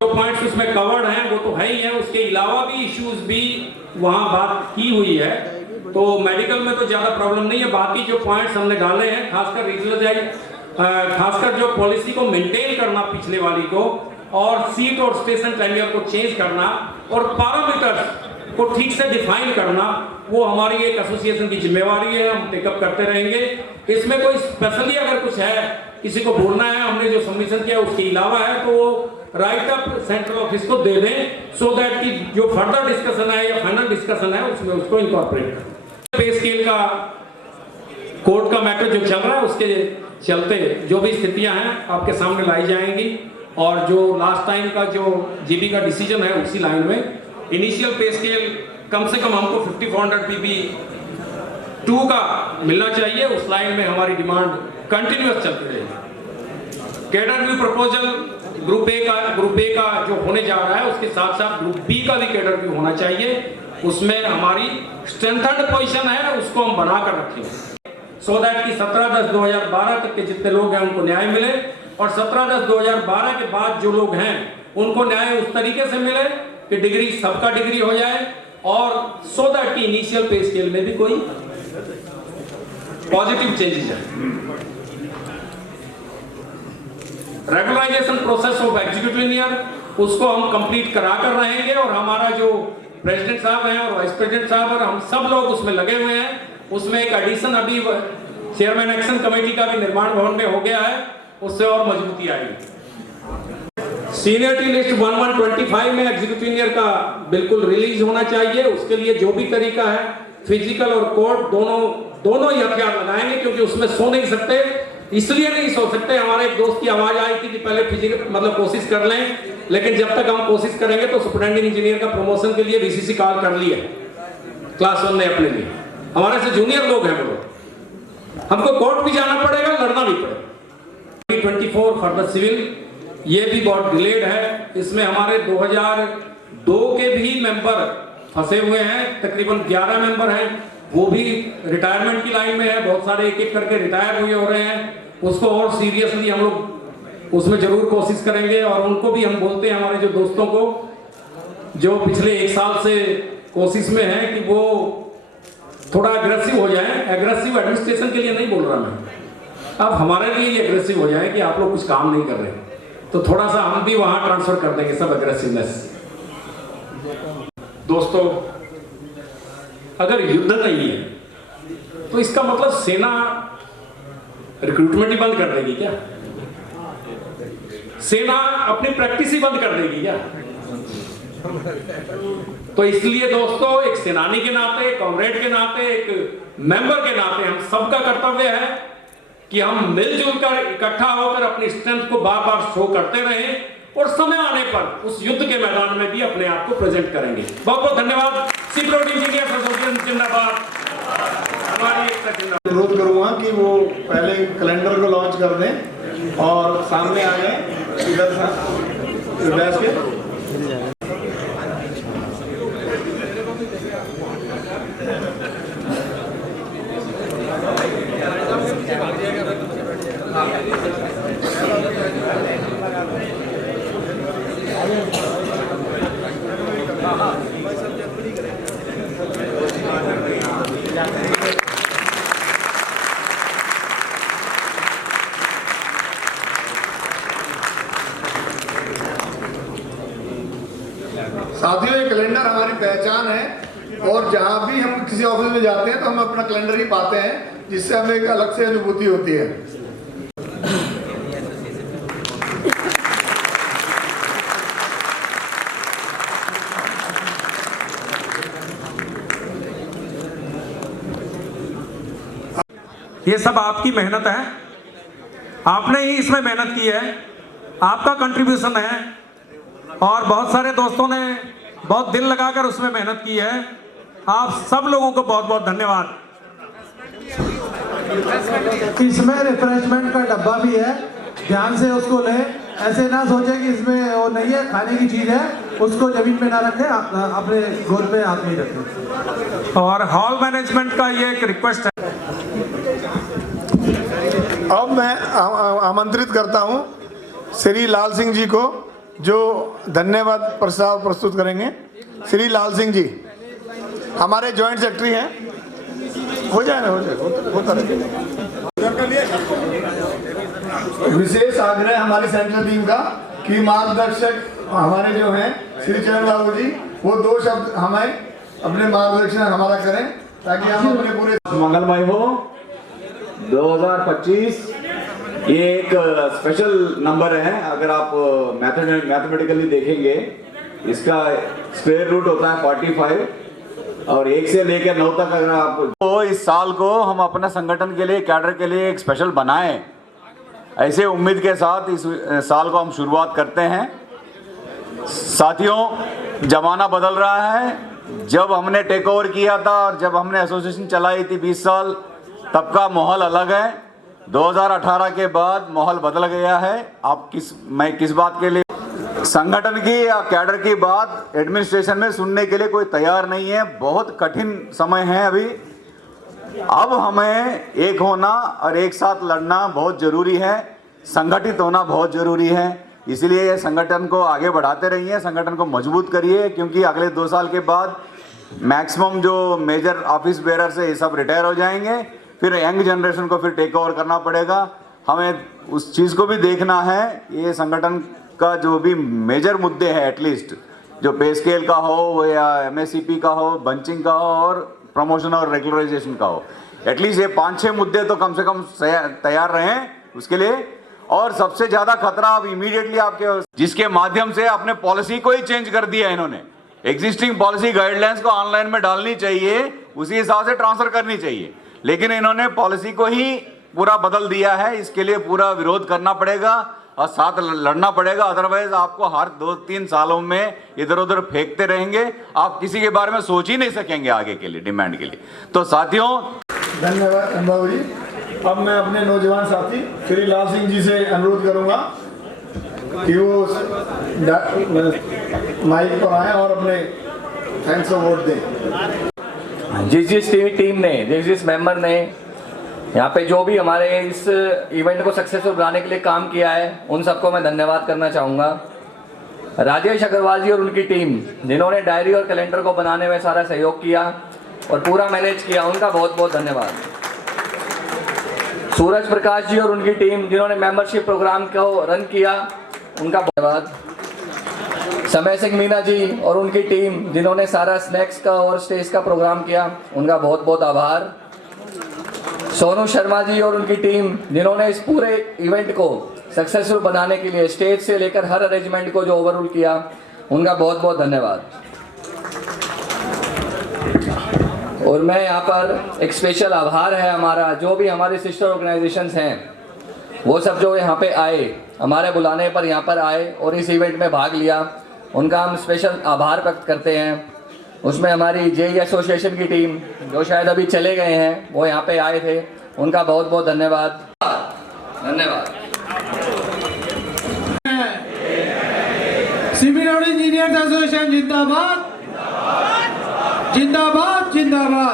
पॉइंट्स उसमें कवर्ड हैं वो तो है ही है, उसके अलावा भी इश्यूज भी वहाँ बात की हुई है। तो मेडिकल में तो ज़्यादा प्रॉब्लम नहीं है, बाकी जो पॉइंट्स हमने डाले हैं, खासकर रीजनलाइज, खासकर जो पॉलिसी को मेंटेन करना पिछले वाली को, और सीट और स्टेशन टेन्योर को चेंज करना और पैरामीटर्स को ठीक से डिफाइन करना, वो हमारी एक एसोसिएशन की जिम्मेवारी है, हम टेकअप करते रहेंगे। इसमें कोई स्पेशली अगर कुछ है, किसी को बोलना है, हमने जो सबमिशन किया उसके अलावा है, तो वो राइट अप सेंट्रल ऑफिस को दे दें, सो दैट कि जो फर्दर डिस्कशन है या फाइनल डिस्कशन है उसमें उसको इनकॉर्पोरेट करें। पे स्केल का कोर्ट का मैटर जो चल रहा है उसके चलते जो भी स्थितियां हैं आपके सामने लाई जाएंगी। और जो लास्ट टाइम का जो जीबी का डिसीजन है उसी लाइन में इनिशियल पे स्केल कम से कम हमको 5400 पीबी 2 का मिलना चाहिए, उस लाइन में हमारी डिमांड कंटिन्यूअस चलती रहेगी। Cadre view proposal group A का जो होने जा रहा है उसके साथ साथ ग्रुप बी का भी कैडर व्यू होना चाहिए, उसमें हमारी स्ट्रेंथन्ड पोजीशन है उसको हम बनाकर रखें सो दैट कि 17/10/2012 तक के जितने लोग हैं उनको न्याय मिले और 17/10/2012 के बाद जो लोग हैं उनको न्याय उस तरीके से मिले कि डिग्री सबका डिग्री हो जाए और सो दैट कि इनिशियल पे स्केल में भी कोई पॉजिटिव चेंजेस है। Regularisation process of executive engineer उसको हम कंप्लीट करा कर रहेंगे और हमारा जो प्रेसिडेंट साहब हैं और वाइस प्रेसिडेंट साहब और हम सब लोग उसमें लगे हुए हैं। उसमें एक एडिशन अभी चेयरमैन एक्शन कमेटी का भी निर्माण भवन में हो गया है, उससे और मजबूती आएगी। सीनियरिटी लिस्ट 1125 में एग्जीक्यूटिव इंजीनियर का बिल्कुल रिलीज होना चाहिए। उसके लिए जो भी तरीका है, फिजिकल और कोर्ट दोनों ही हथियार लगाएंगे, क्योंकि उसमें सो नहीं सकते, इसलिए नहीं सो सकते। हमारे एक दोस्त की आवाज आई थी कि पहले फिजिकल मतलब कोशिश कर लें, लेकिन जब तक हम कोशिश करेंगे तो सुपरिटेंडिंग इंजीनियर का प्रमोशन के लिए बीसीसी कॉल कर लिया क्लास 1 ने अपने लिए, हमारे से जूनियर लोग हैं वो लोग, हमको कोर्ट भी जाना पड़ेगा, लड़ना भी पड़ेगा। 24 फॉर द सिविल ये भी बहुत डिलेड है, इसमें हमारे 2002 के भी मेंबर फंसे हुए हैं, तकरीबन 11 मेंबर हैं, वो भी रिटायरमेंट की लाइन में है, बहुत सारे एक एक करके रिटायर हुए हो रहे हैं। उसको और सीरियसली हम लोग उसमें जरूर कोशिश करेंगे और उनको भी हम बोलते हैं हमारे जो दोस्तों को जो पिछले 1 साल से कोशिश में है कि वो थोड़ा एग्रेसिव हो जाए। एग्रेसिव एडमिनिस्ट्रेशन के लिए नहीं बोल रहा मैं, अब हमारे लिए ये एग्रेसिव हो जाए कि आप लोग कुछ काम नहीं कर रहे, तो थोड़ा सा हम भी वहां ट्रांसफर कर देंगे सब अग्रेसिवनेस। दोस्तों, अगर युद्ध नहीं है तो इसका मतलब सेना रिक्रूटमेंट ही बंद कर देगी क्या? सेना अपनी प्रैक्टिस ही बंद कर देगी क्या? तो इसलिए दोस्तों, एक सेनानी के नाते, कॉमरेड के नाते, एक मेंबर के नाते हम सबका कर्तव्य है कि हम मिलजुल कर इकट्ठा होकर अपनी स्ट्रेंथ को बार बार शो करते रहें और समय आने पर उस युद्ध के मैदान में भी अपने आप को प्रेजेंट करेंगे। बहुत बहुत धन्यवाद। सीप्रोड इंजीनियर्स एसोसिएशन जिंदाबाद। हमारी एक अनुरोध करूंगा कि वो पहले कैलेंडर को लॉन्च कर दें और सामने आ जाए इधर बैठ के। साथियों, ये कैलेंडर हमारी पहचान है और जहां भी हम किसी ऑफिस में जाते हैं तो हम अपना कैलेंडर ही पाते हैं, जिससे हमें एक अलग से अनुभूति होती है। ये सब आपकी मेहनत है, आपने ही इसमें मेहनत की है, आपका कंट्रीब्यूशन है और बहुत सारे दोस्तों ने बहुत दिल लगाकर उसमें मेहनत की है। आप सब लोगों को बहुत बहुत धन्यवाद। इसमें रिफ्रेशमेंट का डब्बा भी है, ध्यान से उसको ले। ऐसे ना सोचे कि इसमें वो नहीं है, खाने की चीज है, उसको जमीन पे ना रखें, अपने गोद पे हाथ में रखें। और हॉल मैनेजमेंट का ये एक रिक्वेस्ट है। अब मैं आमंत्रित करता हूं श्री लाल सिंह जी को, जो धन्यवाद प्रस्ताव प्रस्तुत करेंगे। श्री लाल सिंह जी हमारे जॉइंट सेक्रेटरी हैं। हो जाए होता विशेष आग्रह हमारी सेंट्रल टीम का कि मार्गदर्शक हमारे जो हैं श्री चरण बाबू जी, वो 2 शब्द हमें अपने मार्गदर्शन हमारा करें ताकि हम अपने पूरे मंगलमय हो। 2025 ये एक स्पेशल नंबर है। अगर आप मैथमेटिकली देखेंगे, इसका स्क्वायर रूट होता है 45 और 1 से लेकर 9 तक। अगर आप तो इस साल को हम अपने संगठन के लिए, कैडर के लिए एक स्पेशल बनाएं, ऐसे उम्मीद के साथ इस साल को हम शुरुआत करते हैं। साथियों, जमाना बदल रहा है। जब हमने टेक ओवर किया था और जब हमने एसोसिएशन चलाई थी 20 साल, तब का माहौल अलग है। 2018 के बाद माहौल बदल गया है। मैं किस बात के लिए संगठन की या कैडर की बात एडमिनिस्ट्रेशन में सुनने के लिए कोई तैयार नहीं है। बहुत कठिन समय है अभी। अब हमें एक होना और एक साथ लड़ना बहुत जरूरी है, संगठित होना बहुत जरूरी है। इसलिए संगठन को आगे बढ़ाते रहिए, संगठन को मजबूत करिए, क्योंकि अगले 2 साल के बाद मैक्सिमम जो मेजर ऑफिस बेरर से ये सब रिटायर हो जाएंगे। फिर यंग जनरेशन को फिर टेक ओवर करना पड़ेगा। हमें उस चीज़ को भी देखना है। ये संगठन का जो भी मेजर मुद्दे हैं, एटलीस्ट जो पे स्केल का हो या MSCP का हो, बंचिंग का हो और प्रमोशन और रेगुलराइजेशन का हो, एटलीस्ट ये 5-6 मुद्दे तो कम से कम तैयार रहें उसके लिए। और सबसे ज़्यादा खतरा अब इमीडिएटली आपके, जिसके माध्यम से अपने पॉलिसी को ही चेंज कर दिया है इन्होंने। एग्जिस्टिंग पॉलिसी गाइडलाइंस को ऑनलाइन में डालनी चाहिए, उसी हिसाब से ट्रांसफर करनी चाहिए, लेकिन इन्होंने पॉलिसी को ही पूरा बदल दिया है। इसके लिए पूरा विरोध करना पड़ेगा और साथ लड़ना पड़ेगा। अदरवाइज आपको हर 2-3 सालों में इधर उधर फेंकते रहेंगे, आप किसी के बारे में सोच ही नहीं सकेंगे आगे के लिए, डिमांड के लिए। तो साथियों, धन्यवाद बाबू जी। अब मैं अपने नौजवान साथी श्री लाल सिंह जी से अनुरोध करूंगा कि वो माइक पर आए और अपने थैंक्स अवार्ड दें। जिस टीम ने, जिस मेंबर ने यहाँ पे जो भी हमारे इस इवेंट को सक्सेसफुल बनाने के लिए काम किया है, उन सबको मैं धन्यवाद करना चाहूँगा। राजेश अग्रवाल जी और उनकी टीम, जिन्होंने डायरी और कैलेंडर को बनाने में सारा सहयोग किया और पूरा मैनेज किया, उनका बहुत बहुत धन्यवाद। सूरज प्रकाश जी और उनकी टीम, जिन्होंने मेंबरशिप प्रोग्राम को रन किया उनका धन्यवाद। समय सिंह मीना जी और उनकी टीम जिन्होंने सारा स्नैक्स का और स्टेज का प्रोग्राम किया, उनका बहुत बहुत आभार। सोनू शर्मा जी और उनकी टीम जिन्होंने इस पूरे इवेंट को सक्सेसफुल बनाने के लिए स्टेज से लेकर हर अरेंजमेंट को जो ओवरऑल किया, उनका बहुत बहुत धन्यवाद। और मैं यहाँ पर एक स्पेशल आभार है हमारा, जो भी हमारे सिस्टर ऑर्गेनाइजेशंस हैं वो सब जो यहाँ पे आए, हमारे बुलाने पर यहाँ पर आए और इस इवेंट में भाग लिया, उनका हम स्पेशल आभार व्यक्त करते हैं। उसमें हमारी जेई एसोसिएशन की टीम जो शायद अभी चले गए हैं, वो यहाँ पे आए थे, उनका बहुत बहुत धन्यवाद। धन्यवाद। सिविल और इंजीनियर्स एसोसिएशन जिंदाबाद, जिंदाबाद, जिंदाबाद।